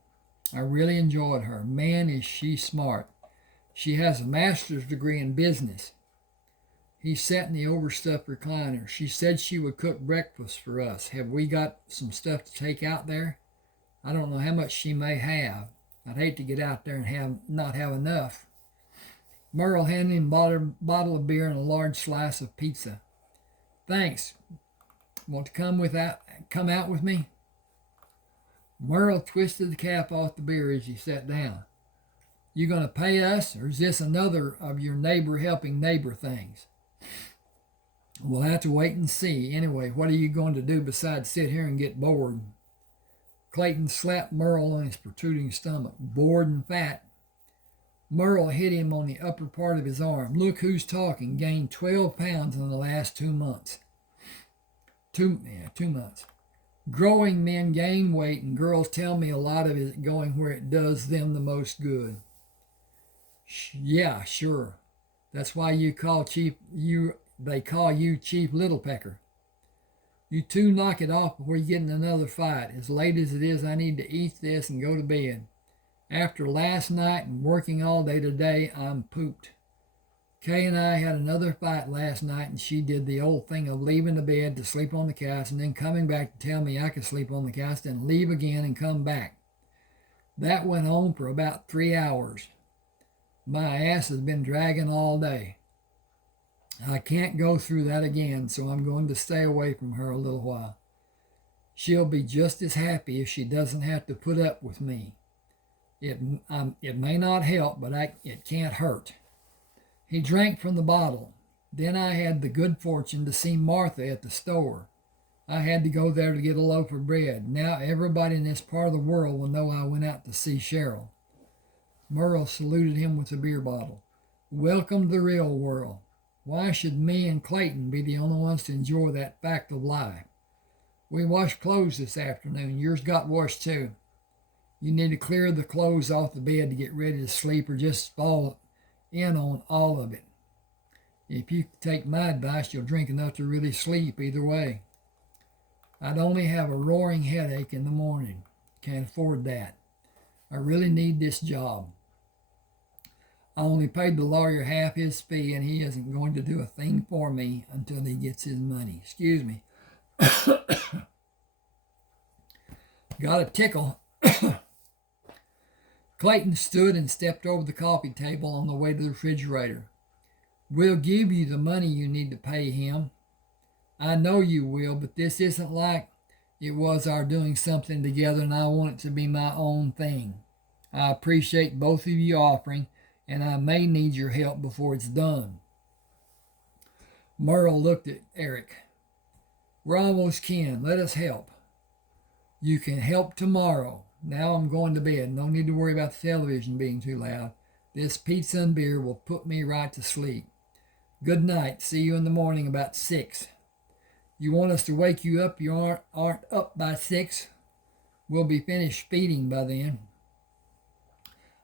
I really enjoyed her. Man, is she smart. She has a master's degree in business. He sat in the overstuffed recliner. She said she would cook breakfast for us. Have we got some stuff to take out there? I don't know how much she may have. I'd hate to get out there and not have enough. Merle handed him a bottle of beer and a large slice of pizza. Thanks. Want to come out with me? Merle twisted the cap off the beer as he sat down. You going to pay us, or is this another of your neighbor helping neighbor things? We'll have to wait and see. Anyway, what are you going to do besides sit here and get bored? Clayton slapped Merle on his protruding stomach. Bored and fat. Merle hit him on the upper part of his arm. Look who's talking. Gained 12 pounds in the last 2 months. 2 months. Growing men gain weight, and girls tell me a lot of it is going where it does them the most good. Yeah, sure. That's why they call you Chief Littlepecker. You two knock it off before you get in another fight. As late as it is, I need to eat this and go to bed. After last night and working all day today, I'm pooped. Kay and I had another fight last night, and she did the old thing of leaving the bed to sleep on the couch and then coming back to tell me I could sleep on the couch, then leave again and come back. That went on for about 3 hours. My ass has been dragging all day. I can't go through that again, so I'm going to stay away from her a little while. She'll be just as happy if she doesn't have to put up with me. It may not help, but it can't hurt. He drank from the bottle. Then I had the good fortune to see Martha at the store. I had to go there to get a loaf of bread. Now everybody in this part of the world will know I went out to see Cheryl. Merle saluted him with a beer bottle. Welcome to the real world. Why should me and Clayton be the only ones to enjoy that fact of life? We washed clothes this afternoon. Yours got washed too. You need to clear the clothes off the bed to get ready to sleep, or just fall in on all of it. If you take my advice, you'll drink enough to really sleep either way. I'd only have a roaring headache in the morning. Can't afford that. I really need this job. I only paid the lawyer half his fee, and he isn't going to do a thing for me until he gets his money. Excuse me. Got a tickle. Clayton stood and stepped over the coffee table on the way to the refrigerator. We'll give you the money you need to pay him. I know you will, but this isn't like it was our doing something together, and I want it to be my own thing. I appreciate both of you offering, and I may need your help before it's done. Merle looked at Eric. We're almost kin. Let us help. You can help tomorrow. Now I'm going to bed. No need to worry about the television being too loud. This pizza and beer will put me right to sleep. Good night. See you in the morning about 6. You want us to wake you up? You aren't up by 6. We'll be finished feeding by then.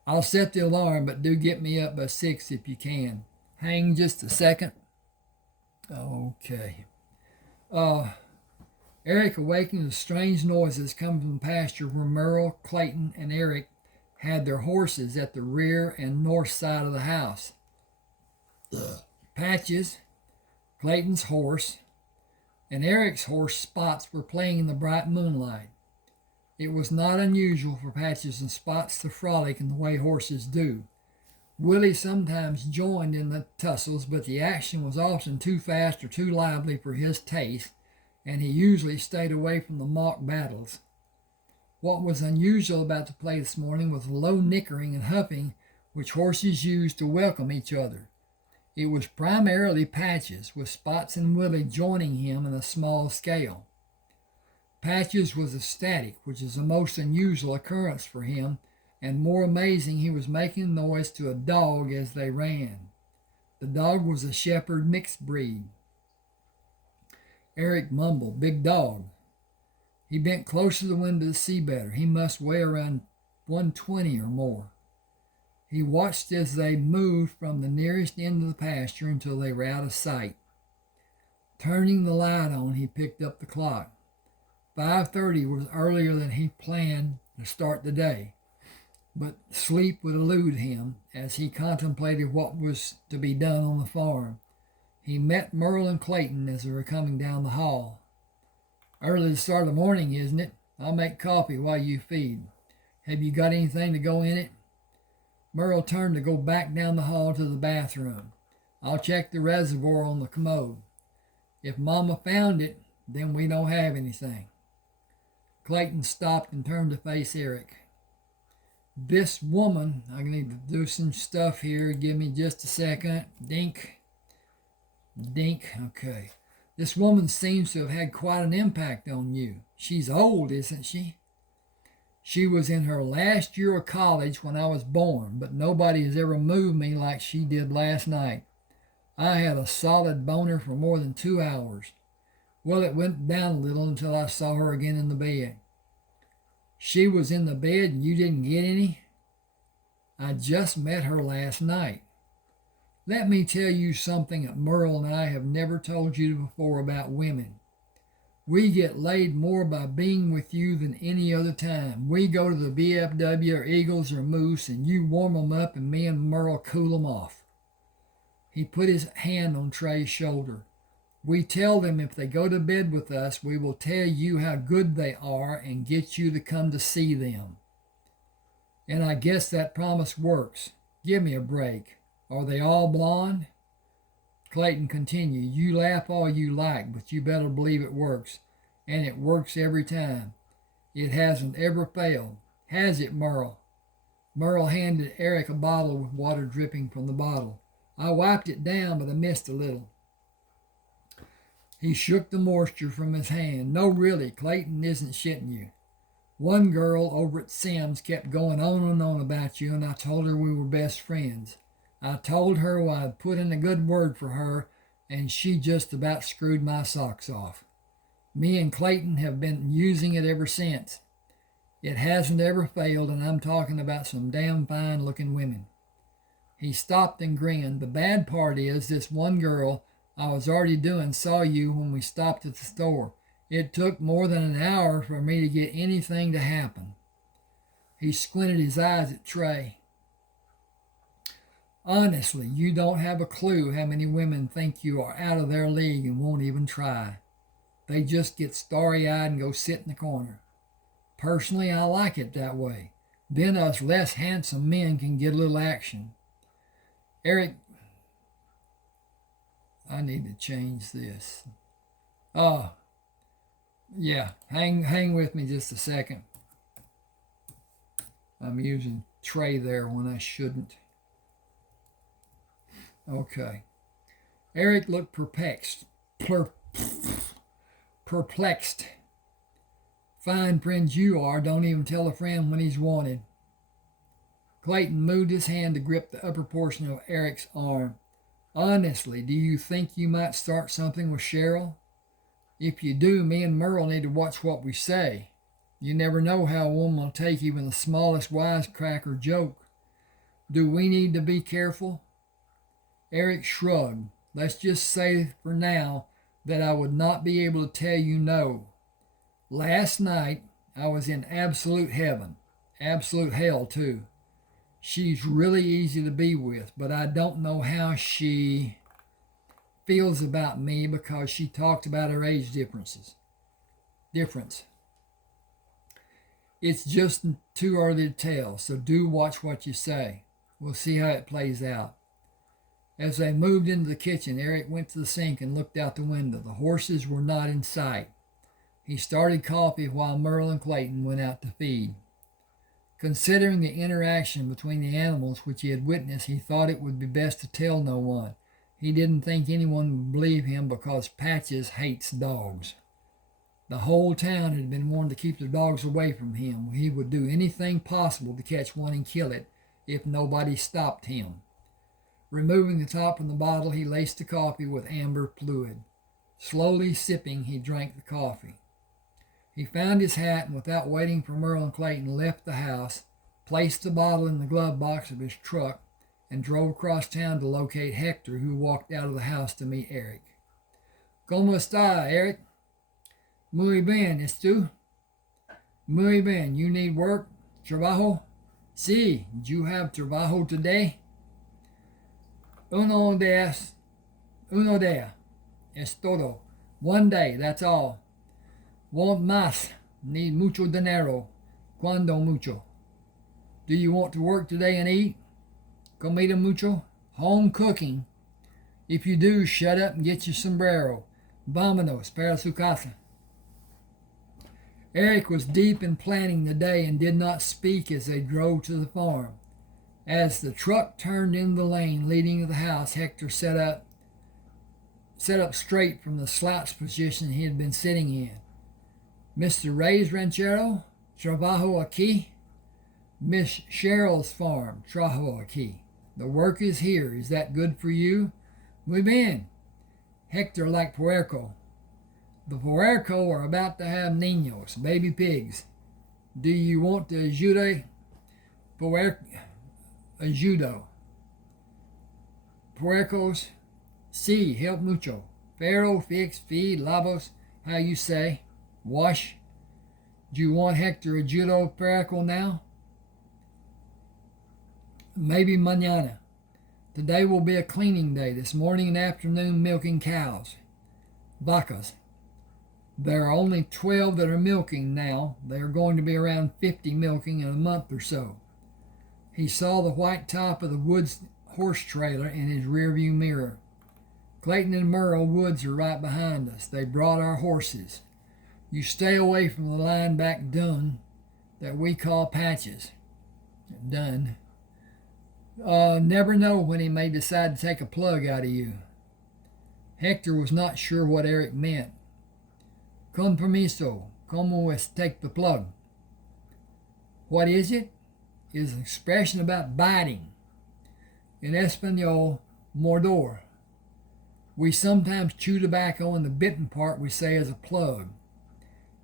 I'll set the alarm, but do get me up by 6 if you can. Hang just a second. Okay. Eric awakened to strange noises coming from the pasture where Merle, Clayton, and Eric had their horses at the rear and north side of the house. Patches, Clayton's horse, and Eric's horse Spots were playing in the bright moonlight. It was not unusual for Patches and Spots to frolic in the way horses do. Willie sometimes joined in the tussles, but the action was often too fast or too lively for his taste, and he usually stayed away from the mock battles. What was unusual about the play this morning was the low nickering and huffing which horses used to welcome each other. It was primarily Patches, with Spots and Willie joining him in a small scale. Patches was ecstatic, which is a most unusual occurrence for him, and more amazing, he was making noise to a dog as they ran. The dog was a shepherd mixed breed. Eric mumbled, "Big dog." He bent close to the window to see better. He must weigh around 120 or more. He watched as they moved from the nearest end of the pasture until they were out of sight. Turning the light on, he picked up the clock. 5:30 was earlier than he planned to start the day, but sleep would elude him as he contemplated what was to be done on the farm. He met Merle and Clayton as they were coming down the hall. "Early to start the morning, isn't it? I'll make coffee while you feed. Have you got anything to go in it?" Merle turned to go back down the hall to the bathroom. "I'll check the reservoir on the commode. If Mama found it, then we don't have anything." Clayton stopped and turned to face Eric. "This woman," I need to do some stuff here. Give me just a second. Dink. Okay. "This woman seems to have had quite an impact on you. She's old, isn't she?" "She was in her last year of college when I was born, but nobody has ever moved me like she did last night. I had a solid boner for more than 2 hours. Well, it went down a little until I saw her again in the bed." "She was in the bed and you didn't get any?" "I just met her last night. Let me tell you something that Merle and I have never told you before about women. We get laid more by being with you than any other time. We go to the VFW or Eagles or Moose, and you warm them up, and me and Merle cool them off." He put his hand on Trey's shoulder. "We tell them if they go to bed with us, we will tell you how good they are and get you to come to see them. And I guess that promise works. Give me a break. Are they all blonde?" Clayton continued, "You laugh all you like, but you better believe it works. And it works every time. It hasn't ever failed. Has it, Merle?" Merle handed Eric a bottle with water dripping from the bottle. "I wiped it down, but I missed a little." He shook the moisture from his hand. "No, really, Clayton isn't shitting you. One girl over at Sims kept going on and on about you, and I told her we were best friends. I told her I'd put in a good word for her, and she just about screwed my socks off. Me and Clayton have been using it ever since. It hasn't ever failed, and I'm talking about some damn fine-looking women." He stopped and grinned. "The bad part is this one girl I was already doing saw you when we stopped at the store. It took more than an hour for me to get anything to happen." He squinted his eyes at Trey. "Honestly, you don't have a clue how many women think you are out of their league and won't even try. They just get starry-eyed and go sit in the corner. Personally, I like it that way. Then us less handsome men can get a little action. Eric, I need to change this. Yeah, hang with me just a second. I'm using tray there when I shouldn't. Okay. Eric looked perplexed. Perplexed. Fine friends you are, don't even tell a friend when he's wanted. Clayton moved his hand to grip the upper portion of Eric's arm. Honestly, do you think you might start something with Cheryl? If you do, me and Merle need to watch what we say. You never know how a woman will take even the smallest wisecrack or joke. Do we need to be careful? Eric shrugged. Let's just say for now that I would not be able to tell you no. Last night, I was in absolute heaven. Absolute hell, too. She's really easy to be with, but I don't know how she feels about me because she talked about her age difference. It's just too early to tell, so do watch what you say. We'll see how it plays out. As they moved into the kitchen, Eric went to the sink and looked out the window. The horses were not in sight. He started coffee while Merle and Clayton went out to feed. Considering the interaction between the animals which he had witnessed, he thought it would be best to tell no one. He didn't think anyone would believe him because Patches hates dogs. The whole town had been warned to keep their dogs away from him. He would do anything possible to catch one and kill it if nobody stopped him. Removing the top of the bottle, he laced the coffee with amber fluid. Slowly sipping, he drank the coffee. He found his hat and, without waiting for Merle and Clayton, left the house, placed the bottle in the glove box of his truck, and drove across town to locate Hector, who walked out of the house to meet Eric. ¿Cómo está, Eric? Muy bien, ¿es tú? Muy bien. You need work? Trabajo? Sí. Do you have trabajo today? Uno día. Es todo. One day, that's all. Want más. Need mucho dinero. Cuando mucho. Do you want to work today and eat? Comida mucho? Home cooking. If you do, shut up and get your sombrero. Vámonos para su casa. Eric was deep in planning the day and did not speak as they drove to the farm. As the truck turned into the lane leading to the house, Hector sat up straight from the slouched position he had been sitting in. Mr. Ray's ranchero, trabajo aquí. Miss Cheryl's farm, trabajo aquí. The work is here. Is that good for you? Muy bien. Hector liked puerco. The puerco are about to have niños, baby pigs. Do you want to ayudo? Puercos? Sí, help mucho. Ferro, fix, feed, lavos, how you say. Wash. Do you want Hector ayudo puerco now? Maybe mañana. Today will be a cleaning day. This morning and afternoon milking cows. Vacas. There are only 12 that are milking now. They are going to be around 50 milking in a month or so. He saw the white top of the Woods horse trailer in his rearview mirror. Clayton and Merle Woods are right behind us. They brought our horses. You stay away from the line back dun that we call Patches. Done. Never know when he may decide to take a plug out of you. Hector was not sure what Eric meant. Con permiso, como es take the plug? What is it? It is an expression about biting. In Espanol, mordor. We sometimes chew tobacco, and the bitten part we say is a plug.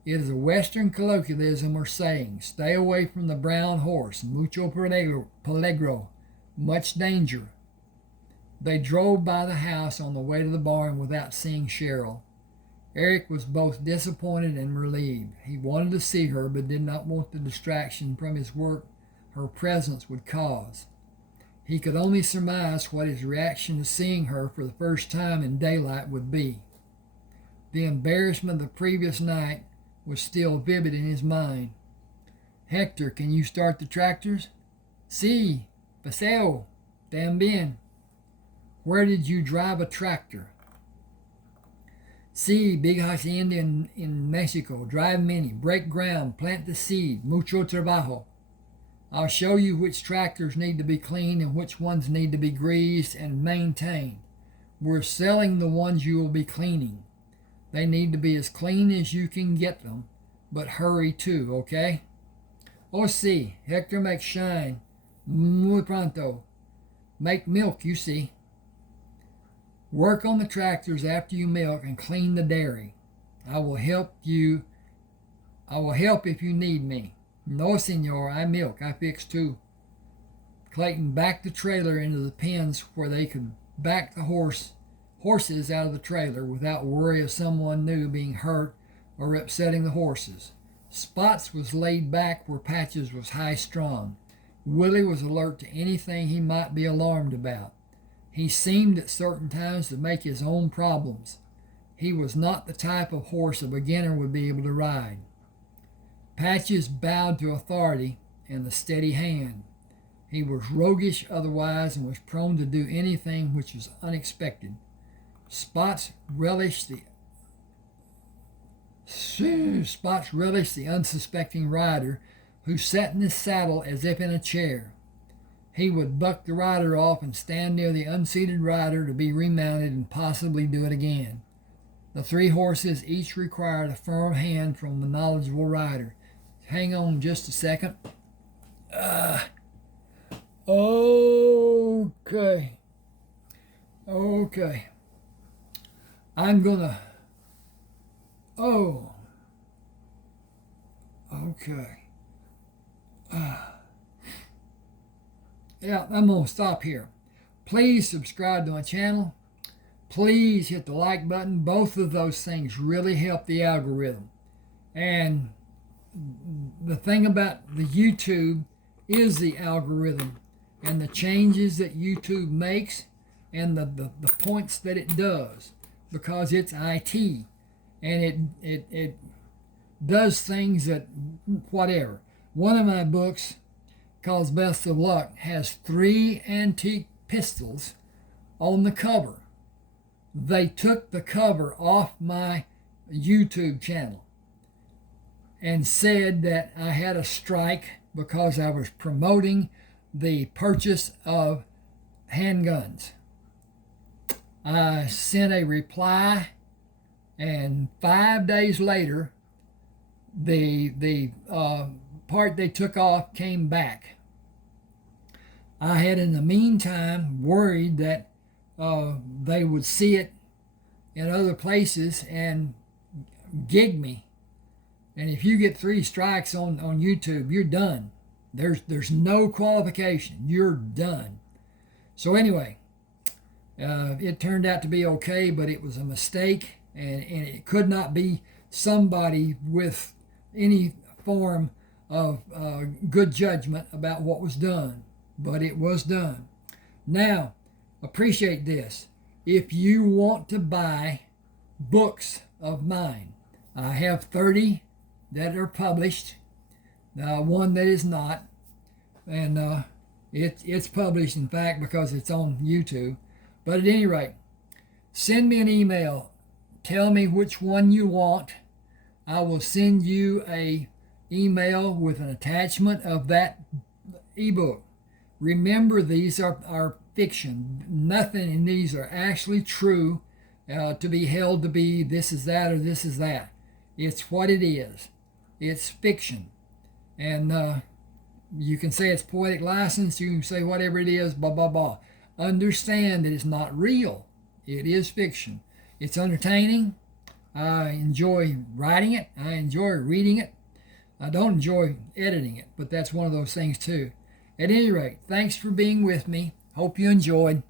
It is a Western colloquialism or saying, stay away from the brown horse, mucho peligro, much danger. They drove by the house on the way to the barn without seeing Cheryl. Eric was both disappointed and relieved. He wanted to see her, but did not want the distraction from his work her presence would cause. He could only surmise what his reaction to seeing her for the first time in daylight would be. The embarrassment of the previous night was still vivid in his mind. Hector, can you start the tractors? Sí, paseo, también. Where did you drive a tractor? Sí, big hacienda in Mexico. Drive many, break ground, plant the seed, mucho trabajo. I'll show you which tractors need to be cleaned and which ones need to be greased and maintained. We're selling the ones you will be cleaning. They need to be as clean as you can get them, but hurry too, okay? Oh, sí, Hector makes shine. Muy pronto. Make milk, you see. Work on the tractors after you milk and clean the dairy. I will help if you need me. No, senor, I milk. I fix too. Clayton backed the trailer into the pens where they could back the horses out of the trailer without worry of someone new being hurt or upsetting the horses. Spots was laid back where Patches was high-strung. Willie was alert to anything he might be alarmed about. He seemed at certain times to make his own problems. He was not the type of horse a beginner would be able to ride. Patches bowed to authority and the steady hand. He was roguish otherwise and was prone to do anything which was unexpected. Spots relished the unsuspecting rider who sat in his saddle as if in a chair. He would buck the rider off and stand near the unseated rider to be remounted and possibly do it again. The three horses each required a firm hand from the knowledgeable rider. Hang on just a second. Okay. I'm gonna... Okay. I'm gonna stop here. Please subscribe to my channel. Please hit the like button. Both of those things really help the algorithm. And the thing about the YouTube is the algorithm and the changes that YouTube makes and the points that it does, because it's IT and it does things that whatever. One of my books, called Best of Luck, has 3 antique pistols on the cover. They took the cover off my YouTube channel and said that I had a strike because I was promoting the purchase of handguns. I sent a reply, and 5 days later, the part they took off came back. I had in the meantime worried that they would see it in other places and gig me. And if you get 3 strikes on YouTube, you're done. There's no qualification. You're done. So anyway, it turned out to be okay, but it was a mistake, and it could not be somebody with any form of good judgment about what was done, but it was done. Now, appreciate this. If you want to buy books of mine, I have 30 that are published, one that is not, and it's published, in fact, because it's on YouTube. But at any rate, send me an email. Tell me which one you want. I will send you a email with an attachment of that ebook. Remember, these are fiction. Nothing in these are actually true to be held to be this is that or this is that. It's what it is. It's fiction. And you can say it's poetic license. You can say whatever it is, blah, blah, blah. Understand that it's not real. It is fiction. It's entertaining. I enjoy writing it. I enjoy reading it. I don't enjoy editing it, but that's one of those things too. At any rate, thanks for being with me. Hope you enjoyed.